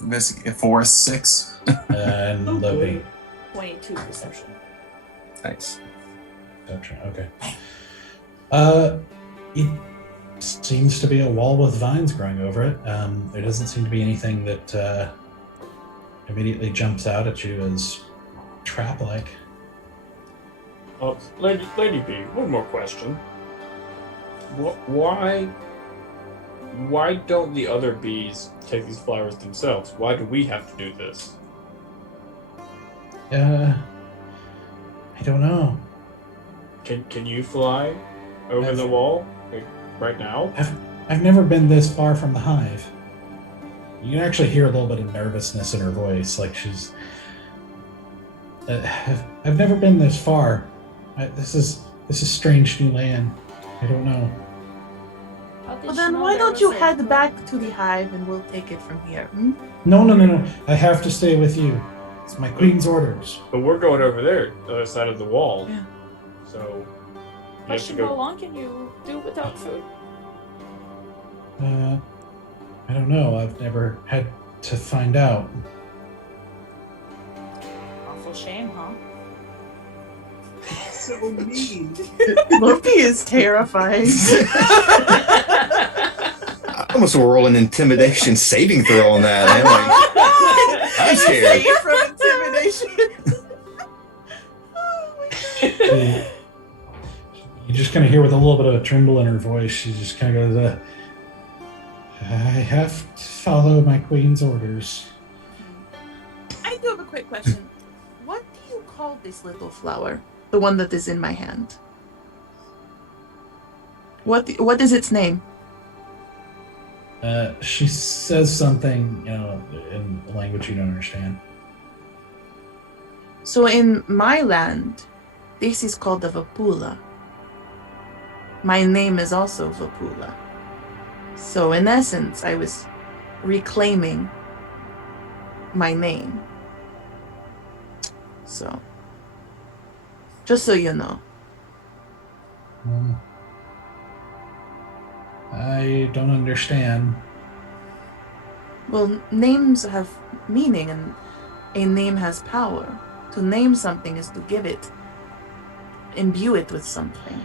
Investigate 4, 6. And Lopi. 22 perception. Nice. Perception, okay. It seems to be a wall with vines growing over it. There doesn't seem to be anything that immediately jumps out at you as trap-like. Lady B, one more question. Why don't the other bees take these flowers themselves? Why do we have to do this? I don't know. Can you fly over the wall like, right now? I've never been this far from the hive. You can actually hear a little bit of nervousness in her voice, like she's. I've never been this far. This is strange new land. I don't know. How did Well, she then know why there don't was you a- head back to the hive and we'll take it from here? Hmm? No. I have to stay with you. It's my queen's orders. But we're going over there, the other side of the wall. Yeah. So you have to Question: How go. long can you do without food? I don't know. I've never had to find out. Awful shame, huh? So mean. Lopi is terrifying. I almost will roll an intimidation saving throw on that. I'm like, I'm scared. Save from intimidation. You just kind of hear with a little bit of a tremble in her voice. She just kind of goes, I have to follow my queen's orders. I do have a quick question. What do you call this little flower? The one that is in my hand. What is its name? She says something, in a language you don't understand. So in my land, this is called a vapula. My name is also Vapula. So in essence, I was reclaiming my name. So, just so you know. I don't understand. Well, names have meaning and a name has power. To name something is to give it, imbue it with something.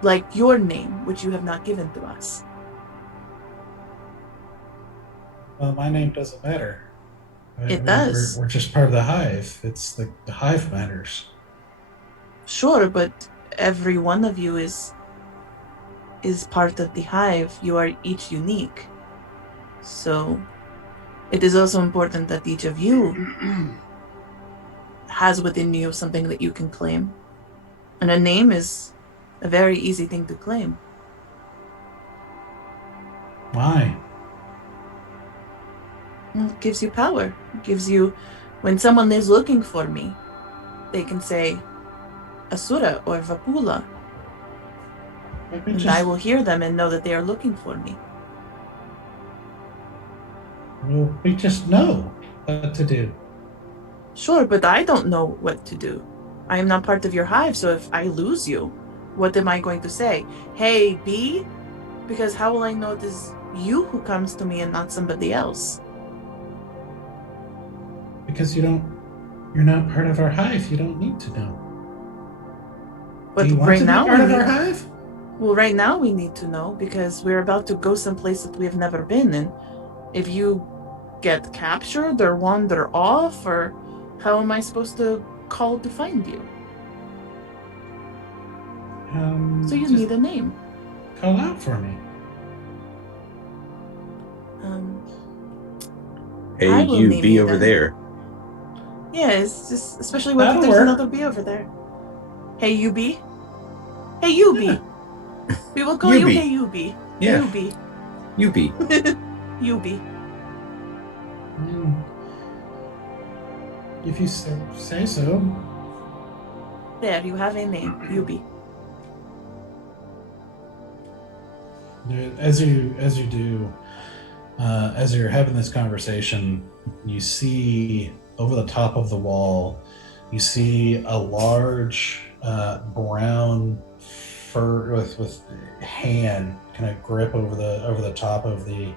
Like your name, which you have not given to us. Well, my name doesn't matter. It does. We're just part of the hive. It's the hive matters. Sure, but every one of you is part of the hive. You are each unique. So it is also important that each of you has within you something that you can claim. And a name is a very easy thing to claim. Why? Well, it gives you power. It gives you, when someone is looking for me, they can say Asura or Vapula. And I will hear them and know that they are looking for me. Well, we just know what to do. Sure, but I don't know what to do. I am not part of your hive, so if I lose you, what am I going to say? Hey, B? Because how will I know it is you who comes to me and not somebody else? Because you're not part of our hive. You don't need to know. But do you want right to now, be part of we our need- hive? Well, right now we need to know because we're about to go someplace that we have never been. And if you get captured or wander off, or how am I supposed to call to find you? So you just need a name. call out for me. I Hey, will you name be you over then. there. Yeah, it's just especially when That'll there's work. another bee over there. Hey, you bee. Hey, you bee. We will call You you bee. Hey, you bee. Yeah. You bee. You be. You bee. If you say so. There, you have a name. You bee. As you do, as you're having this conversation, you see over the top of the wall, you see a large brown fur with hand kind of grip over the top of the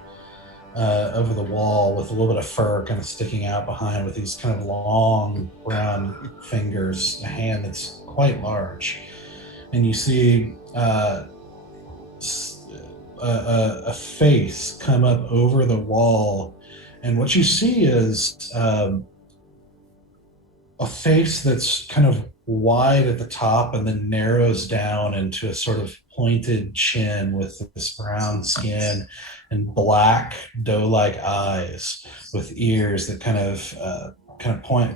over the wall, with a little bit of fur kind of sticking out behind, with these kind of long brown fingers, a hand that's quite large. And you see a face come up over the wall, and what you see is a face that's kind of wide at the top and then narrows down into a sort of pointed chin with this brown skin and black doe-like eyes with ears that kind of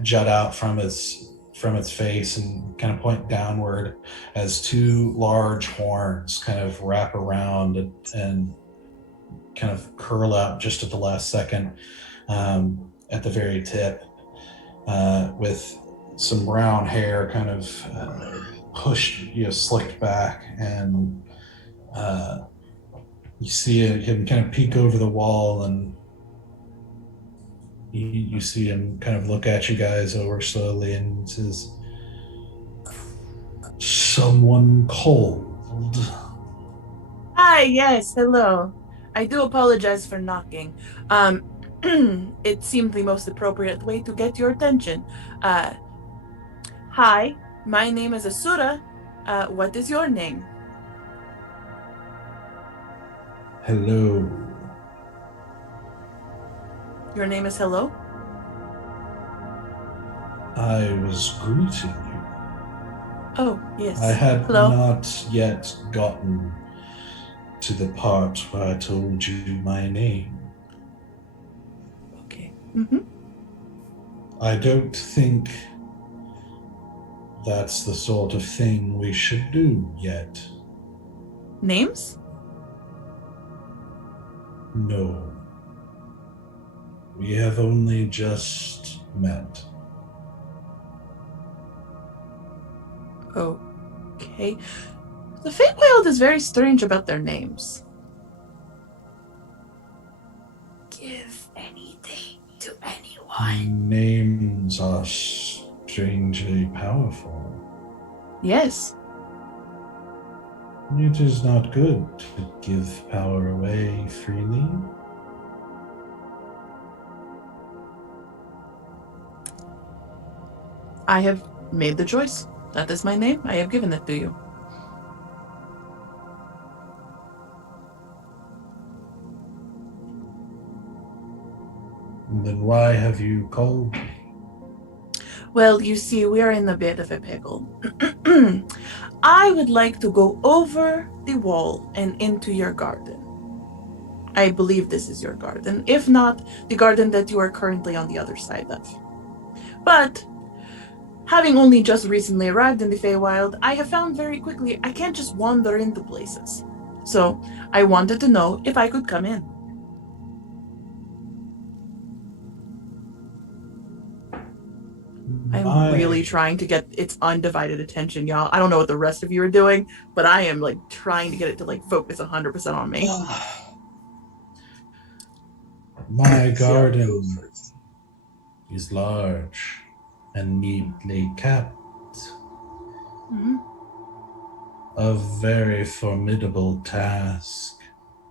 jut out from its face and kind of point downward as two large horns kind of wrap around and kind of curl out just at the last second at the very tip, with some brown hair kind of pushed, slicked back, and you see him kind of peek over the wall, and you see him kind of look at you guys over slowly and says, "Someone called." Hi, yes, hello. I do apologize for knocking. It seemed the most appropriate way to get your attention. Hi, my name is Asura. What is your name? Hello. Your name is Hello? I was greeting you. Oh, yes. I had Hello? not yet gotten to the part where I told you my name. Okay. Mm-hmm. I don't think that's the sort of thing we should do yet. Names? No. We have only just met. Okay. The Feywild is very strange about their names. Give anything to anyone. Names are strangely powerful. Yes. It is not good to give power away freely. I have made the choice. That is my name. I have given it to you. Then why have you called me? Well, you see, we are in a bit of a pickle. I would like to go over the wall and into your garden. I believe this is your garden. If not, the garden that you are currently on the other side of. But having only just recently arrived in the Feywild, I have found very quickly I can't just wander into places. So I wanted to know if I could come in. I'm really trying to get its undivided attention, y'all. I don't know what the rest of you are doing, but I am like trying to get it to like focus 100% on me. My garden is large and neatly kept. Mm-hmm. A very formidable task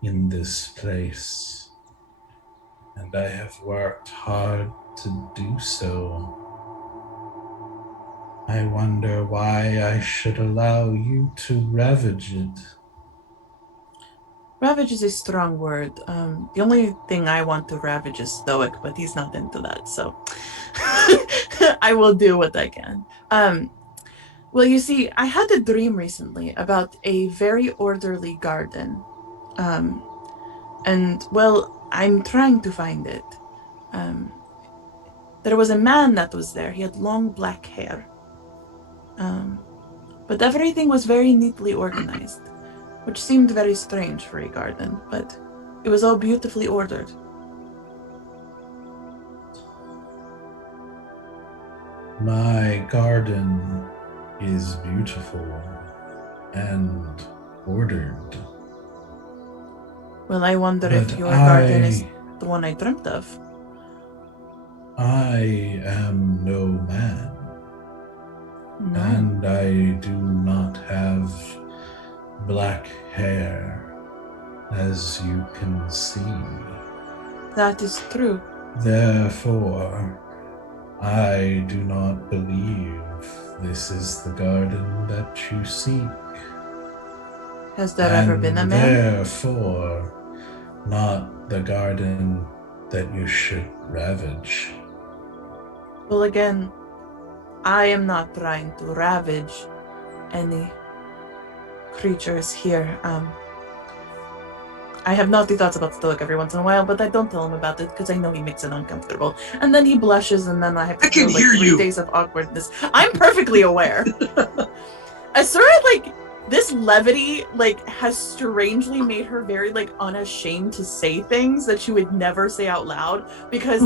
in this place, and I have worked hard to do so. I wonder why I should allow you to ravage it. Ravage is a strong word. The only thing I want to ravage is Stoic, but he's not into that, so I will do what I can. Well, you see, I had a dream recently about a very orderly garden. And, well, I'm trying to find it. There was a man that was there. He had long black hair. But everything was very neatly organized, which seemed very strange for a garden, but it was all beautifully ordered. My garden is beautiful and ordered. Well, I wonder if But your garden is... The one I dreamt of. I am no man, No. and I do not have black hair, as you can see. That is true. Therefore, I do not believe this is the garden that you seek. Has there ever been a man? Therefore, not the garden that you should ravage. Well, again, I am not trying to ravage any creatures here. I have naughty thoughts about Stoic every once in a while, but I don't tell him about it because I know he makes it uncomfortable. And then he blushes, and then I have to can feel hear 3 you. days of awkwardness. I'm perfectly aware. Asura, this levity, has strangely made her very, unashamed to say things that she would never say out loud. Because,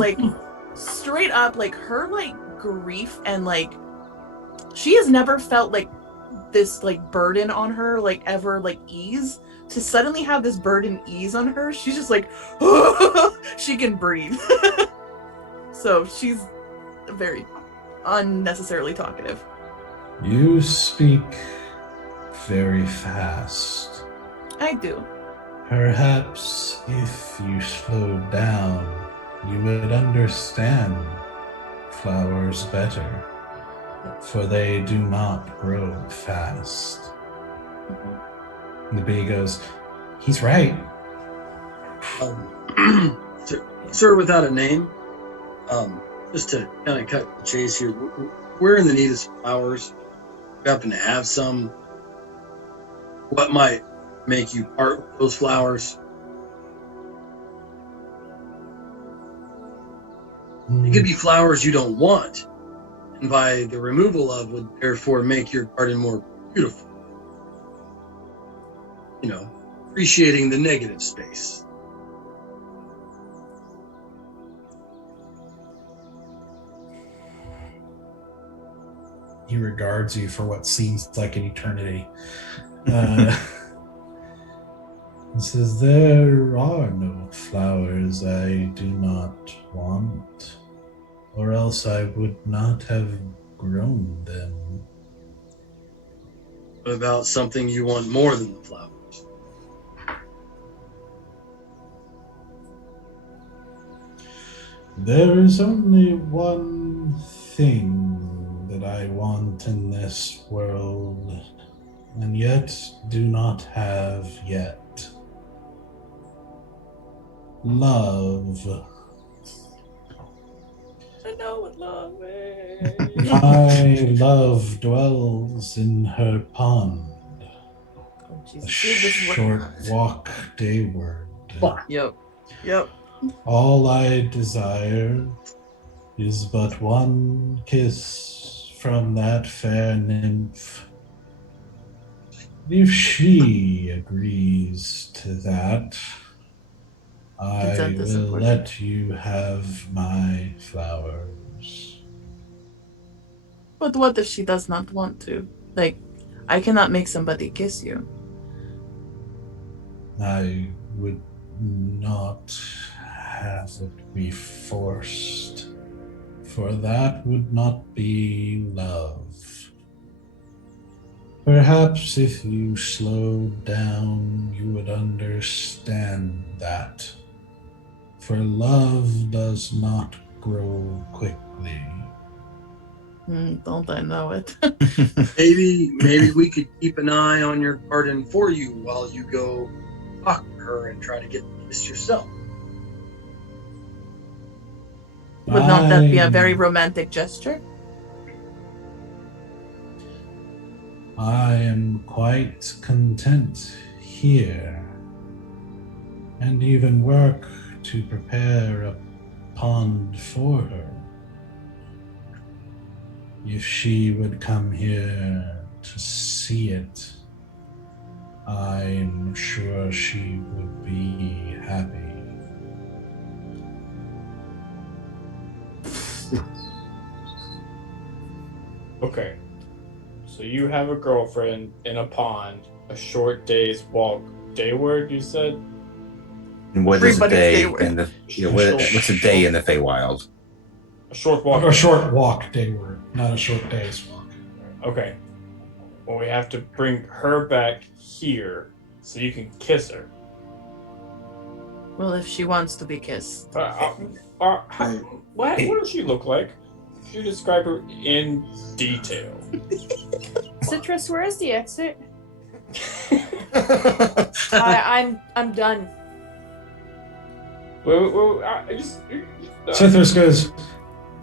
straight up, her, grief and, she has never felt, this, burden on her, ever, ease. To suddenly have this burden ease on her, she's just she can breathe. So she's very unnecessarily talkative. You speak very fast. I do. Perhaps if you slowed down, you would understand flowers better, for they do not grow fast. The bee goes, he's right. Sir, without a name, just to kind of cut the chase here, we're in the need of some flowers. We happen to have some. What might make you part with those flowers? It could be flowers you don't want, and by the removal of would therefore make your garden more beautiful. Appreciating the negative space. He regards you for what seems like an eternity. He says, there are no flowers I do not want, or else I would not have grown them. What about something you want more than the flowers? There is only one thing that I want in this world, and yet do not have yet. Love. I know what love is. My love dwells in her pond. Oh, A Jesus. See, this is what- short walk dayward. Yep. All I desire is but one kiss from that fair nymph. If she agrees to that, I Consent is will important. let you have my flowers. But what if she does not want to? I cannot make somebody kiss you. I would not have it be forced, for that would not be love. Perhaps if you slowed down, you would understand that, for love does not grow quickly. Don't I know it? Maybe we could keep an eye on your garden for you while you go talk to her and try to get the kiss yourself. Would not that be a very romantic gesture? I am quite content here, and even work to prepare a pond for her. If she would come here to see it, I'm sure she would be happy. Okay. So you have a girlfriend in a pond, a short day's walk dayward, you said? And what is a Everybody's day Dayward. in the what's a day in the Feywild? A short walk. Or a short walk, Dayward, not a short day's walk. Okay. Well, we have to bring her back here so you can kiss her. Well, if she wants to be kissed. What does she look like? Could you describe her in detail? Citrus, where is the exit? I'm done. Citrus goes,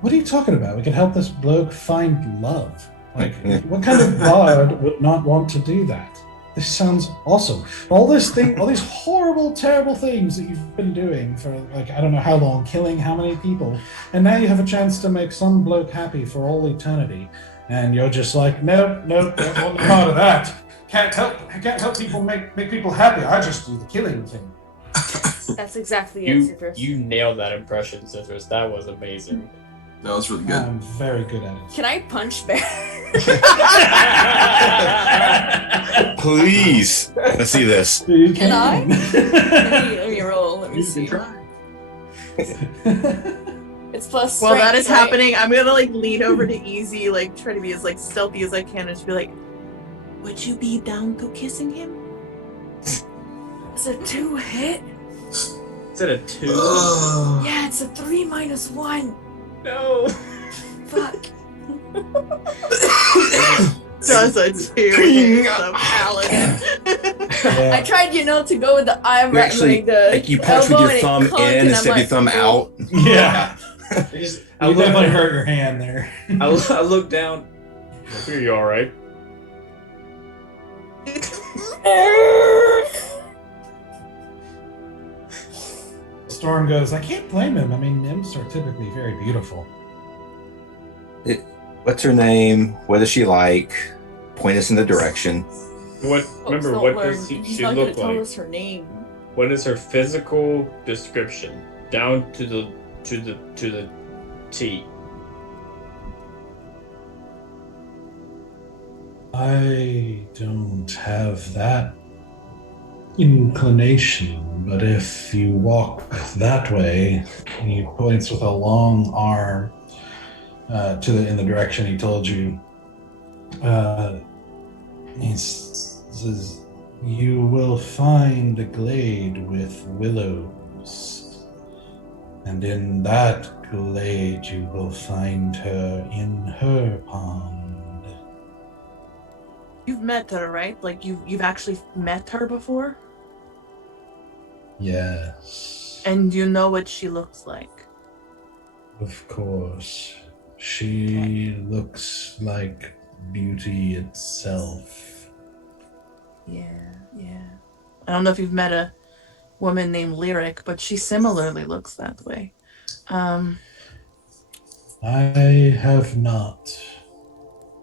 what are you talking about? We can help this bloke find love. Like, what kind of bard would not want to do that? This sounds awesome. All these horrible, terrible things that you've been doing for, like, I don't know how long, killing how many people, and now you have a chance to make some bloke happy for all eternity, and you're just like, no, don't want a part of that. I can't help people make people happy. I just do the killing thing. That's exactly it, Citrus. You nailed that impression, Citrus. That was amazing. That was really good. I'm very good at it. Can I punch Bear? Please, let's see this. Can I? Let me roll. Let me see. It's plus. While that is strength, right? happening, I'm gonna like lean over to Easy, like try to be as like stealthy as I can, and just be like, "Would you be down to kissing him?" It's a 2 hit. Is it a 2? Yeah, it's a 3 minus 1. No. Fuck. Does a 2 hit the paladin? I tried, to go with the eye, You actually, like you punch with elbow your and it thumb clunked, in and instead of I'm your thumb like, out. Yeah. You You definitely hurt your hand there. I look down. Are you alright? Storm goes, I can't blame him. I mean, nymphs are typically very beautiful. What's her name? What is she like? Point us in the direction. What does she He's not gonna look tell like? us her name. What is her physical description down to the T? I don't have that inclination, but if you walk that way, and he points with a long arm in the direction he told you. He says, "You will find a glade with willows, and in that glade you will find her in her pond." You've met her, right? Like you've actually met her before, Yes, and you know what she looks like. of course. She looks like beauty itself. Yeah. I don't know if you've met a woman named Lyric, but she similarly looks that way. I have not,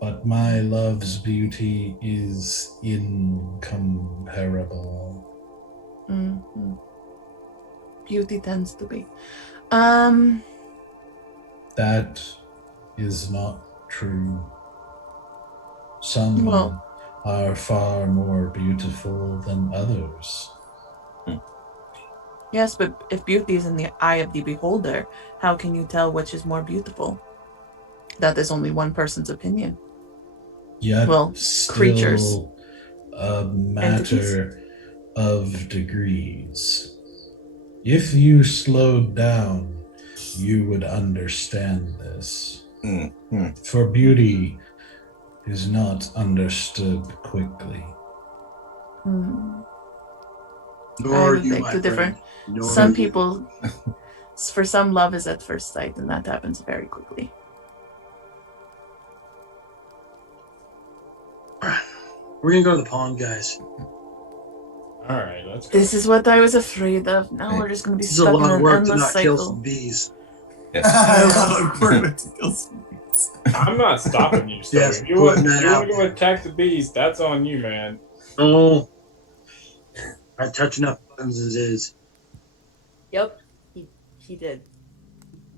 but my love's beauty is incomparable. Mhm. Beauty tends to be. That is not true. Some Well- are far more beautiful than others. Yes, but if beauty is in the eye of the beholder, how can you tell which is more beautiful? That is only one person's opinion. Yet Well, still creatures. a matter of degrees. If you slowed down, you would understand this. For beauty is not understood quickly. Nor I would you, beg my to differ. friend. Nor Some you. people, for some, love is at first sight, and that happens very quickly. We're gonna go to the pond, guys. Alright, let's go. This is what I was afraid of. Now we're just going to be This is a stuck in lot of an work to endless not kill cycle. some bees. Yes. I love work to kill some bees. I'm not stopping you, so Yes, if you want putting that out to go attack the bees, that's on you, man. Oh, I touch enough buttons as is. Yep, he did.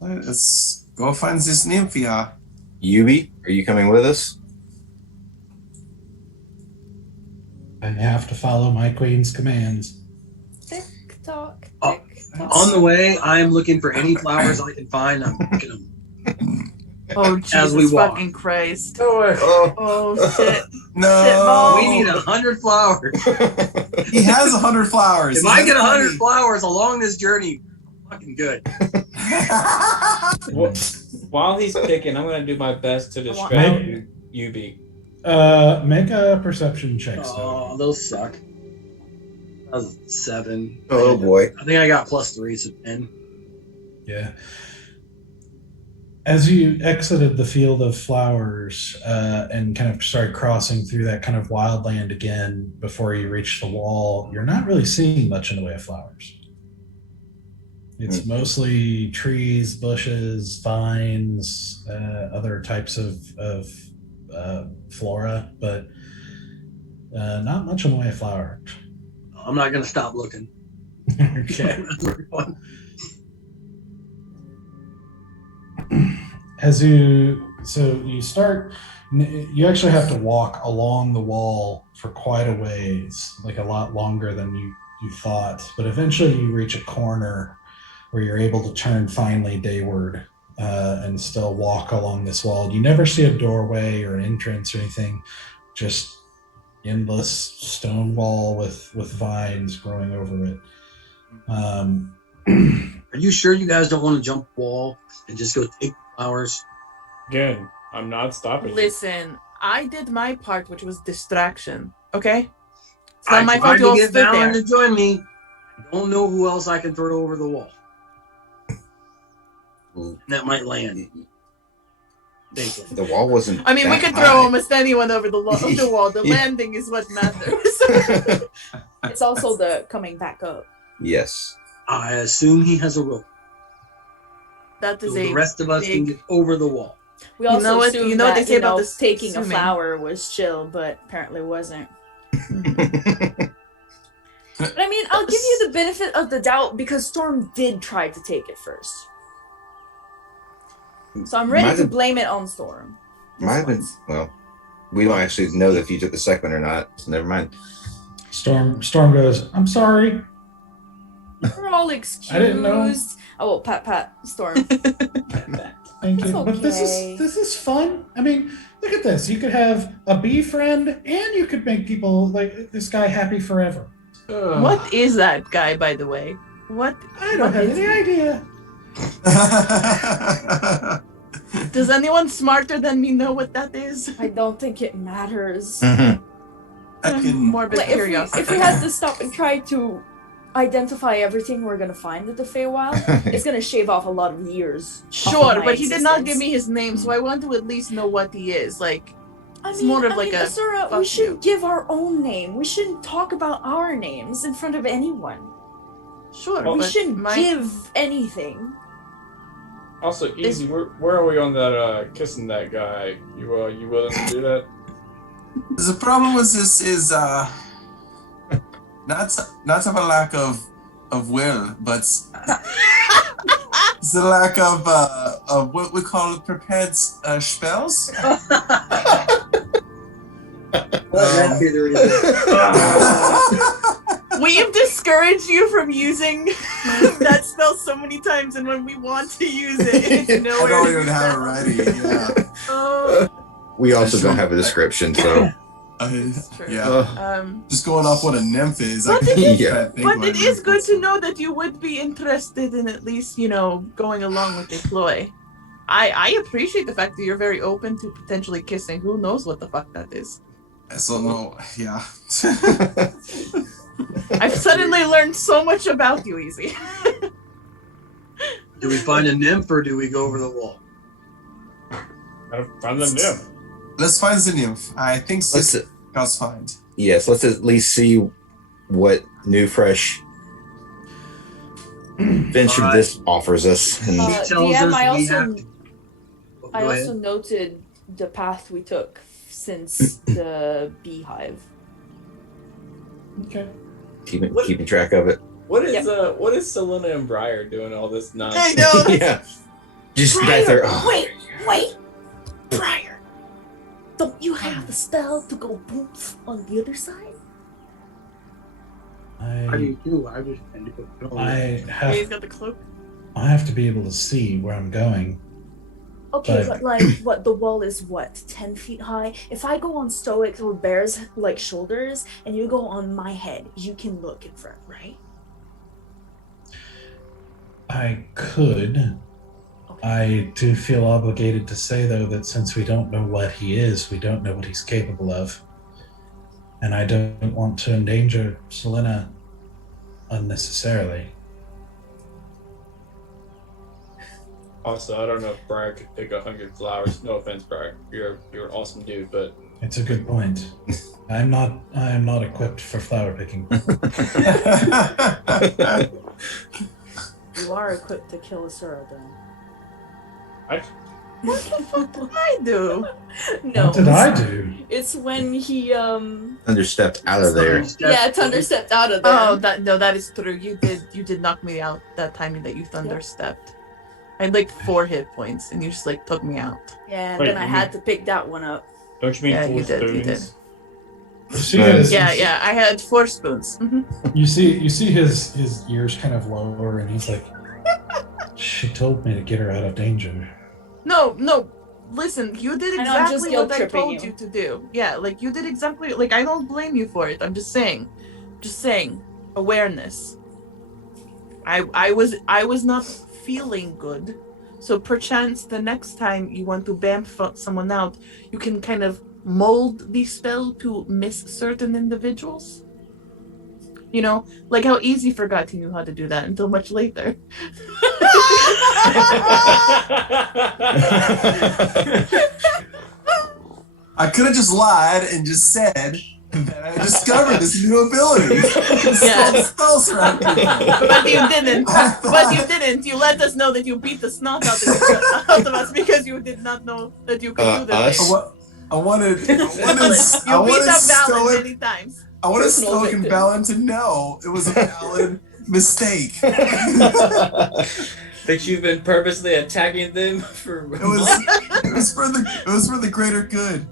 Let's go find this nymph, yeah. Yubi, are you coming with us? I have to follow my queen's commands. Tick tock, Oh. tick On the way, I'm looking for any flowers I can find. I'm picking them. Oh, As we Jesus walk. fucking Christ. Oh. Oh, shit. No. We need 100 flowers. He has 100 flowers. If I get 100 flowers along this journey, I'm fucking good. While he's picking, I'm gonna do my best to want distract out. Yubi. Make a perception check. Oh, those suck. That was 7. Oh boy. I think I got +3, so 10. Yeah. As you exited the field of flowers and kind of started crossing through that kind of wildland again before you reach the wall, you're not really seeing much in the way of flowers. It's mostly trees, bushes, vines, other types of flora, but not much in the way of flowers. I'm not going to stop looking. Okay. That's where we're going. You actually have to walk along the wall for quite a ways, like a lot longer than you thought, but eventually you reach a corner where you're able to turn finally dayward and still walk along this wall. You never see a doorway or an entrance or anything, just endless stone wall with vines growing over it. Are you sure you guys don't want to jump the wall and just go take flowers? Again, I'm not stopping you. Listen, I did my part, which was distraction. Okay? It's I not my tried fault you to all get stood Valen there. to join me. I don't know who else I can throw over the wall. And that might land. Thank you. The wall wasn't. I mean, we that could throw high. almost anyone over the wall. The Yeah. landing is what matters. It's also the coming back up. Yes. I assume he has a rope. That So is the a rest of us can big- get over the wall. We You also know what- assumed you know what that, they say about this taking swimming. a flower was chill, but apparently wasn't. But I mean, I'll give you the benefit of the doubt because Storm did try to take it first. So I'm ready Might to have- blame it on Storm. Might have been. Well, we don't actually know if you took the second one or not, so never mind. Storm goes, I'm sorry. We're all excused. I didn't know. Oh, well, pat, Storm. Thank you. It's But this okay. is fun. I mean, look at this. You could have a bee friend and you could make people like this guy happy forever. What is that guy, by the way? What? I don't have any idea. Does anyone smarter than me know what that is? I don't think it matters. Mm-hmm. I can. Morbid Like, curiosity. if we had to stop and try to identify everything we're gonna find at the Feywild, it's gonna shave off a lot of years. Sure, of my but he did not existence. give me his name, so I want to at least know what he is. Like, I It's mean, more of like a Asura, fuck we should you. give our own name. We shouldn't talk about our names in front of anyone. sure, Well, We but shouldn't my- give anything. Also, easy. Where are we on that kissing that guy? You willing to do that? The problem with this is not of a lack of will, but it's a lack of what we call prepared spells. We've discouraged you from using that spell so many times, and when we want to use it, it's I nowhere. don't to even be have it found. ready. Yeah. Oh, We also don't have a description, so true. Yeah. Just going off what a nymph is. But I it can is- try to think but what it a is nymph good to know that you would be interested in at least, going along with the ploy. I appreciate the fact that you're very open to potentially kissing. Who knows what the fuck that is? I still know. Yeah. I've suddenly learned so much about you, Easy. Do we find a nymph or do we go over the wall? Gotta find the nymph. Let's find the nymph. I think let's let's find. yes, let's at least see what new fresh venture Alright. this offers us. And It tells DM, us I we also have to- Oh, I go also ahead. noted the path we took since the beehive. Okay. keeping track of it. What is Selena and Briar doing all this I nonsense? know. Yeah. Just back there. Oh. Wait! Briar! Don't you have the spell to go boom on the other side? How do you do? I just can do it. He's got the cloak. I have to be able to see where I'm going. Okay, But- but like, what the wall is 10 feet high? If I go on Stoic or Bear's like shoulders, and you go on my head, you can look in front, right? I could. Okay. I do feel obligated to say, though, that since we don't know what he is, we don't know what he's capable of. And I don't want to endanger Selena unnecessarily. Also, I don't know if Brian could pick 100 flowers. No offense, Brian. You're an awesome dude, but It's a good point. I am not equipped for flower picking. You are equipped to kill Asura, though. What the fuck did I do? No. What did I do? It's when he Understepped out of there. yeah, Thunder stepped out of there. Oh, that is true. You did knock me out that time that you thunder stepped. I had like 4 hit points, and you just like took me out. Yeah, and Wait, then I you had to pick that one up. don't you mean Yeah, full you did, you spoons? You see his, Yeah. I had 4 spoons. You see his ears kind of lower, and he's like, "She told me to get her out of danger." No. Listen, you did I know, I'm just exactly guilt what I tripping told you. you to do. Yeah, like you did exactly. Like I don't blame you for it. I'm just saying. Awareness. I was not feeling good, so perchance the next time you want to bamf someone out, you can kind of mold the spell to miss certain individuals. You know, like how Easy forgot he knew how to do that until much later. I could have just lied and just said that I discovered this new ability. Yes. Spell surround people. But you didn't. But you didn't. You let us know that you beat the snot out of us because you did not know that you could do this. Us? I wanted You beat up Valen many times. I wanted Personal Stoic and victim. Valen to know it was a valid mistake. That you've been purposely attacking them for It was for the greater good.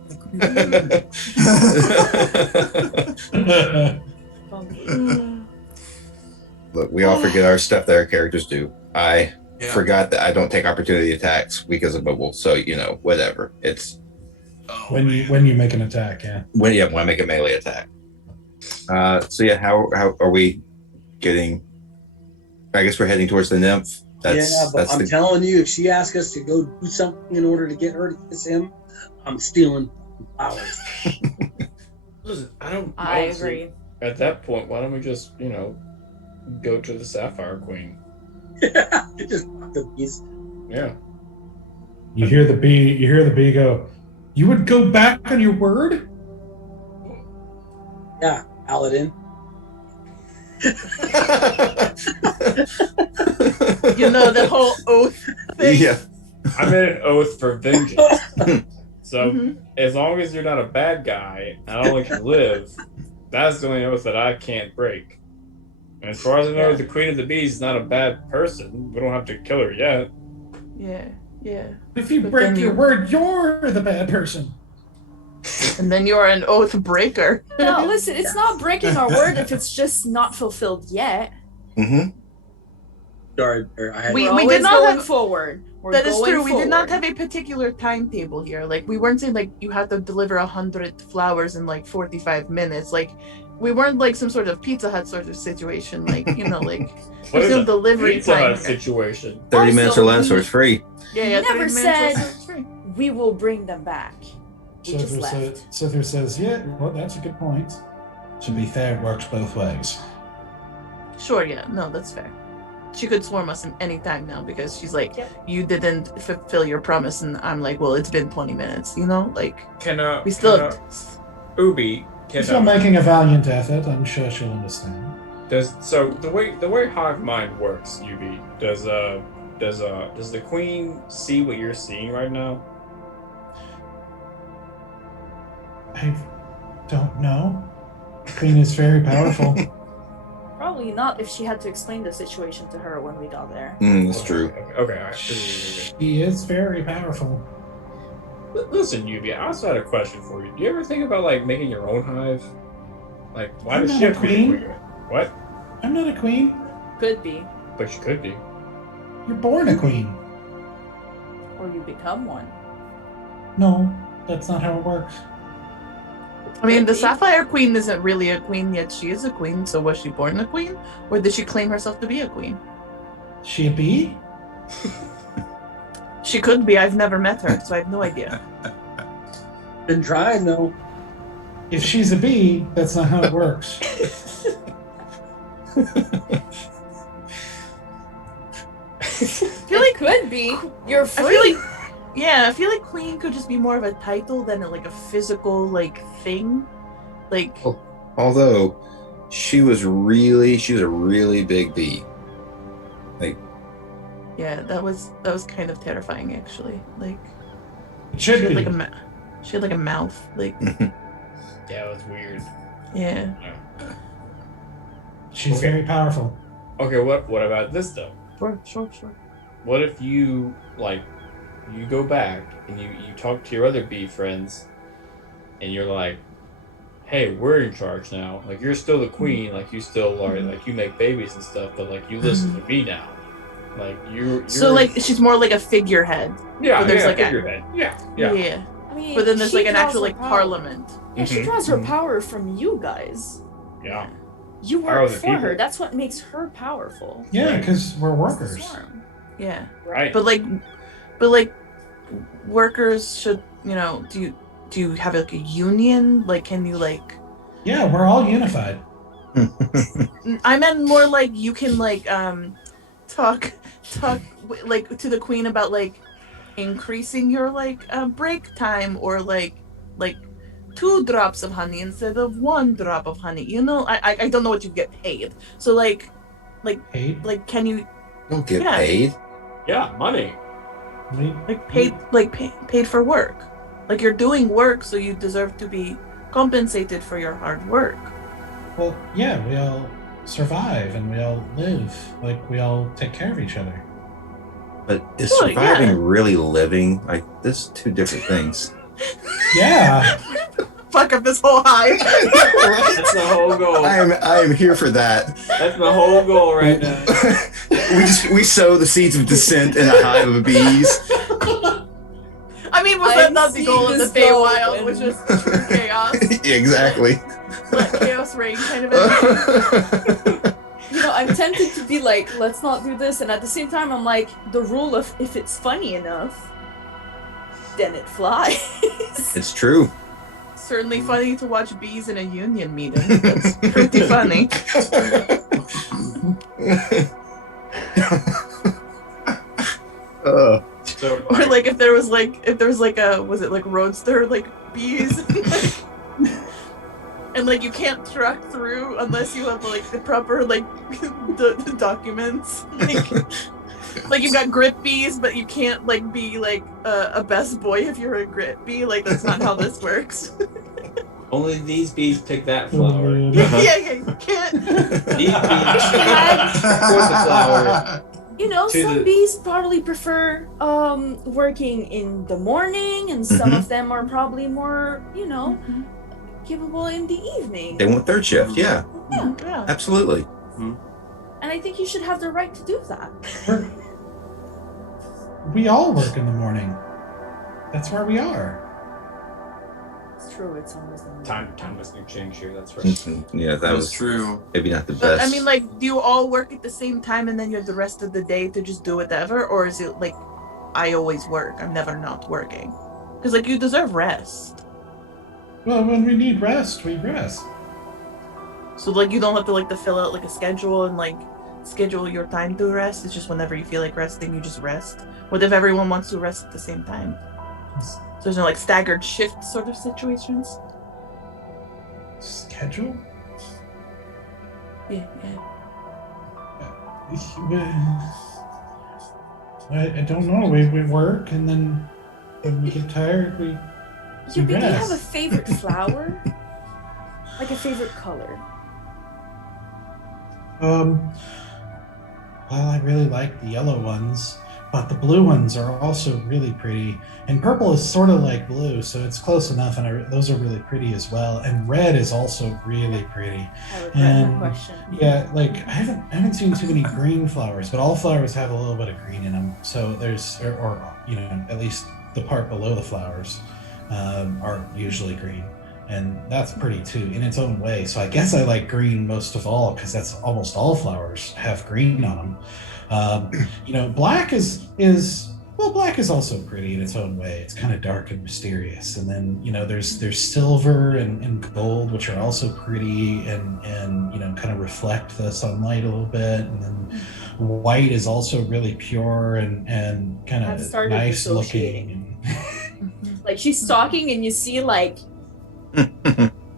Look, we all forget our stuff that our characters do. I Yeah. forgot that I don't take opportunity attacks because of mobile. So whatever. It's when you make an attack, yeah. when I make a melee attack. So yeah, how are we getting? I guess we're heading towards the nymph. But I'm telling you, if she asks us to go do something in order to get her to kiss him, I'm stealing flowers. Listen, I honestly, agree. At that point, why don't we just, go to the Sapphire Queen? Just the bees. Yeah. You hear the bee go, "You would go back on your word?" Yeah, Aladdin. You know the whole oath thing. Yeah. I made an oath for vengeance. So, Mhm. as long as you're not a bad guy and I only can live, that's the only oath that I can't break. And as far as I know, Yeah. the Queen of the Bees is not a bad person. We don't have to kill her yet. Yeah. If you But break then your you- word, you're the bad person. And then you are an oath breaker. No, listen, it's not breaking our word if it's just not fulfilled yet. Mm-hmm. Sorry, Bear, I had We We're did always not going have- forward. We're That is going true. We did not forward. have a particular timetable here. Like we weren't saying like you had to deliver 100 flowers in like 45 minutes. Like we weren't like some sort of Pizza Hut sort of situation. Like like What there's is no a delivery Pizza time Hut here. situation? 30 minutes or Also, less, or it's free. Yeah. Never 30 said- minutes or so, it's free. We will bring them back. We just left. Sother says, "Yeah, well, that's a good point." To be fair, it works both ways. Sure. Yeah. No, that's fair. She could swarm us in any time now because she's like, Yep. you didn't fulfill your promise, and I'm like, well, it's been 20 minutes. Like Can we still. Ubi If you're making a valiant effort, I'm sure she'll understand. the way hive mind works, Ubi, does the queen see what you're seeing right now? I don't know. The Queen is very powerful. Probably not if she had to explain the situation to her when we got there. That's true. Okay, all right. She is very powerful. Listen, Ubi, I also had a question for you. Do you ever think about like making your own hive? Like, why I'm does not she a have to be the queen. queen? What? I'm not a queen. Could be. But you could be. You're born a queen. Or you become one. No, that's not how it works. I mean, the Could be. Sapphire Queen isn't really a queen, yet she is a queen. So was she born a queen? Or did she claim herself to be a queen? She a bee? She could be. I've never met her, so I have no idea. Been trying though. If she's a bee, that's not how it works. I feel like Could be. You're I free. feel like I feel like queen could just be more of a title than like a physical like thing. Like Although she was a really big bee. Like, yeah, that was kind of terrifying actually. Like It she should had be. like she had like a mouth. Like Yeah, it was weird. yeah. She's Okay. very powerful. Okay, what about this though? Sure. What if you you go back and you talk to your other bee friends and you're like, hey, we're in charge now. Like you're still the queen, like you still are, like you make babies and stuff, but like you listen to me now. Like you're So like she's more like a figurehead. yeah, but there's yeah, like a- figurehead. Yeah. I mean, But then there's she like an draws actual her like power. parliament. Yeah, she Mhm. draws her power from you guys. Yeah. You Power work of the for her. people. That's what makes her powerful. Yeah, Right. because we're workers. Swarm. Yeah. Right. But like workers should, do you have like a union? Like can you like Yeah, we're all unified. I meant more like you can like talk like to the queen about like increasing your like break time or like 2 drops of honey instead of 1 drop of honey. I don't know what you get paid. So like Paid. can you don't get Yeah. paid. Yeah, money. like paid for work? Like you're doing work, so you deserve to be compensated for your hard work. Well, yeah, we all survive and we all live. Like we all take care of each other. But is Sure, surviving yeah. really living? Like, this two different things. Yeah. Fuck up this whole hive. That's the whole goal. I am here for that. That's the whole goal right now. we sow the seeds of dissent in a hive of bees. I mean, was I've that not the seen goal of the this go Feywild, and- which was true chaos? Exactly. Let chaos reign kind of a You know, I'm tempted to be like, let's not do this, and at the same time, I'm like, the rule of if it's funny enough, then it flies. It's true. Certainly funny to watch bees in a union meeting. That's pretty funny. So, Or like if there was like a was it like roadster like bees and like you can't truck through unless you have like the proper like the documents like you've got grit bees but you can't like be like a best boy if you're a grit bee. Like that's not how this works. only these bees pick that flower. Yeah, you can't. These bees support the flower. You know, To some the- bees probably prefer working in the morning, and some of them are probably more, you know, capable in the evening. They want third shift, yeah. Yeah. Absolutely. And I think you should have the right to do that. We all work in the morning. That's where we are. It's true. It's always the Time doesn't change here. That's right. Yeah, that That was was true. maybe not the But best. I mean, like, do you all work at the same time and then you have the rest of the day to just do whatever? Or is it like, I always work, I'm never not working? Because, like, you deserve rest. Well, when we need rest, we rest. So, like, you don't have to, like, to fill out, like, a schedule and, like, schedule your time to rest. It's just whenever you feel like resting, you just rest. What if everyone wants to rest at the same time? So there's no, like, staggered shift sort of situations? Schedule? Yeah. I don't know. We work and then when we get tired, we You maybe have a rest. favorite flower, like a favorite color. Well, I really like the yellow ones, but the blue ones are also really pretty. And purple is sort of like blue, so it's close enough. And those are really pretty as well. And red is also really pretty. I regret And that question. yeah, like I haven't seen too many green flowers, but all flowers have a little bit of green in them. So there's, or you know, at least the part below the flowers are usually green. And that's pretty too in its own way. So I guess I like green most of all because that's almost all flowers have green on them. You know, black is black is also pretty in its own way. It's kind of dark and mysterious. And then you know there's silver and gold, which are also pretty and you know kind of reflect the sunlight a little bit. And then white is also really pure and kind I've of started nice dissociating. looking. Like she's talking and you see like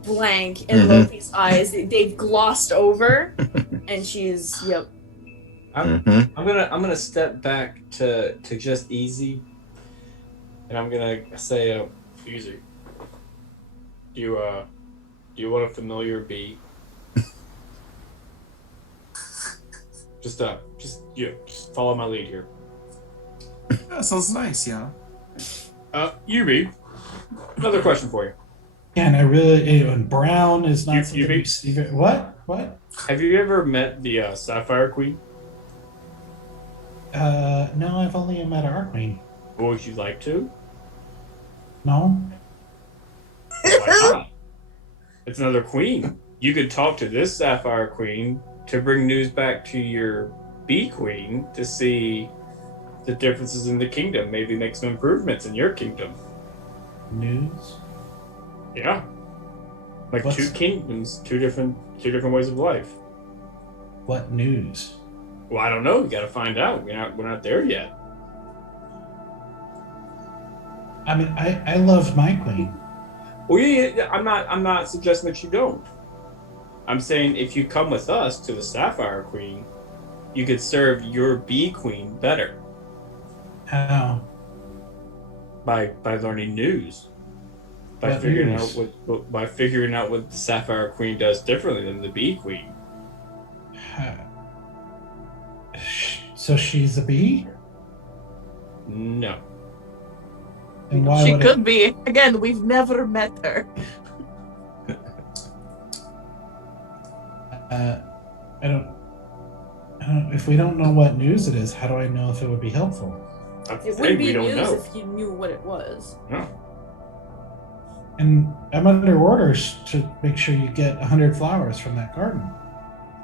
blank in Loki's eyes. They've glossed over, and she's I'm gonna step back to just easy, and I'm gonna say, easy. Do you want a familiar bee? just follow my lead here. That sounds nice, yeah. You bee. Another question for you. Yeah, and I really and brown is not You something be- you see. What? Have you ever met the Sapphire Queen? No, I've only met our queen. Would you like to? No. Why not? It's another queen. You could talk to this Sapphire Queen to bring news back to your Bee Queen to see the differences in the kingdom. Maybe make some improvements in your kingdom. News? Yeah. Like What's- two kingdoms, two different ways of life. What news? Well, I don't know. We gotta find out. We're not there yet. I mean, I love my queen. Well, yeah, I'm not suggesting that you don't. I'm saying if you come with us to the Sapphire Queen, you could serve your Bee Queen better How? by learning news. By What figuring news? out what the Sapphire Queen does differently than the Bee Queen. So she's a bee? No. And why She would could be. Again, we've never met her. I don't. If we don't know what news it is, how do I know if it would be helpful? I'm it saying wouldn't we be don't news know. if you knew what it was. No. And I'm under orders to make sure you get 100 flowers from that garden.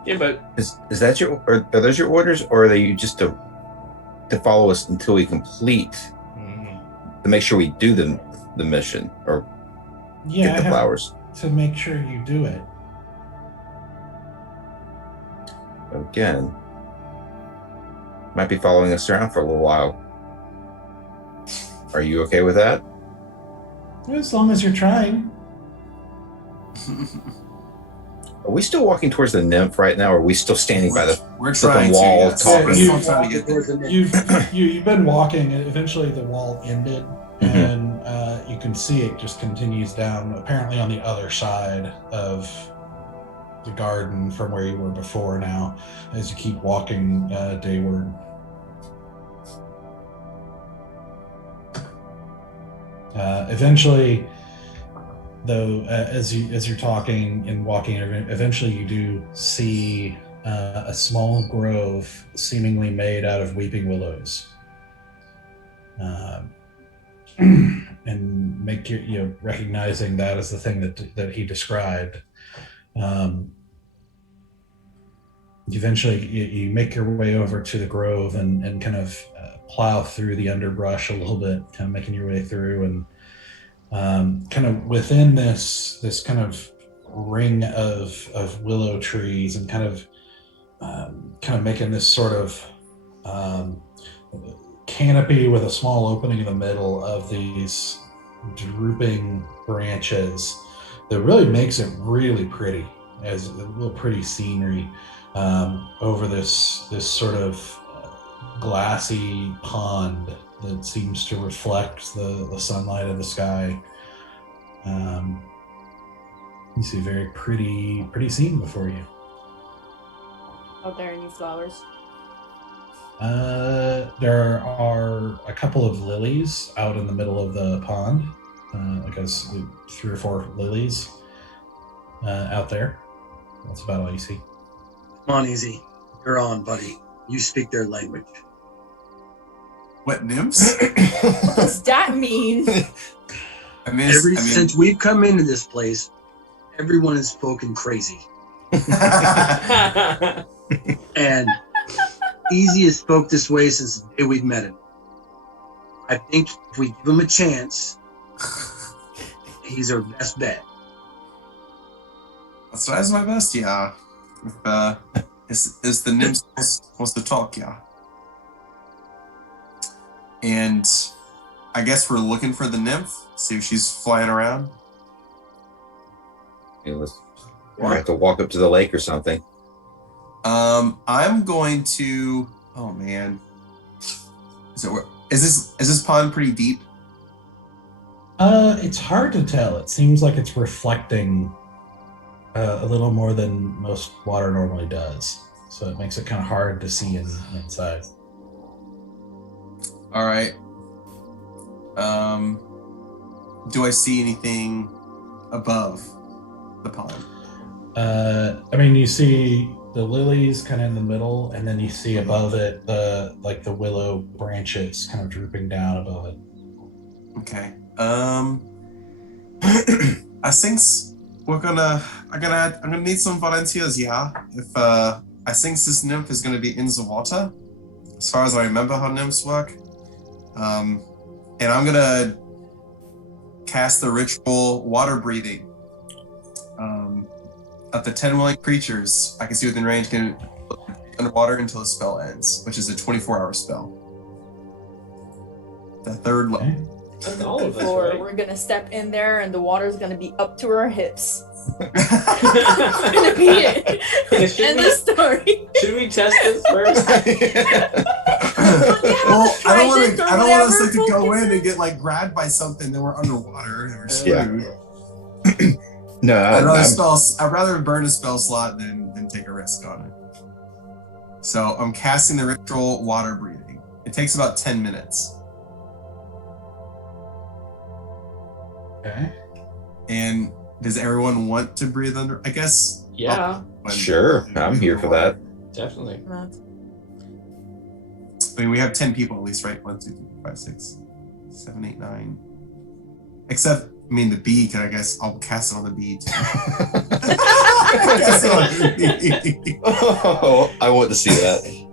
Yeah, but Is that your? Are those your orders, or are they just to follow us until we complete to make sure we do the mission or Yeah, get I the have flowers? to make sure you do it. Again, might be following us around for a little while. Are you okay with that? As long as you're trying. Are we still walking towards the nymph right now, or are we still standing by the? We're the trying wall to. Yes. talking. We're still trying to get there. Towards the next- You've been walking, and eventually the wall ended, and you can see it just continues down, apparently on the other side of the garden from where you were before now, as you keep walking dayward. Eventually, though, as you're talking and walking, eventually you do see a small grove, seemingly made out of weeping willows, and make you recognizing that as the thing that he described. Eventually, you make your way over to the grove and kind of plow through the underbrush a little bit, kind of making your way through, and kind of within this kind of ring of willow trees, and kind of making this sort of canopy with a small opening in the middle of these drooping branches that really makes it really pretty, as a little pretty scenery over this sort of glassy pond that seems to reflect the sunlight of the sky. You see a very pretty scene before you. Are there any flowers? There are a couple of lilies out in the middle of the pond. I guess 3 or 4 lilies out there. That's about all you see. Come on, Easy. You're on, buddy. You speak their language. What nymphs? What does that mean? Since we've come into this place, everyone has spoken crazy. And Easy has spoke this way since the day we've met him. I think if we give him a chance, he's our best bet. That's tries my best, yeah. Is the nymph supposed to talk, yeah? And I guess we're looking for the nymph. See if she's flying around. We have to walk up to the lake or something. I'm going to. Oh man, is this pond pretty deep? It's hard to tell. It seems like it's reflecting a little more than most water normally does, so it makes it kind of hard to see inside. All right. Do I see anything above the pond? I mean, you see the lilies kind of in the middle, and then you see above it the willow branches kind of drooping down above it. Okay. I think I'm gonna need some volunteers. Yeah. If I think this nymph is gonna be in the water, as far as I remember how nymphs work. And I'm gonna cast the ritual water breathing. Up to 10 willing creatures I can see within range can underwater until the spell ends, which is a 24-hour spell. The third level. That's all of us, Or right? we're gonna step in there and the water's gonna be up to our hips. Gonna be it. End the story. Should we test this first? Well, I don't want Trident or us whatever, to go focus in it. and get grabbed by something that we're underwater and we're Yeah. screwed. No, I'd rather burn a spell slot than take a risk on it. So I'm casting the ritual water breathing. It takes about 10 minutes. Okay. And does everyone want to breathe under? I guess. Yeah, sure. I'm here for that. definitely. I mean, we have 10 people at least, right? 1, 2, 3, 4, 5, 6, 7, 8, 9. Except, I mean, the bee, I guess I'll cast it on the bee too. Cast it on the bee. Oh, I want to see that.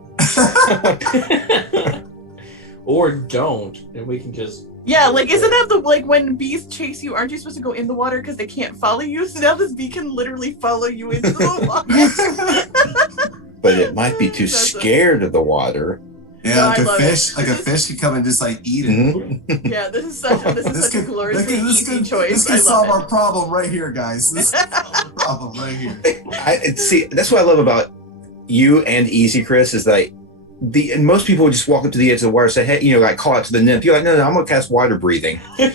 Or don't, and we can just. Yeah, isn't that when bees chase you, aren't you supposed to go in the water because they can't follow you? So now this bee can literally follow you into the water. But it might be too scared of the water. Yeah, No, I love it. a fish could come and just eat it. Mhm. Yeah, this is such a gloriously easy choice. This I could solve love our problem right here, guys. This could solve the problem right here. See, that's what I love about you and Easy, Chris, is that and most people would just walk up to the edge of the water and say, hey, call out to the nymph. You're like, no, I'm going to cast water breathing. And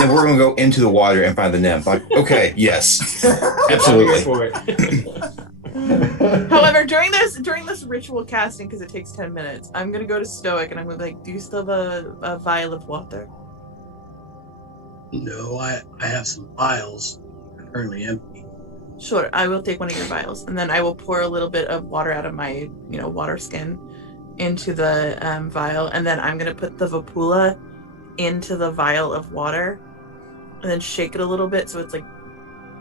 then we're going to go into the water and find the nymph. Like, okay, yes, absolutely. For it. However, during this ritual casting, because it takes 10 minutes, I'm gonna go to Stoic and I'm gonna be like, do you still have a vial of water? No, I have some vials. They're currently empty. Sure, I will take one of your vials, and then I will pour a little bit of water out of my, water skin into the vial, and then I'm gonna put the vapula into the vial of water, and then shake it a little bit so it's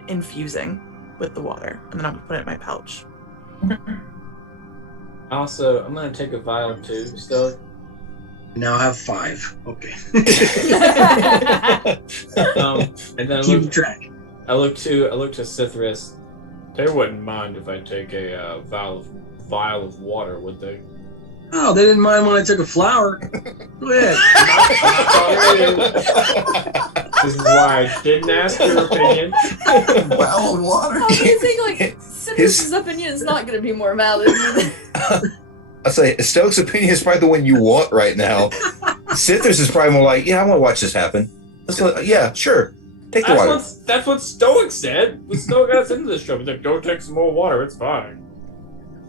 infusing with the water, and then I'm gonna put it in my pouch. Also, I'm gonna take a vial too. Still, Now I have 5. Okay. and then Keep track. I look to Cithris. They wouldn't mind if I take a vial of water, would they? Oh, they didn't mind when I took a flower. Go ahead. This is why I didn't ask your opinion. Well, water. I was gonna say, Cithris's opinion is not gonna be more valid. I say Stoke's opinion is probably the one you want right now. Cithris is probably more like, yeah, I want to watch this happen. Yeah, sure. Take the water. That's what Stoic said. When Stoic got us into this show, he's like, "Go take some more water. It's fine."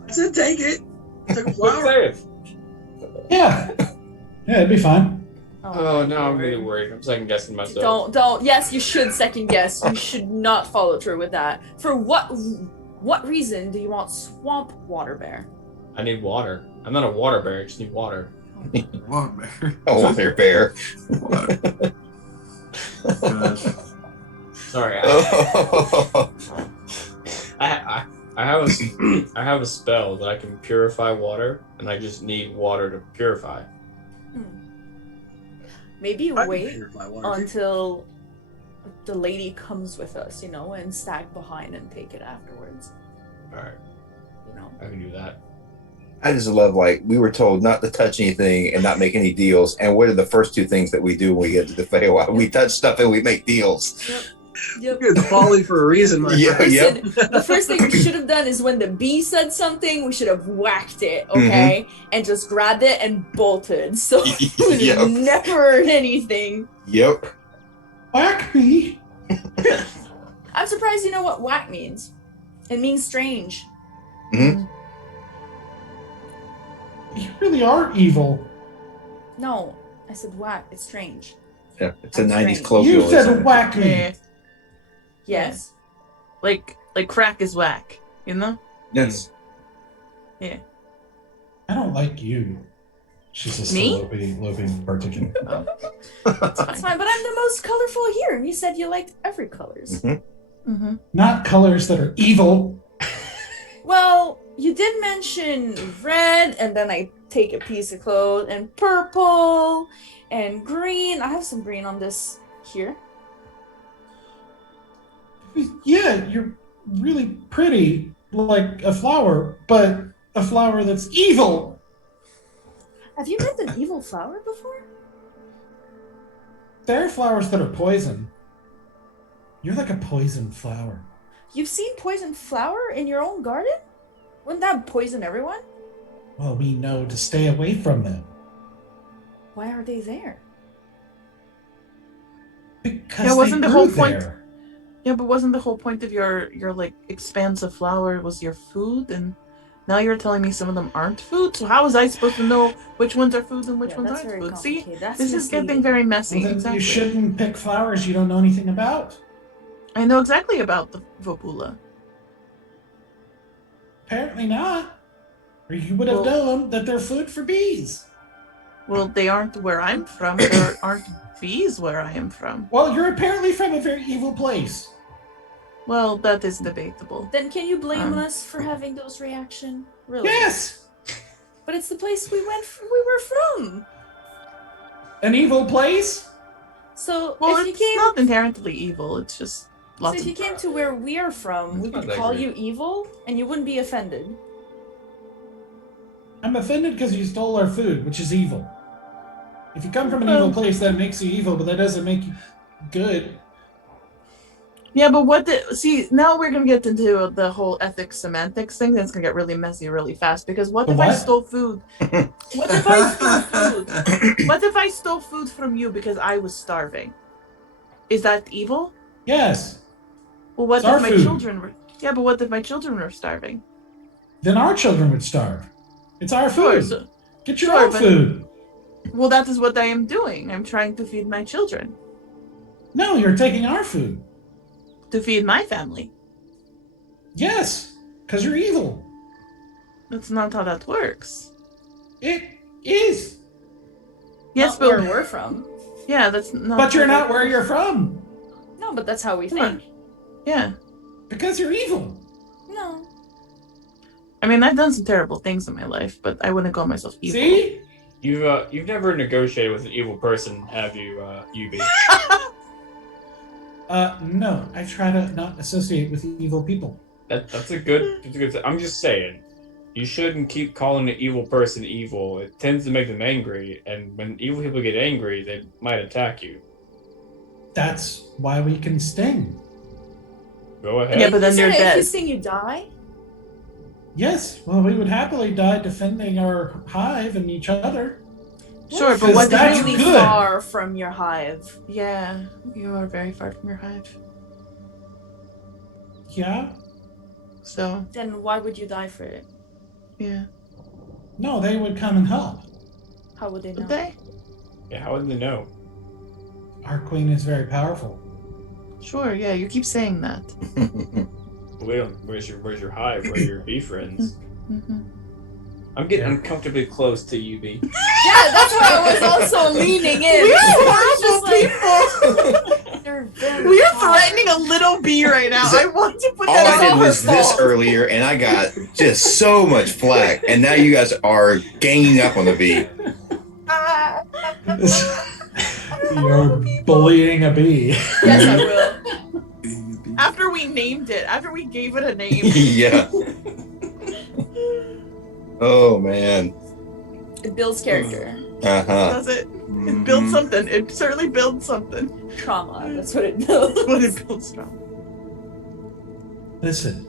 I said, take it. Took a Good flower. save. Yeah. Yeah, it'd be fine. Oh, my now I'm lord. really worried. I'm second guessing myself. Don't. Yes, you should second guess. You should not follow through with that. For what reason do you want swamp water bear? I need water. I'm not a water bear. I just need water. Water bear. Oh, water bear. Water. Gosh. Sorry. Oh. I have a spell that I can purify water, and I just need water to purify. Maybe I can wait purify water. until the lady comes with us, and stag behind and take it afterwards. All right, I can do that. I just love, like, we were told not to touch anything and not make any deals. And what are the first two things that we do when we get to the Feywild? We touch stuff and we make deals. Yep. You're the Folly for a reason, my Yeah, friend. yep. Listen, the first thing we should have done is when the bee said something, we should have whacked it, okay? And just grabbed it and bolted. So we would Yep. have never heard anything. Yep. Whack me. I'm surprised you know what whack means. It means strange. Mhm. You really are evil. No, I said whack. It's strange. Yeah, it's a That's 90s strange. You colloquialism. said whack me. Yeah. Yes. Like crack is whack, you know? Yes. Yeah. I don't like you. She's just Me? loping particular. That's fine, but I'm the most colorful here. You said you liked every colors. Mm-hmm. Not colors that are evil. Well, you did mention red, and then I take a piece of clothes, and purple, and green. I have some green on this here. Yeah, you're really pretty, like a flower, but a flower that's evil. Have you met an evil flower before? There are flowers that are poison. You're like a poison flower. You've seen poison flower in your own garden? Wouldn't that poison everyone? Well, we know to stay away from them. Why are they there? Because Yeah, wasn't they the whole grew point- there. Yeah, but wasn't the whole point of your like expansive flower was your food, and now you're telling me some of them aren't food? So how was I supposed to know which ones are food and which Yeah, ones that's aren't very food? See, complicated. That's this is getting misleading. very messy. Well, then exactly. you shouldn't pick flowers you don't know anything about. I know exactly about the Vopula. Apparently not. Or you would have Well- known that they're food for bees. Well, they aren't where I'm from. There aren't bees where I am from. Well, you're apparently from a very evil place. Well, that is debatable. Then can you blame Um, us for having those reaction? Really? Yes! But it's the place we were from. An evil place? So Well, if you it's came not inherently evil. It's just so lots if of. you came to where we are from, we Not could that call great. you evil and you wouldn't be offended. I'm offended because you stole our food, which is evil. If you come from an Well- evil place, that makes you evil, but that doesn't make you good. Yeah, but what the see now we're gonna get into the whole ethics semantics thing. That's gonna get really messy really fast because what The if I what? stole food? What if I stole food? What if I stole food from you because I was starving? Is that evil? Yes. Well, what It's if our my food. children were? Yeah, but what if my children were starving? Then our children would starve. It's our Sure, food. so- Get your sure, own but- food. Well, that is what I am doing. I'm trying to feed my children, No, you're taking our food. to feed my family. Yes, because you're evil. That's not how that works. It is. Yes, Not but where we're from. yeah, that's not. But you're how not that where works. you're from. No, but that's how we Come on. think. Yeah, Because you're evil. No. I mean, I've done some terrible things in my life, but I wouldn't call myself evil. See? You've never negotiated with an evil person, have you, Yubi? No. I try to not associate with evil people. That's a good thing. I'm just saying, you shouldn't keep calling an evil person evil. It tends to make them angry, and when evil people get angry, they might attack you. That's why we can sting. Go ahead. Yeah, but then You you're said If you dead. sing, you die. Yes, well, we would happily die defending our hive and each other. Sure, but Because what that's if really good. far from your hive. Yeah, you are very far from your hive. Yeah? So, Then why would you die for it? yeah. No, they would come and help. How would they know? Would they? Yeah, how would they know? Our queen is very powerful. Sure, yeah, you keep saying that. Where's your hive? Where are your bee friends? Mm-hmm. I'm getting uncomfortably close to you, bee. Yeah, that's why I was also leaning in. We are It's horrible just people. They're very We are hard. threatening a little bee right now. I want to put All that I out did there. was this earlier, and I got just so much flack. And now you guys are ganging up on the bee. You're bullying a bee. Yes, I will. After we named it, after we gave it a name. Yeah. Oh man. It builds character. Uh huh. Does it? It builds something. It certainly builds something. Trauma. That's what it builds. That's what it builds from. Listen,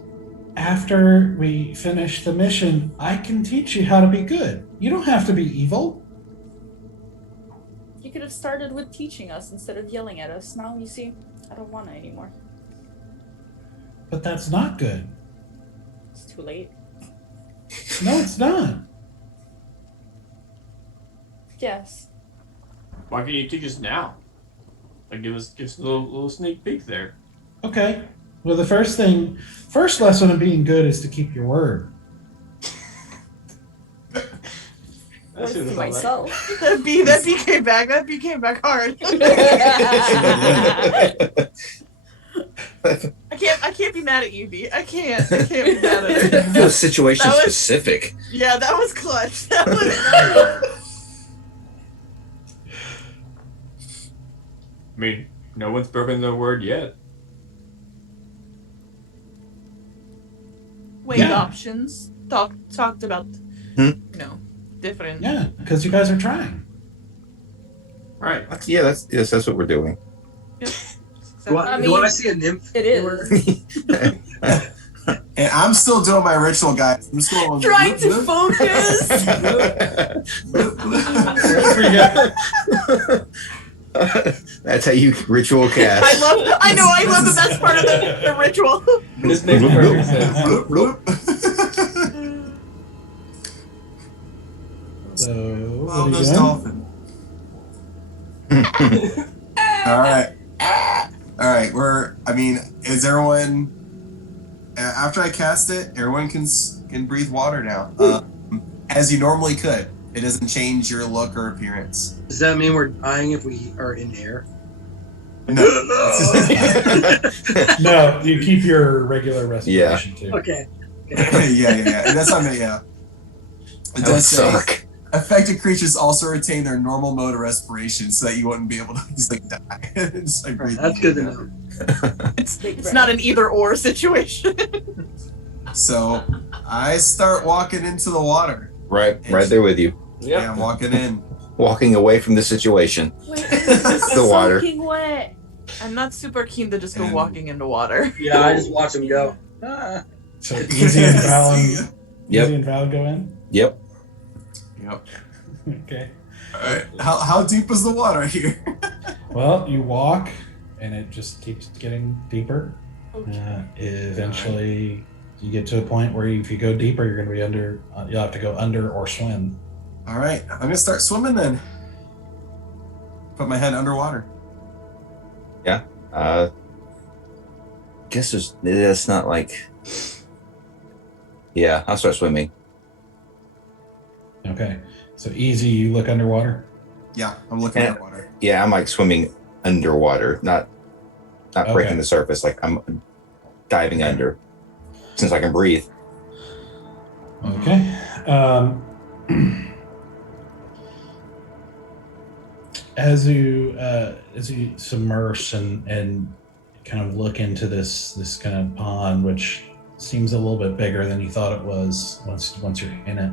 after we finish the mission, I can teach you how to be good. You don't have to be evil. You could have started with teaching us instead of yelling at us. Now, you see, I don't want it anymore. But that's not good. It's too late. No, it's not. Yes. Why can't you teach us now? Like give us a little sneak peek there. Okay. Well, the first lesson of being good is to keep your word. Words to myself. That bee came back. That bee came back hard. I can't be mad at you, bee. I can't be mad at it. That was situation That was- specific. Yeah, that was clutch. That was. I mean, no one's broken their word yet. Weight Yeah. options. Talked about. Different. Yeah, because you guys are trying. Right. Yeah, that's what we're doing. Do I I mean, see a nymph? It is. And I'm still doing my ritual, guys. I'm just going Trying to focus. That's how you ritual cast. I love the best part of the ritual. This makes perfect sense. Bloop, bloop. So, what Love are you this doing? dolphin. All right. All right. Is everyone? After I cast it, everyone can breathe water now, as you normally could. It doesn't change your look or appearance. Does that mean we're dying if we are in air? No. No, you keep your regular respiration too. Okay. yeah. And that's not me. Yeah. It That would does say suck. affected creatures also retain their normal mode of respiration, so that you wouldn't be able to just die. Just, breathe That's good to in. know. It's not an either or situation. So I start walking into the water. Right there with you. Yeah, I'm walking in. Walking away from the situation. Wait, The water. soaking wet. I'm not super keen to just go walking into water. Yeah, I just watch him go. Ah. So Easy and Valen, Yep. Easy and Valen go in. Yep. Yep. Okay. All right. How deep is the water here? Well, you walk, and it just keeps getting deeper. Okay. Eventually, you get to a point where if you go deeper, you're going to be under. You'll have to go under or swim. All right. I'm gonna start swimming then. Put my head underwater. Guess that's not like. Yeah, I'll start swimming. Okay. So Easy, you look underwater. Yeah, I'm looking Yeah. underwater. Yeah, I'm like swimming underwater, not Okay. breaking the surface. Like I'm diving under, since I can breathe. Okay. As you submerge and kind of look into this kind of pond, which seems a little bit bigger than you thought it was once you're in it.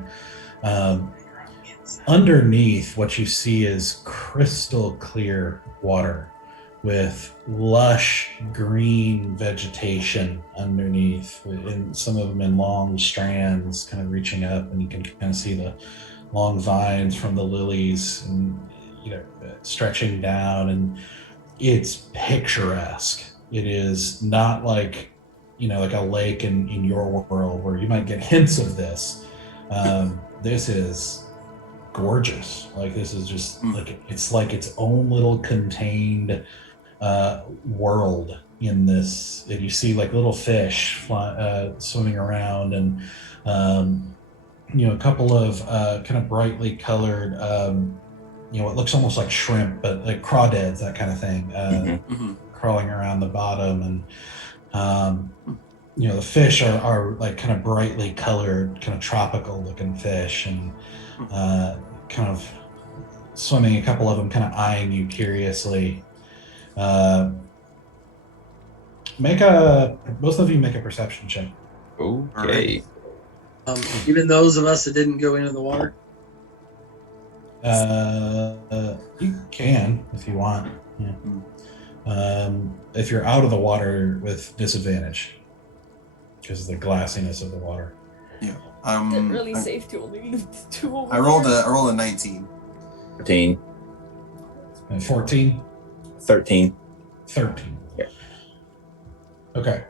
Underneath, what you see is crystal clear water with lush green vegetation underneath, and some of them in long strands kind of reaching up, and you can kind of see the long vines from the lilies and stretching down, and it's picturesque. It is not like like a lake in your world where you might get hints of this. This is gorgeous. Like this is just like its own little contained world in this. And you see like little fish swimming around, and a couple of kind of brightly colored, it looks almost like shrimp, but like crawdads, that kind of thing, crawling around the bottom. And the fish are like kind of brightly colored, kind of tropical looking fish, and kind of swimming, a couple of them kind of eyeing you curiously. Both of you make a perception check. Okay. Even those of us that didn't go into the water. You can if you want. Yeah. If you're out of the water with disadvantage because of the glassiness of the water. Yeah. Is it really safe to only leave 2 over I rolled a 19. 13. 14. 13. 13. Yeah. Okay.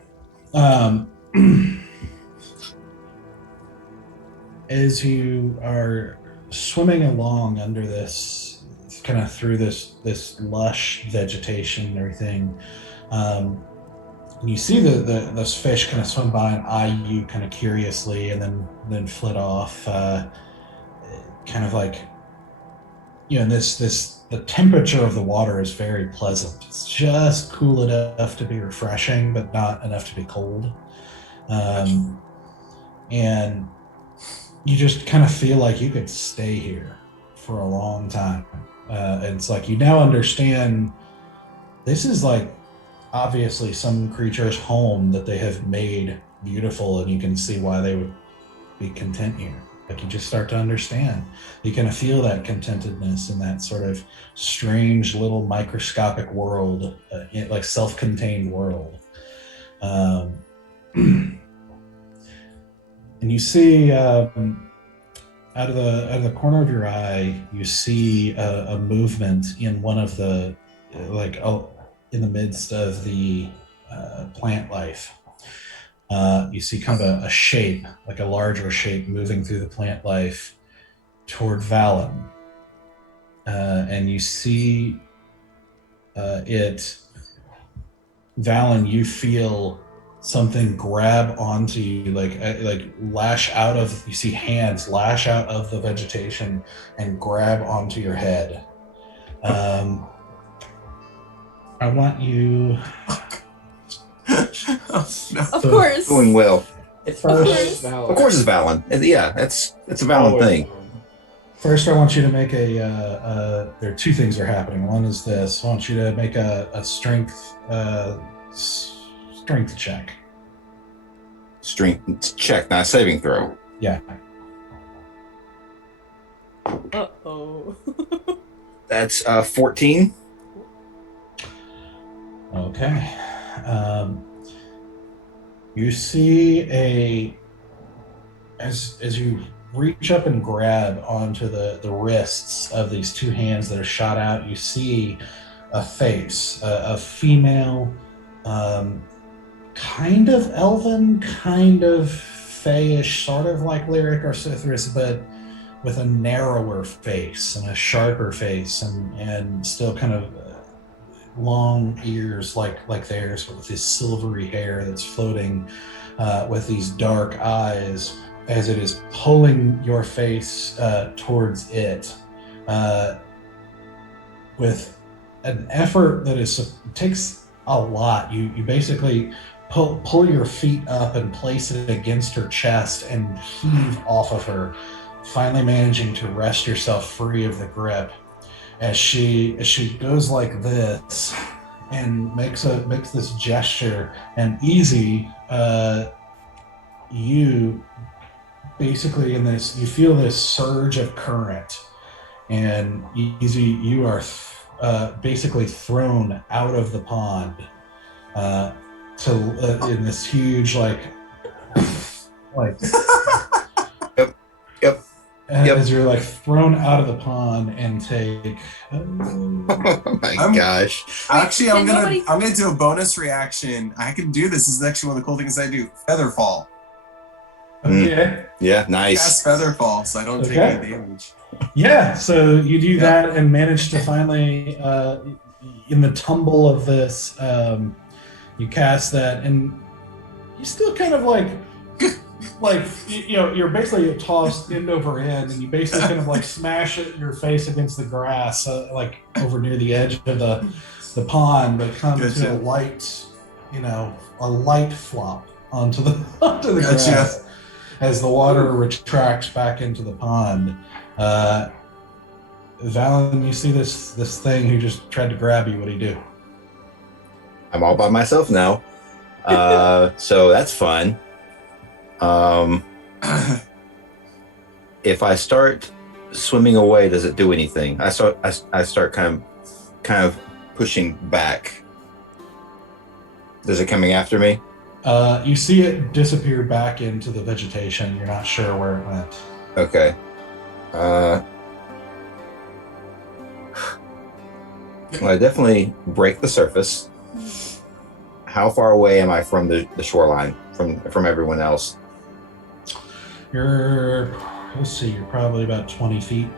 As you are swimming along under this, kind of through this lush vegetation and everything, and you see those fish kind of swim by and eye you kind of curiously, and then flit off, kind of like, and the temperature of the water is very pleasant. It's just cool enough to be refreshing, but not enough to be cold. And you just kind of feel like you could stay here for a long time. And it's like you now understand this is like obviously some creature's home that they have made beautiful, and you can see why they would be content here. Like you just start to understand. You kind of feel that contentedness in that sort of strange little microscopic world, like self-contained world. And you see out of the corner of your eye, you see a movement in one of the in the midst of the plant life. You see kind of a shape, like a larger shape, moving through the plant life toward Valen. And you see Valen, you feel something grab onto you, like lash out of, you see hands lash out of the vegetation and grab onto your head. I want you... Of course. Doing well. It's First. Of course it's Valen. Yeah, it's a Valen thing. First, I want you to make there are two things are happening. One is this. I want you to make a strength check. Strength check, not a saving throw. Yeah. Uh-oh. That's 14. Okay. You see as you reach up and grab onto the wrists of these two hands that are shot out, you see a face, a female, kind of elven, kind of fayish, sort of like Lyric or Cithris, but with a narrower face and a sharper face, and still kind of long ears like theirs, but with this silvery hair that's floating, with these dark eyes, as it is pulling your face towards it, with an effort that takes a lot. You basically pull your feet up and place it against her chest and heave off of her, finally managing to wrest yourself free of the grip. As she goes like this and makes this gesture, and Easy, you basically in this, you feel this surge of current, and Easy, you are basically thrown out of the pond in this huge like Yep. As you're like thrown out of the pond and take. Oh my gosh! Actually, I'm Can gonna do a bonus reaction. I can do this. This is actually one of the cool things I do. Featherfall. Okay. Yeah, nice. Cast Featherfall, so I don't take any damage. Yeah, so you do that and manage to finally, in the tumble of this, you cast that, and you still kind of like you're basically tossed end over end, and you basically kind of like smash your face against the grass, like over near the edge of the pond, but come to a light flop onto the grass as the water retracts back into the pond. Valen, you see this thing who just tried to grab you. What do you do? I'm all by myself now. So that's fun. If I start swimming away, does it do anything? I start kind of pushing back. Is it coming after me? You see it disappear back into the vegetation. You're not sure where it went. Okay. Well, I definitely break the surface. How far away am I from the shoreline, from everyone else? You're probably about 20 feet.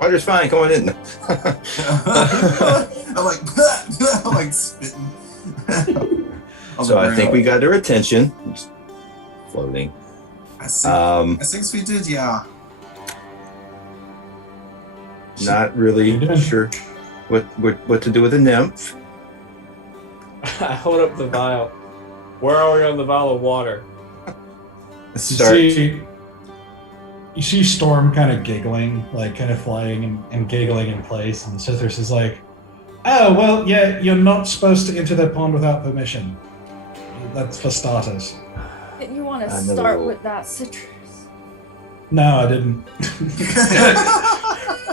Water's fine, come on in. I'm like spitting. So I think we got their attention. Just floating. I think we did, yeah. Not really sure what to do with a nymph. I hold up the vial. Where are we on the vial of water? You see Storm kind of giggling, like kind of flying and giggling in place, and Cithris is like, "Oh, well, yeah, you're not supposed to enter that pond without permission. That's for starters." Didn't you want to start with that citrus? No, I didn't.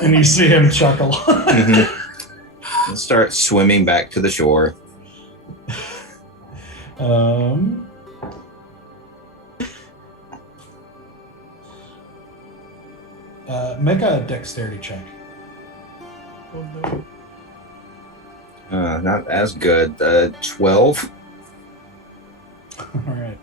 And you see him chuckle. Mm-hmm. Start swimming back to the shore. Make a dexterity check. Oh no. Not as good. 12. All right.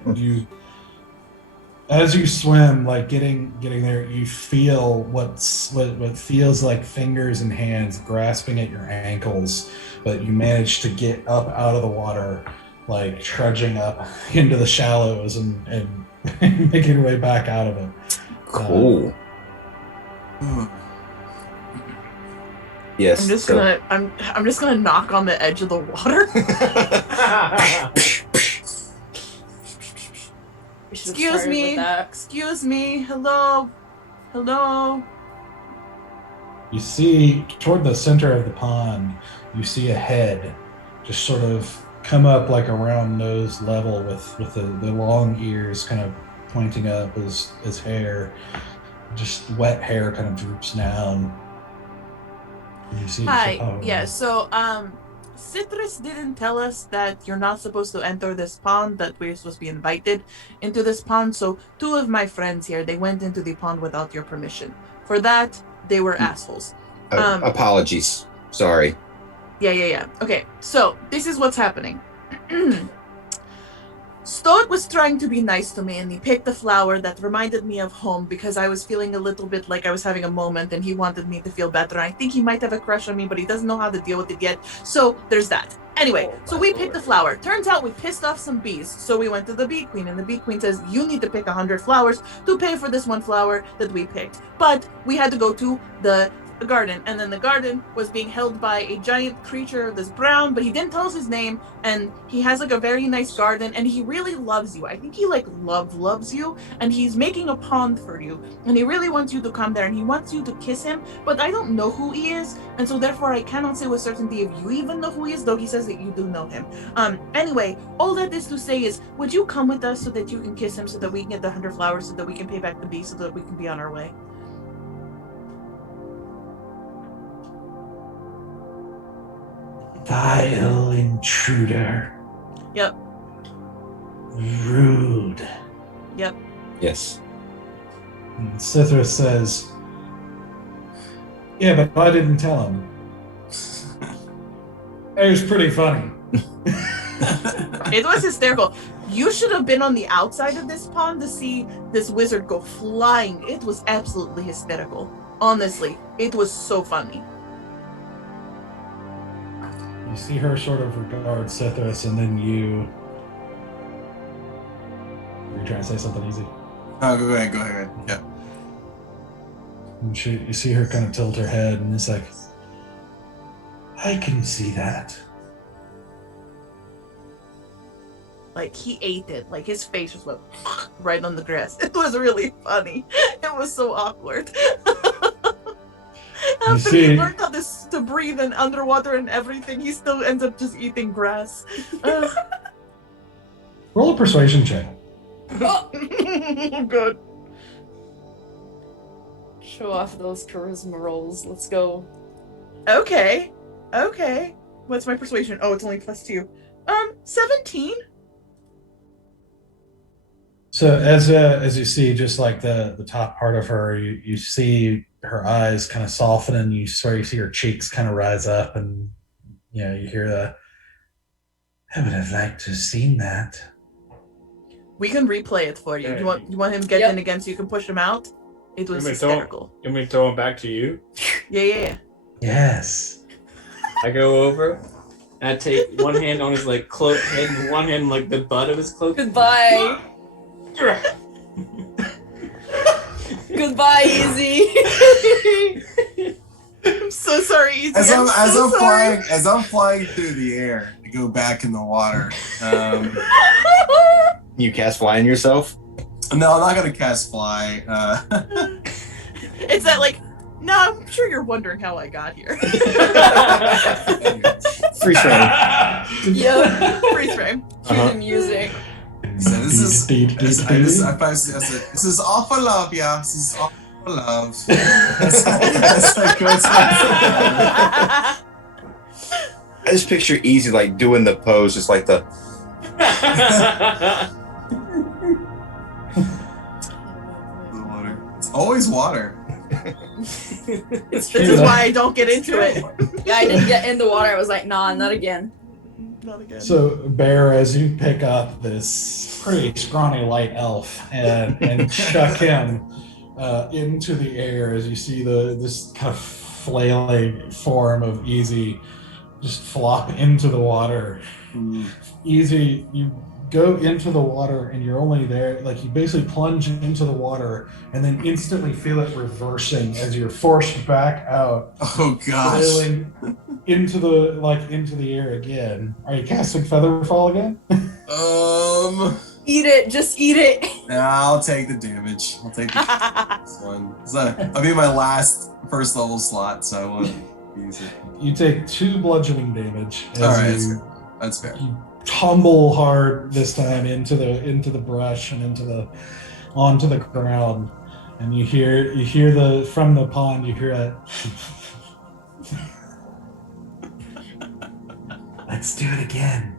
As you swim, like getting there, you feel what feels like fingers and hands grasping at your ankles, but you manage to get up out of the water, like trudging up into the shallows and making your way back out of it. Cool. Yes. I'm just gonna knock on the edge of the water. Excuse me. Hello. You see toward the center of the pond, you see a head just sort of come up like around nose level with the long ears kind of pointing up as hair. Just wet hair kind of droops down. And you see So Cithris didn't tell us that you're not supposed to enter this pond, that we're supposed to be invited into this pond. So 2 of my friends here, they went into the pond without your permission. For that, they were assholes. Apologies. Sorry. Yeah. Okay, so this is what's happening. Stoic was trying to be nice to me, and he picked a flower that reminded me of home because I was feeling a little bit like I was having a moment, and he wanted me to feel better. I think he might have a crush on me, but he doesn't know how to deal with it yet. So there's that. Anyway, so we picked the flower. Turns out we pissed off some bees. So we went to the bee queen, and the bee queen says, you need to pick 100 flowers to pay for this one flower that we picked. But we had to go to the garden, and then the garden was being held by a giant creature that's brown, but he didn't tell us his name, and he has like a very nice garden, and he really loves you. I think he like loves you, and he's making a pond for you, and he really wants you to come there, and he wants you to kiss him, but I don't know who he is, and so therefore I cannot say with certainty if you even know who he is, though he says that you do know him. Anyway, all that is to say is, would you come with us so that you can kiss him, so that we can get the 100 flowers, so that we can pay back the bee, so that we can be on our way? Vile intruder. Yep. Rude. Yep. Yes. And Cithris says, yeah, but I didn't tell him. It was pretty funny. It was hysterical. You should have been on the outside of this pond to see this wizard go flying. It was absolutely hysterical. Honestly, it was so funny. You see her sort of regard Sithris, and then you. Were you trying to say something easy? Oh, go ahead. Yeah. And you see her kind of tilt her head, and it's like, I can see that. Like, he ate it. Like, his face just went right on the grass. It was really funny. It was so awkward. After he see- learned how to breathe and underwater and everything, he still ends up just eating grass. Roll a persuasion check. Good. Show off those charisma rolls. Let's go. Okay. What's my persuasion? Oh, it's only +2. 17. So as you see, just like the top part of her, you see her eyes kind of soften, and you see her cheeks kind of rise up, and you hear the. I would have liked to have seen that. We can replay it for you. Yeah. You want him to get Yep. in again so you can push him out? It was You hysterical. want me to throw him back to you? Yeah. Yes. I go over, and I take one hand on his like cloak head, and one hand on, like the butt of his cloak. Goodbye. Goodbye, Easy. I'm so sorry, Easy. As I'm sorry. flying through the air to go back in the water. You cast flying yourself? No, I'm not gonna cast fly. It's that like, no, I'm sure you're wondering how I got here. Freeze frame. Yep. Freeze frame. Cue the music. So this is all for love, yeah. This is all for love. That's like what's I just picture Easy like doing the pose, just like the. the water. It's always water. This is why I don't get into it. Yeah, I didn't get in the water. I was like, nah, not again. Not again. So, Bear, as you pick up this pretty scrawny light elf and chuck him into the air, as you see this kind of flailing form of Easy just flop into the water. Easy, you go into the water and you're only there, like you basically plunge into the water and then instantly feel it reversing as you're forced back out. Oh gosh. Flailing into the air again. Are you casting Featherfall again? Eat it. Just eat it. Nah, I'll take the damage. I'll take this one. I'll be my last first level slot, so I won't use it. You take 2 bludgeoning damage as Alright, you, that's fair. you tumble hard this time into the brush and onto the ground, and you hear from the pond you hear a let's do it again.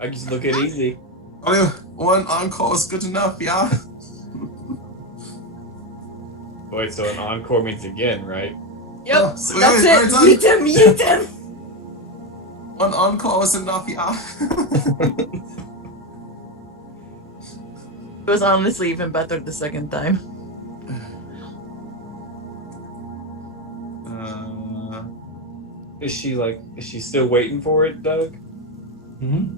I just look at Easy. Only one encore is good enough, yeah. Wait, so an encore means again, right? Yep. Oh, That's we're it. done. Eat him. One encore is enough, yeah. It was honestly even better the second time. Is she still waiting for it, Doug? Goodbye,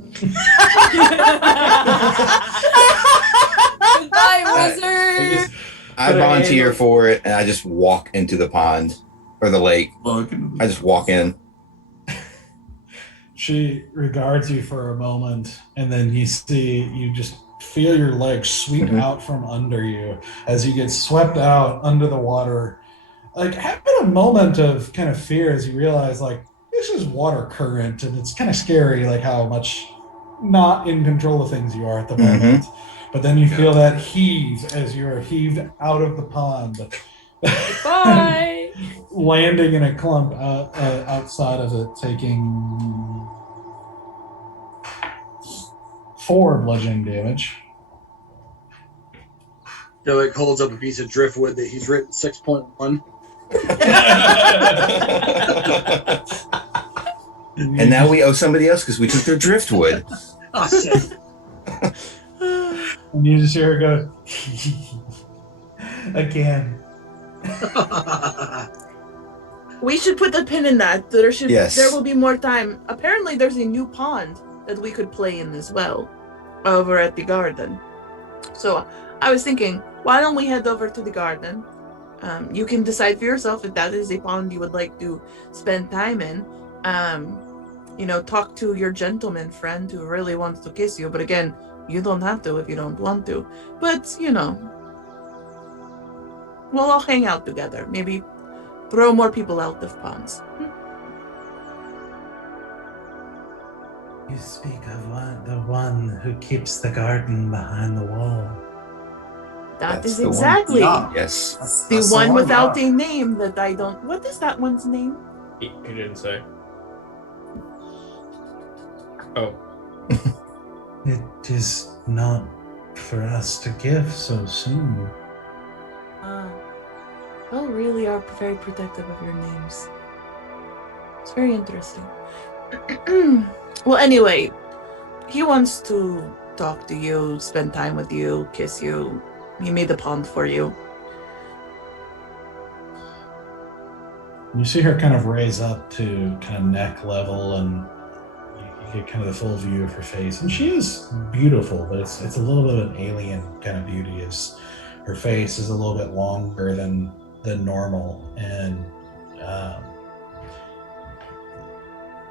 wizard. I volunteer for it, and I just walk into the pond or the lake. I just walk in. She regards you for a moment, and then you just feel your legs sweep out from under you as you get swept out under the water. Like, having a moment of kind of fear as you realize, like, this is water current, and it's kind of scary, like, how much not in control of things you are at the moment. But then you feel that heave as you're heaved out of the pond. Bye. Landing in a clump outside of it, taking 4 bludgeoning damage. Stoic holds up a piece of driftwood that he's written 6.1. And now we owe somebody else because we took their driftwood. Oh, shit. And you just hear her go, again. We should put a pin in that. Yes. There will be more time. Apparently, there's a new pond that we could play in as well, over at the garden. So I was thinking, why don't we head over to the garden? You can decide for yourself if that is a pond you would like to spend time in. Talk to your gentleman friend who really wants to kiss you. But again, you don't have to if you don't want to. But, we'll all hang out together. Maybe throw more people out of ponds. You speak of the one who keeps the garden behind the wall. That That's is the one. exactly Yeah. Yes. the That's one without yeah. a name that I don't. What is that one's name? He didn't say. Oh. It is not for us to give so soon. Well, really are very protective of your names. It's very interesting. Well, anyway, he wants to talk to you, spend time with you, kiss you. He made the pond for you. You see her kind of raise up to kind of neck level, and you get kind of the full view of her face. And she is beautiful, but it's a little bit of an alien kind of beauty. Is her face is a little bit longer than normal, and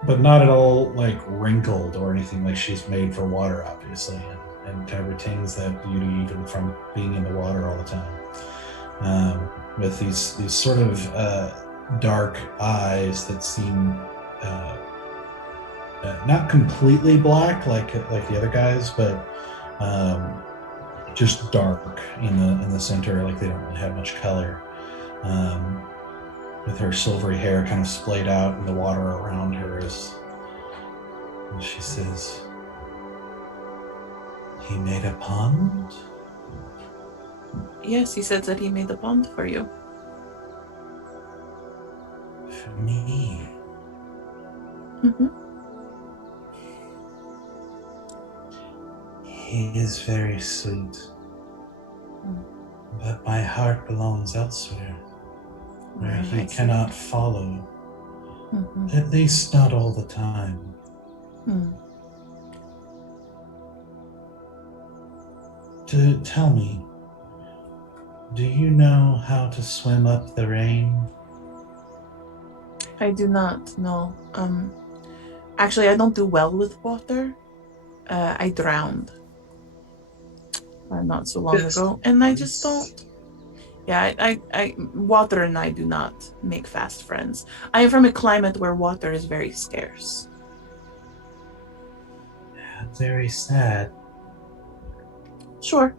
but not at all like wrinkled or anything. Like she's made for water, obviously, and kind of retains that beauty even from being in the water all the time. With these sort of dark eyes that seem not completely black like the other guys, but just dark in the center, like they don't really have much color. With her silvery hair kind of splayed out in the water around her, and she says, "He made a pond?" Yes, he said that he made the pond for you. For me. Mm-hmm. He is very sweet, but my heart belongs elsewhere, where he cannot follow, at least not all the time. Tell me, do you know how to swim up the rain? I do not know. Actually, I don't do well with water. I drowned not so long ago, and I just don't. Yeah, I water and I do not make fast friends. I am from a climate where water is very scarce. Very sad. Sure.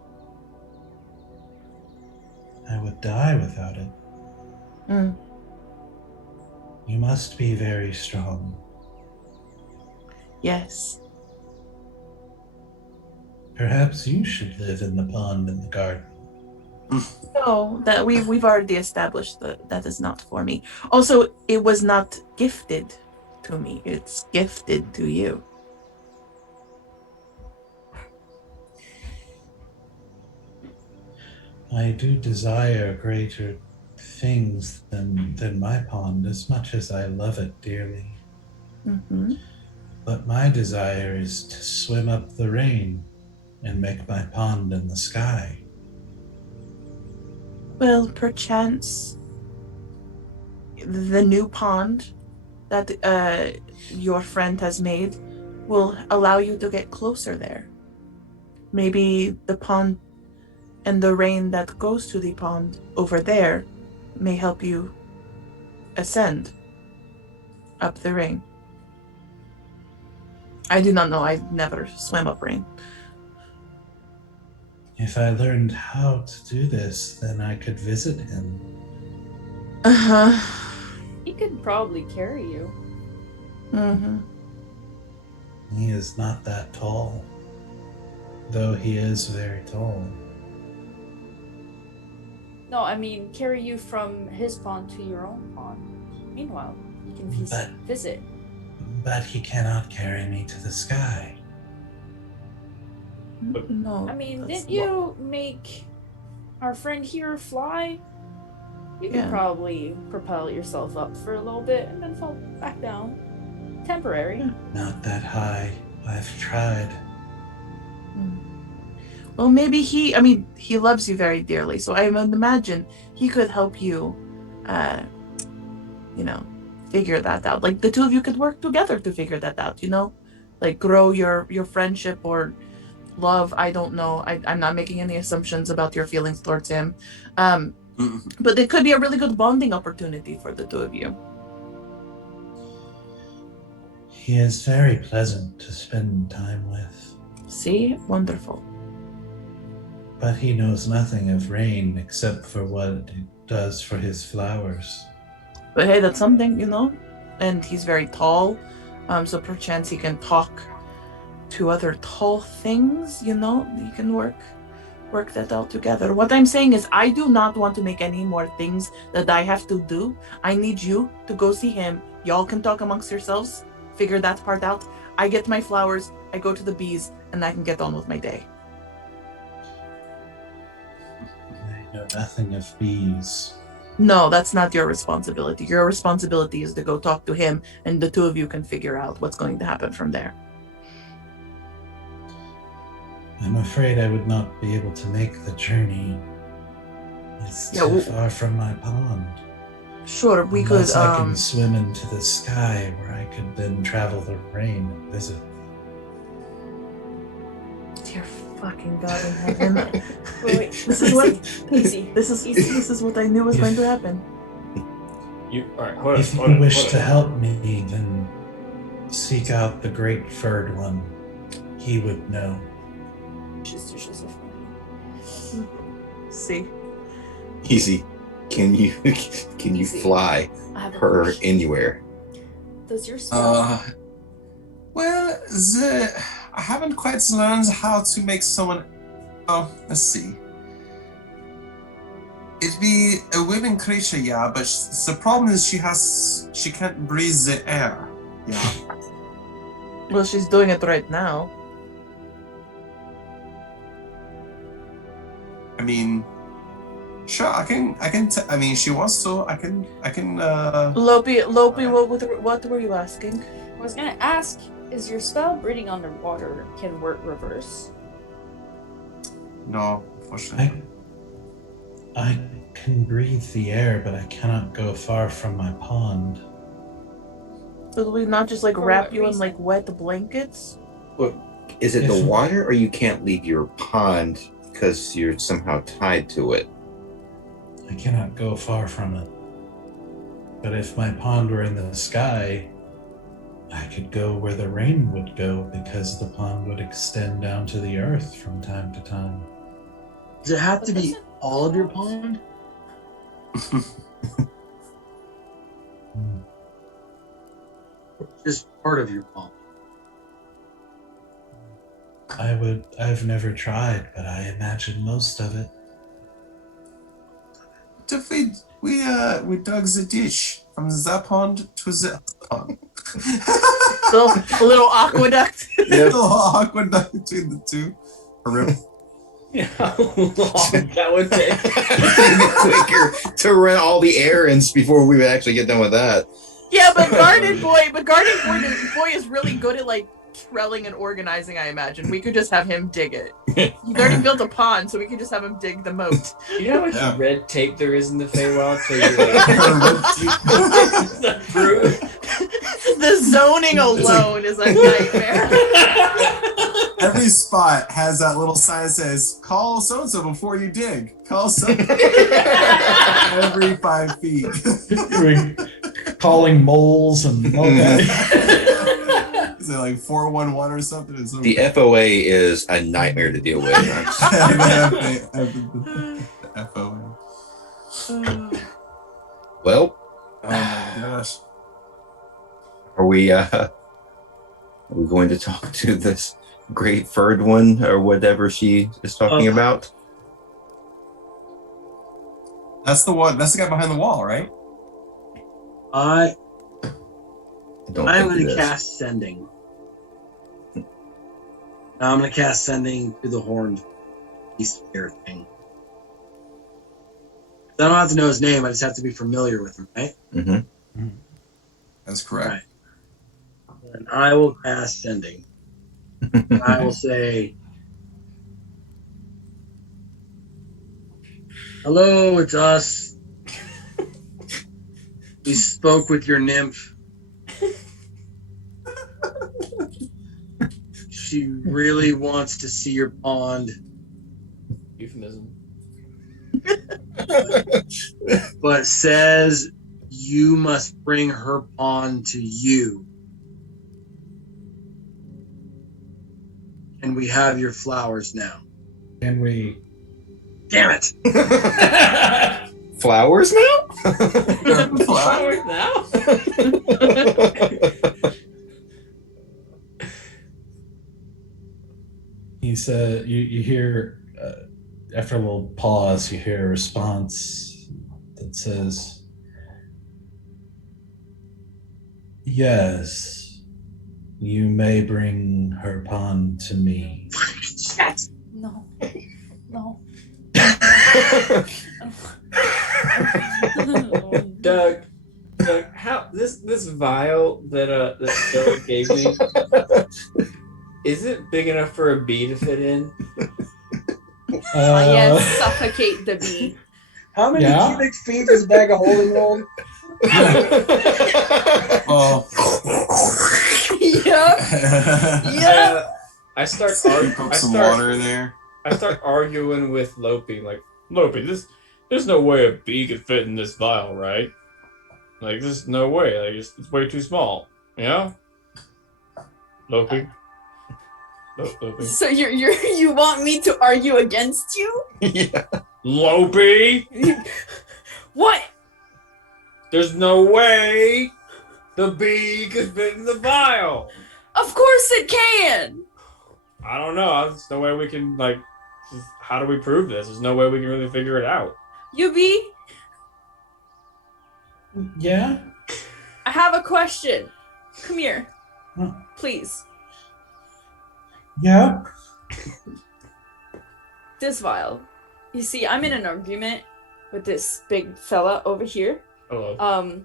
I would die without it. You must be very strong. Yes. Perhaps you should live in the pond in the garden. No, that we've already established that is not for me. Also, it was not gifted to me. It's gifted to you. I do desire greater things than my pond, as much as I love it dearly. But my desire is to swim up the rain and make my pond in the sky. Well, perchance the new pond that your friend has made will allow you to get closer there. Maybe the pond and the rain that goes to the pond over there may help you ascend up the rain. I do not know. I've never swam up rain. If I learned how to do this, then I could visit him. He could probably carry you. He is not that tall, though he is very tall. No, I mean carry you from his pond to your own pond. Meanwhile, you can visit. But he cannot carry me to the sky. No. I mean, didn't you make our friend here fly? You Yeah. could probably propel yourself up for a little bit and then fall back down. Temporary. Not that high. I've tried. Well, maybe he loves you very dearly, so I would imagine he could help you, figure that out. Like the two of you could work together to figure that out, like grow your friendship or love. I don't know. I'm not making any assumptions about your feelings towards him. But it could be a really good bonding opportunity for the two of you. He is very pleasant to spend time with. See? Wonderful. But he knows nothing of rain except for what it does for his flowers. But hey, that's something, And he's very tall, so perchance he can talk to other tall things, You can work that out together. What I'm saying is I do not want to make any more things that I have to do. I need you to go see him. Y'all can talk amongst yourselves, figure that part out. I get my flowers, I go to the bees, and I can get on with my day. I know nothing of bees. No, that's not your responsibility. Your responsibility is to go talk to him, and the two of you can figure out what's going to happen from there. I'm afraid I would not be able to make the journey. It's too far from my pond. Sure, we Unless could. I can swim into the sky, where I could then travel the rain and visit. Dear fucking God in heaven! Wait. This is what. Easy. This is what I knew was going to happen. Alright, hold on. If hold you on, wish hold to on. help me, then seek out the great furred one. He would know. She's so funny. See. Easy. Can you Easy. fly I have a her question. anywhere? Does your spell Well, I haven't quite learned how to make someone. Oh, let's see. It'd be a willing creature, yeah, but the problem is she can't breathe the air. Yeah. Well, she's doing it right now. I mean, sure, I mean, she wants to. I can. Lopi, what were you asking? I was gonna ask, is your spell breathing underwater can work reverse? No, unfortunately. I can breathe the air, but I cannot go far from my pond. Will we not just For wrap what you in reason? wet blankets? Look, is it the If- water, or you can't leave your pond because you're somehow tied to it? I cannot go far from it. But if my pond were in the sky, I could go where the rain would go, because the pond would extend down to the earth from time to time. Does it have But to be doesn't- all of your pond? Just part of your pond. I've never tried, but I imagine most of it. If we dug the ditch from the pond to the pond. So a little aqueduct. Little aqueduct between the two. A river. Yeah, how long that would take. It'd be quicker to run all the errands before we would actually get done with that. Yeah, but Garden Boy is really good at like trelling and organizing, I imagine. We could just have him dig it. He's already built a pond, so we could just have him dig the moat. You know how much Yeah. red tape there is in the Feywild? So you like, approve. The zoning alone is a nightmare. Every spot has that little sign that says, call so-and-so before you dig. Call so every 5 feet. We're calling moles and all that. Is it like 411 or something? It's The FOA is a nightmare to deal with. The FOA. Well, Oh my gosh. are we going to talk to this great furred one or whatever she is talking about? That's the one. That's the guy behind the wall, right? I don't I'm think going it to is. cast sending. Now I'm going to cast sending to the horned beast bear thing. I don't have to know his name. I just have to be familiar with him, right? Mm-hmm. That's correct. Right. And I will cast sending. And I will say, "Hello, it's us. We spoke with your nymph. She really wants to see your pond, Euphemism. but says you must bring her pond to you. And we have your flowers now." Can we? Damn it! Flowers now? Flowers now? He said, you hear, after a little pause, you hear a response that says, "Yes, you may bring her pond to me." No. No. Doug, how this vial that Doug gave me, is it big enough for a bee to fit in? Yes, suffocate the bee. How many Yeah? cubic feet is a bag of holding gold? Oh. Yeah. I start Put some water in there. I start arguing with Lopi, like, Lopi, there's no way a bee could fit in this vial, right? Like, there's no way. Like, it's way too small. You know? Lopi. Lopi. So you want me to argue against you? Yeah. Lopi! What? There's no way the bee could fit in the vial. Of course it can. I don't know. There's no way we can, like, how do we prove this? There's no way we can really figure it out. You bee, Yeah? I have a question. Come here. Huh. Please. Yeah? This vial. You see, I'm in an argument with this big fella over here. Hello.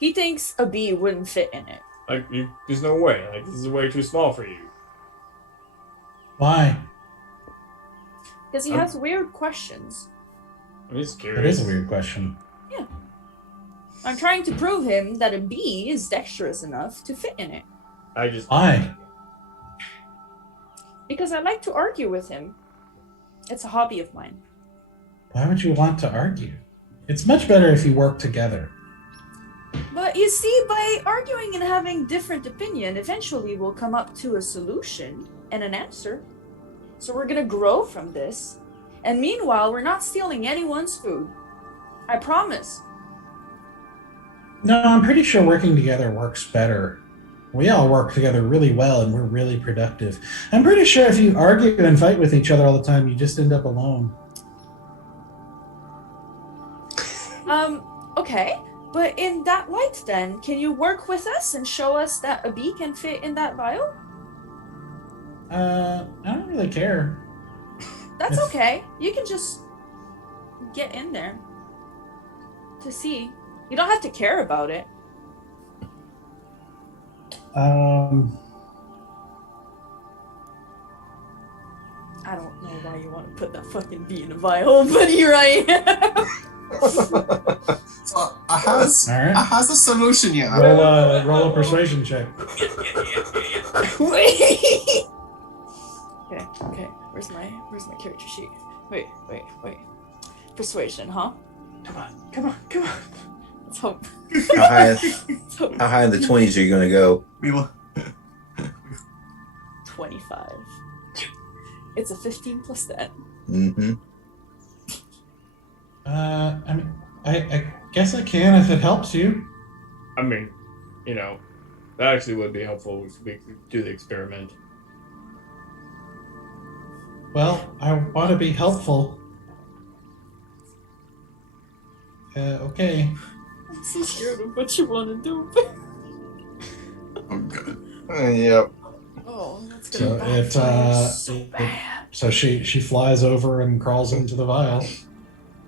He thinks a bee wouldn't fit in it. Like, there's no way. Like, this is way too small for you. Why? Because he has weird questions. I'm just That curious. is a weird question. I'm trying to prove him that a bee is dexterous enough to fit in it. Why? Because I like to argue with him. It's a hobby of mine. Why would you want to argue? It's much better if you work together. But you see, by arguing and having different opinion, eventually we'll come up to a solution and an answer. So we're gonna grow from this. And meanwhile, we're not stealing anyone's food. I promise. No, I'm pretty sure working together works better. We all work together really well and we're really productive. I'm pretty sure if you argue and fight with each other all the time, you just end up alone. Okay. But in that light then, can you work with us and show us that a bee can fit in that vial? I don't really care. That's Yes. okay. You can just get in there to see. You don't have to care about it. I don't know why you want to put that fucking bee in a vial, but here I am. So I has All right. a solution here. Roll a persuasion check. Wait. Okay. Where's my character sheet? Wait. Persuasion, huh? Come on. Let's hope. How high, Let's hope. how high in the 20s are you going to go? We will. 25. It's a 15 plus that. Mm-hmm. I mean, I guess I can if it helps you. I mean, that actually would be helpful if we could do the experiment. Well, I want to be helpful. Okay. I'm so scared of what you want to do. I'm good. Yep. Oh, that's So gonna it, backfire so bad. So she flies over and crawls into the vial.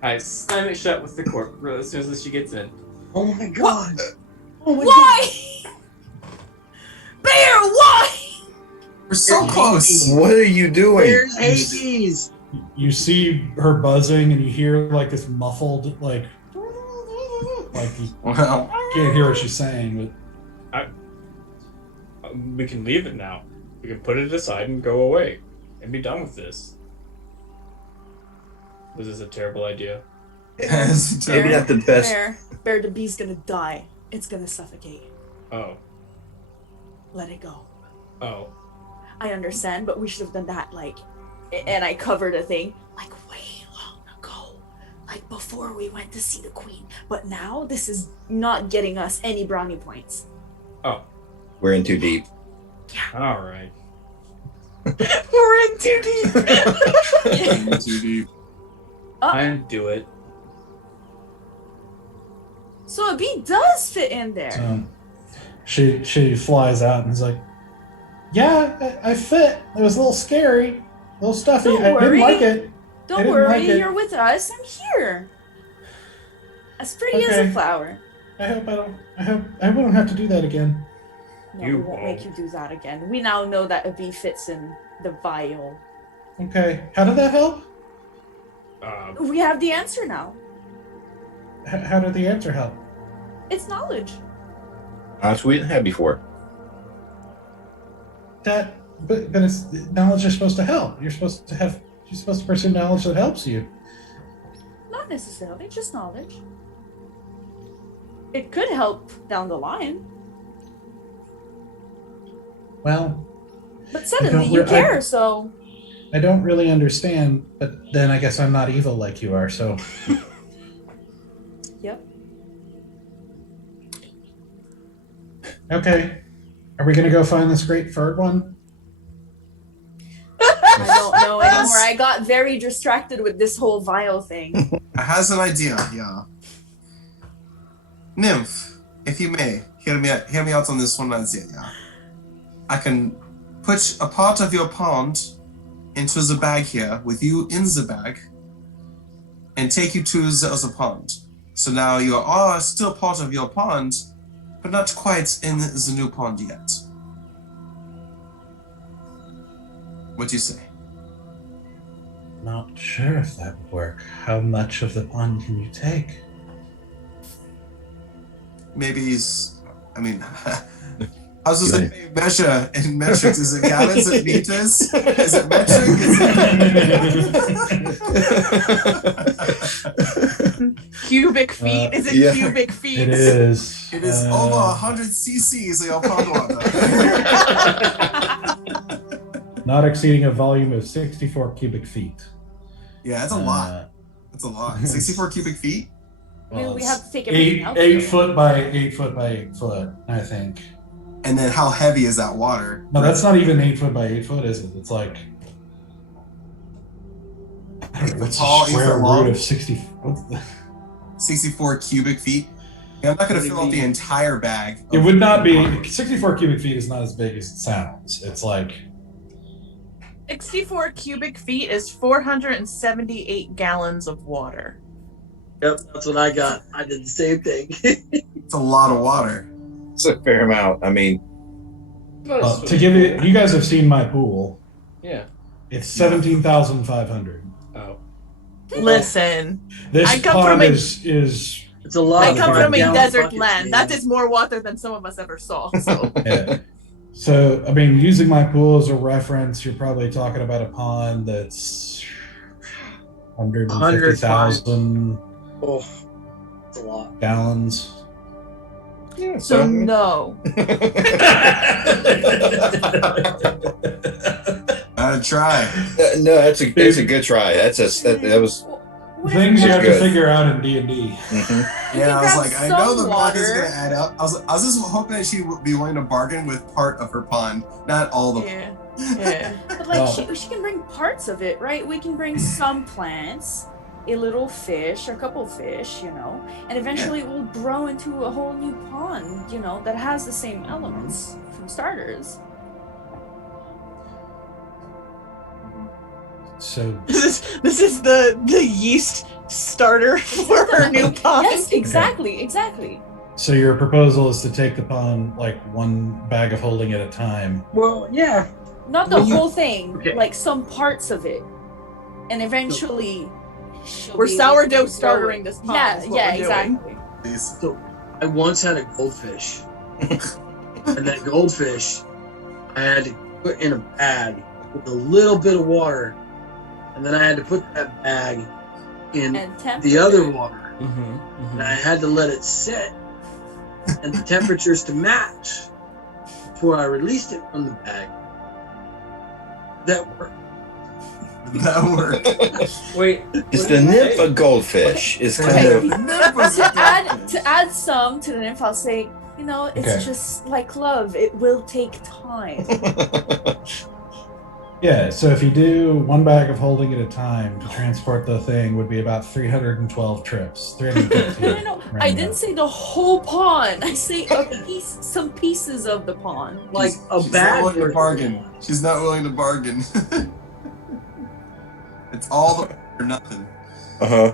I slam it shut with the cork as soon as she gets in. Oh my god. Oh my Why? Bear, why? We're so close. What are you doing? Where's Hades? You see her buzzing, and you hear like this muffled, like you Well, can't hear what she's saying. We can leave it now. We can put it aside and go away and be done with this. This is a terrible idea. yes, Maybe not the best. Bear, the bee's gonna die. It's gonna suffocate. Oh. Let it go. Oh. I understand, but we should have done that, like, and I covered a thing, like, way long ago. Like, before we went to see the queen. But now, this is not getting us any brownie points. Oh. We're in too deep. All right. We're in too deep. too deep. I do it. So a bee does fit in there. So she flies out and is like, "Yeah, I fit. It was a little scary, a little stuffy. Don't I didn't worry. like it. I Don't didn't worry, like it. you're with us. I'm here. As pretty as Okay. a flower. I hope I won't have to do that again." No, You we won't make you won't. do that again. We now know that a bee fits in the vial. Okay, how did that help? We have the answer now. How did the answer help? It's knowledge. We didn't have before. But it's knowledge is supposed to help. You're supposed to pursue knowledge that helps you. Not necessarily, just knowledge. It could help down the line, Well, but suddenly don't you re- I- care, so I don't really understand, but then I guess I'm not evil like you are, so yep. okay. Are we gonna go find this great furred one? I don't know anymore. I got very distracted with this whole vial thing. I has an idea, yeah. Nymph, if you may, hear me out on this one idea, yeah. I can put a part of your pond into the bag here, with you in the bag, and take you to the other pond. So now you are still part of your pond, but not quite in the new pond yet. What do you say? Not sure if that would work. How much of the pond can you take? Maybe I was just saying measure in metrics. Is it gallons? Is it meters? Is it metric? Cubic feet? Is it yeah. cubic feet? It is. It is over 100 cc's of your pond water. Not exceeding a volume of 64 cubic feet. Yeah, that's a lot. That's a lot. 64 cubic feet? We have to take everything out. 8 foot by 8 foot by 8 foot, I think. And then how heavy is that water? No, that's not even 8 foot by 8 foot, is it? It's like, I don't know, what's Tall, the square even long? root of 60? What's the, 64 cubic feet? Yeah, I'm not going to fill up the entire bag. it would not be 64 cubic feet is not as big as it sounds. It's like 64 cubic feet is 478 gallons of water. Yep, that's what I got. I did the same thing. It's a lot of water. It's a fair amount. I mean, to give it. You guys have seen my pool. Yeah. It's 17,500. Oh. Listen, This I come from pond a- is It's a lot. I of come from a gallon desert buckets, land. man. That is more water than some of us ever saw. So yeah. So, I mean, using my pool as a reference, you're probably talking about a pond that's 150,000 Oh, it's a lot. gallons. yeah, so no. I'd try. no, that's a good try. That was. Things you have to Good. figure out in D&D. Mhm. Yeah, I was like, I know the bag is water. going to add up. I was just hoping that she would be willing to bargain with part of her pond, not all the Yeah. Yeah. But like Well- she can bring parts of it, right? We can bring some plants, a little fish, a couple fish, and eventually it will grow into a whole new pond, that has the same elements from starters. So This is the yeast starter for her new pond. Yes, exactly. So your proposal is to take the pond like one bag of holding at a time. Well, yeah. Not the Well, you- whole thing, okay. like some parts of it, and eventually. We're sourdough startering this pond. Yeah, is what yeah, we're doing. exactly. Please. So I once had a goldfish, and that goldfish I had to put in a bag with a little bit of water, and then I had to put that bag in And the other water, Mm-hmm. and I had to let it sit and the temperatures to match before I released it from the bag. That worked. That worked. Wait, It's what the did you nymph say? of goldfish. It's Okay. kind of The nymph was a to add goldfish. some to the nymph, I'll say, it's Okay. just like love. It will take time. Yeah, so if you do one bag of holding at a time to transport the thing would be about 312 trips. 315. No. I round didn't up. say the whole pond. I say some pieces of the pond. Like a She's not bag willing to worth. bargain. She's not willing to bargain. It's all the or nothing. uh-huh.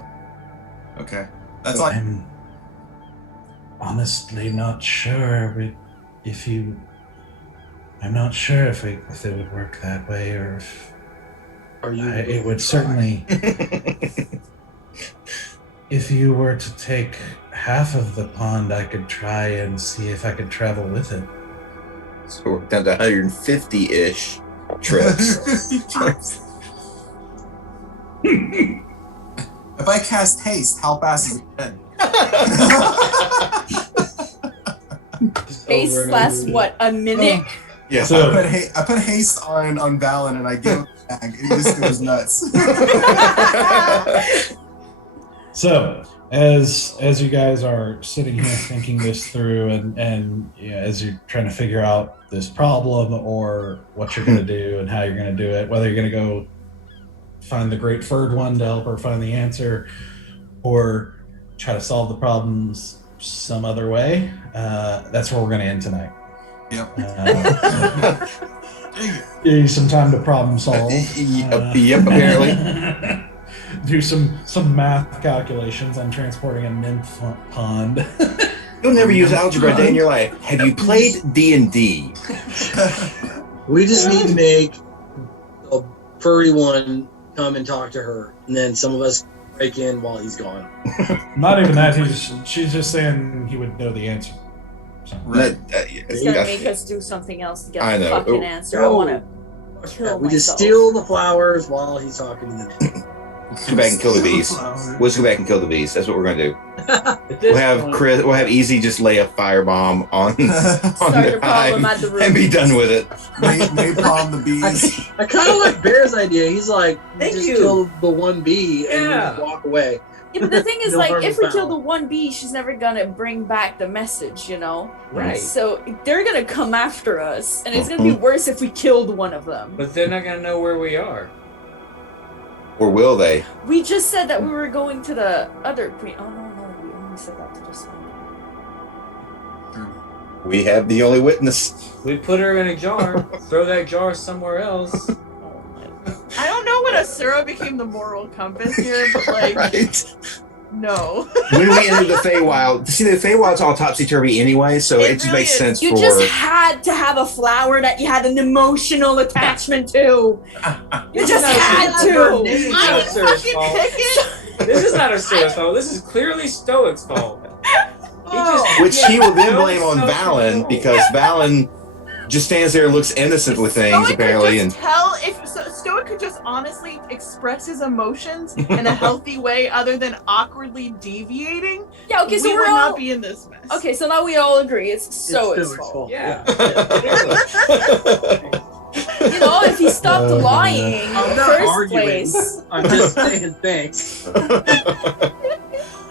Okay. That's like I'm honestly not sure if you. I'm not sure if it would work that way, or if Are you? it would certainly. If you were to take half of the pond, I could try and see if I could travel with it. So we're down to 150-ish trips. if I cast haste, how fast is it dead? Face lasts what, a minute? Yeah. So- I put haste on Valen and I give him the bag. It just goes nuts. So, as you guys are sitting here thinking this through, and as you're trying to figure out this problem or what you're going to do and how you're going to do it, whether you're going to go find the great furred one to help her find the answer, or try to solve the problems some other way, that's where we're going to end tonight. Yep. Give you some time to problem solve. Yep, apparently. Do some math calculations on transporting a nymph pond. You'll never use algebra a day in your life. Have you played D&D? We just need to make a furry one come and talk to her, and then some of us break in while he's gone. Not even that. She's just saying he would know the answer. So. It's gonna make us do something else to get I the know. fucking Oh. answer. I wanna kill We just myself. steal the flowers while he's talking to them. Let's go back and kill the bees. Let's go back and kill the bees. That's what we're gonna do. At this We'll have point- Chris. We'll have Easy just lay a firebomb on Start the problem at the root. and be done with it. Napalm the bees. I kind of like Bear's idea. He's like, Thank just you. kill the one bee and Yeah. just walk away. Yeah, but the thing is, No like, harm if we foul. kill the one bee, she's never gonna bring back the message, Right. So they're gonna come after us, and it's gonna be worse if we killed one of them. But they're not gonna know where we are. Or will they? We just said that we were going to the other queen. Oh no, we only said that to just one. We have the only witness. We put her in a jar, throw that jar somewhere else. Oh my. I don't know when Asura became the moral compass here, but like, Right. no. When we entered the Feywild, see, the Feywild's all topsy-turvy anyway, so It it just really makes is. sense You for... just had to have a flower that you had an emotional attachment to. You just had It's to. not I didn't Asura's fucking fault. pick it. This is not Asura's fault. This is clearly Stoic's fault. Which he will then No, blame on no, Valen, no. because Valen just stands there and looks innocent with things, Stoic apparently, could and just tell if Stoic could just honestly express his emotions in a healthy way, other than awkwardly deviating. Yeah, okay, so we we're would all not be in this mess. okay. So now we all agree it's Stoic's Stoic's fault. Yeah. You know, if he stopped Oh, lying in I'm the not first arguing. place. I'm just saying thanks.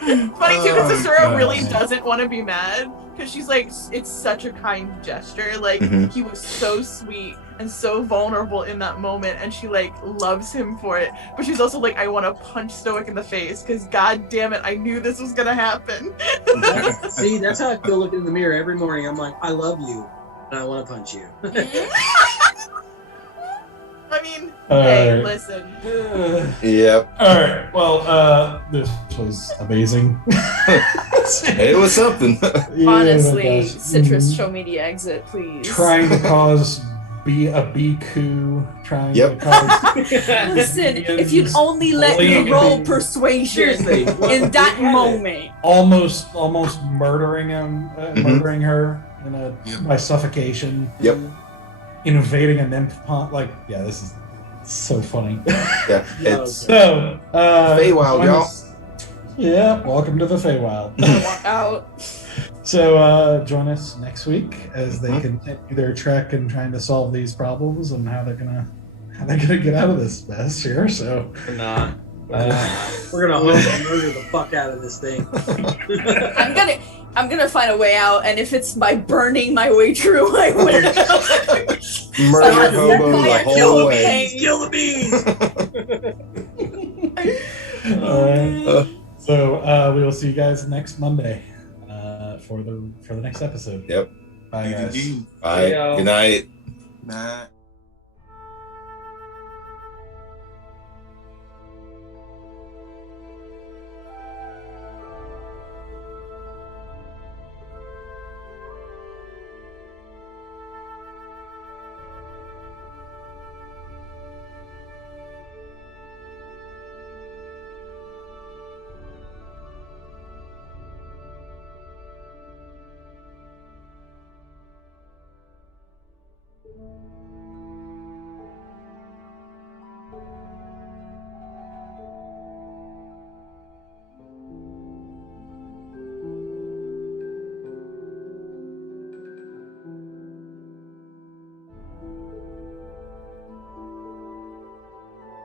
It's funny too, because Oh, Asura God. really doesn't want to be mad, because she's like, it's such a kind gesture. Like, Mhm. he was so sweet and so vulnerable in that moment, and she like loves him for it. But she's also like, I want to punch Stoic in the face, because god damn it, I knew this was gonna happen. See, that's how I feel looking in the mirror every morning. I'm like, I love you, and I want to punch you. I mean, All hey, right. listen. Yep. All right. Well, this was amazing. It was something. Yeah, Honestly, my gosh. Citrus, show me the exit, please. Trying to cause a B coup, trying Yep. to cause Listen, if you'd only let me bullying roll me. persuasion Seriously, in that moment. almost murdering murdering her Yep. by suffocation. Yep. Invading a nymph pond. Like, yeah, this is so funny. Yeah. It's So, Feywild, join y'all. us- Yeah, welcome to the Feywild. I want out. So join us next week as they Mhm. continue their trek and trying to solve these problems and how they're gonna get out of this mess here. So We're not. We're gonna hope and murder the fuck out of this thing. I'm gonna find a way out, and if it's by burning my way through, I will. murder hobo the Fire, whole kill way. me. Kill the bees. all right. So we will see you guys next Monday for the next episode. Yep. Bye guys. Bye. Yeah. Good night. Nah.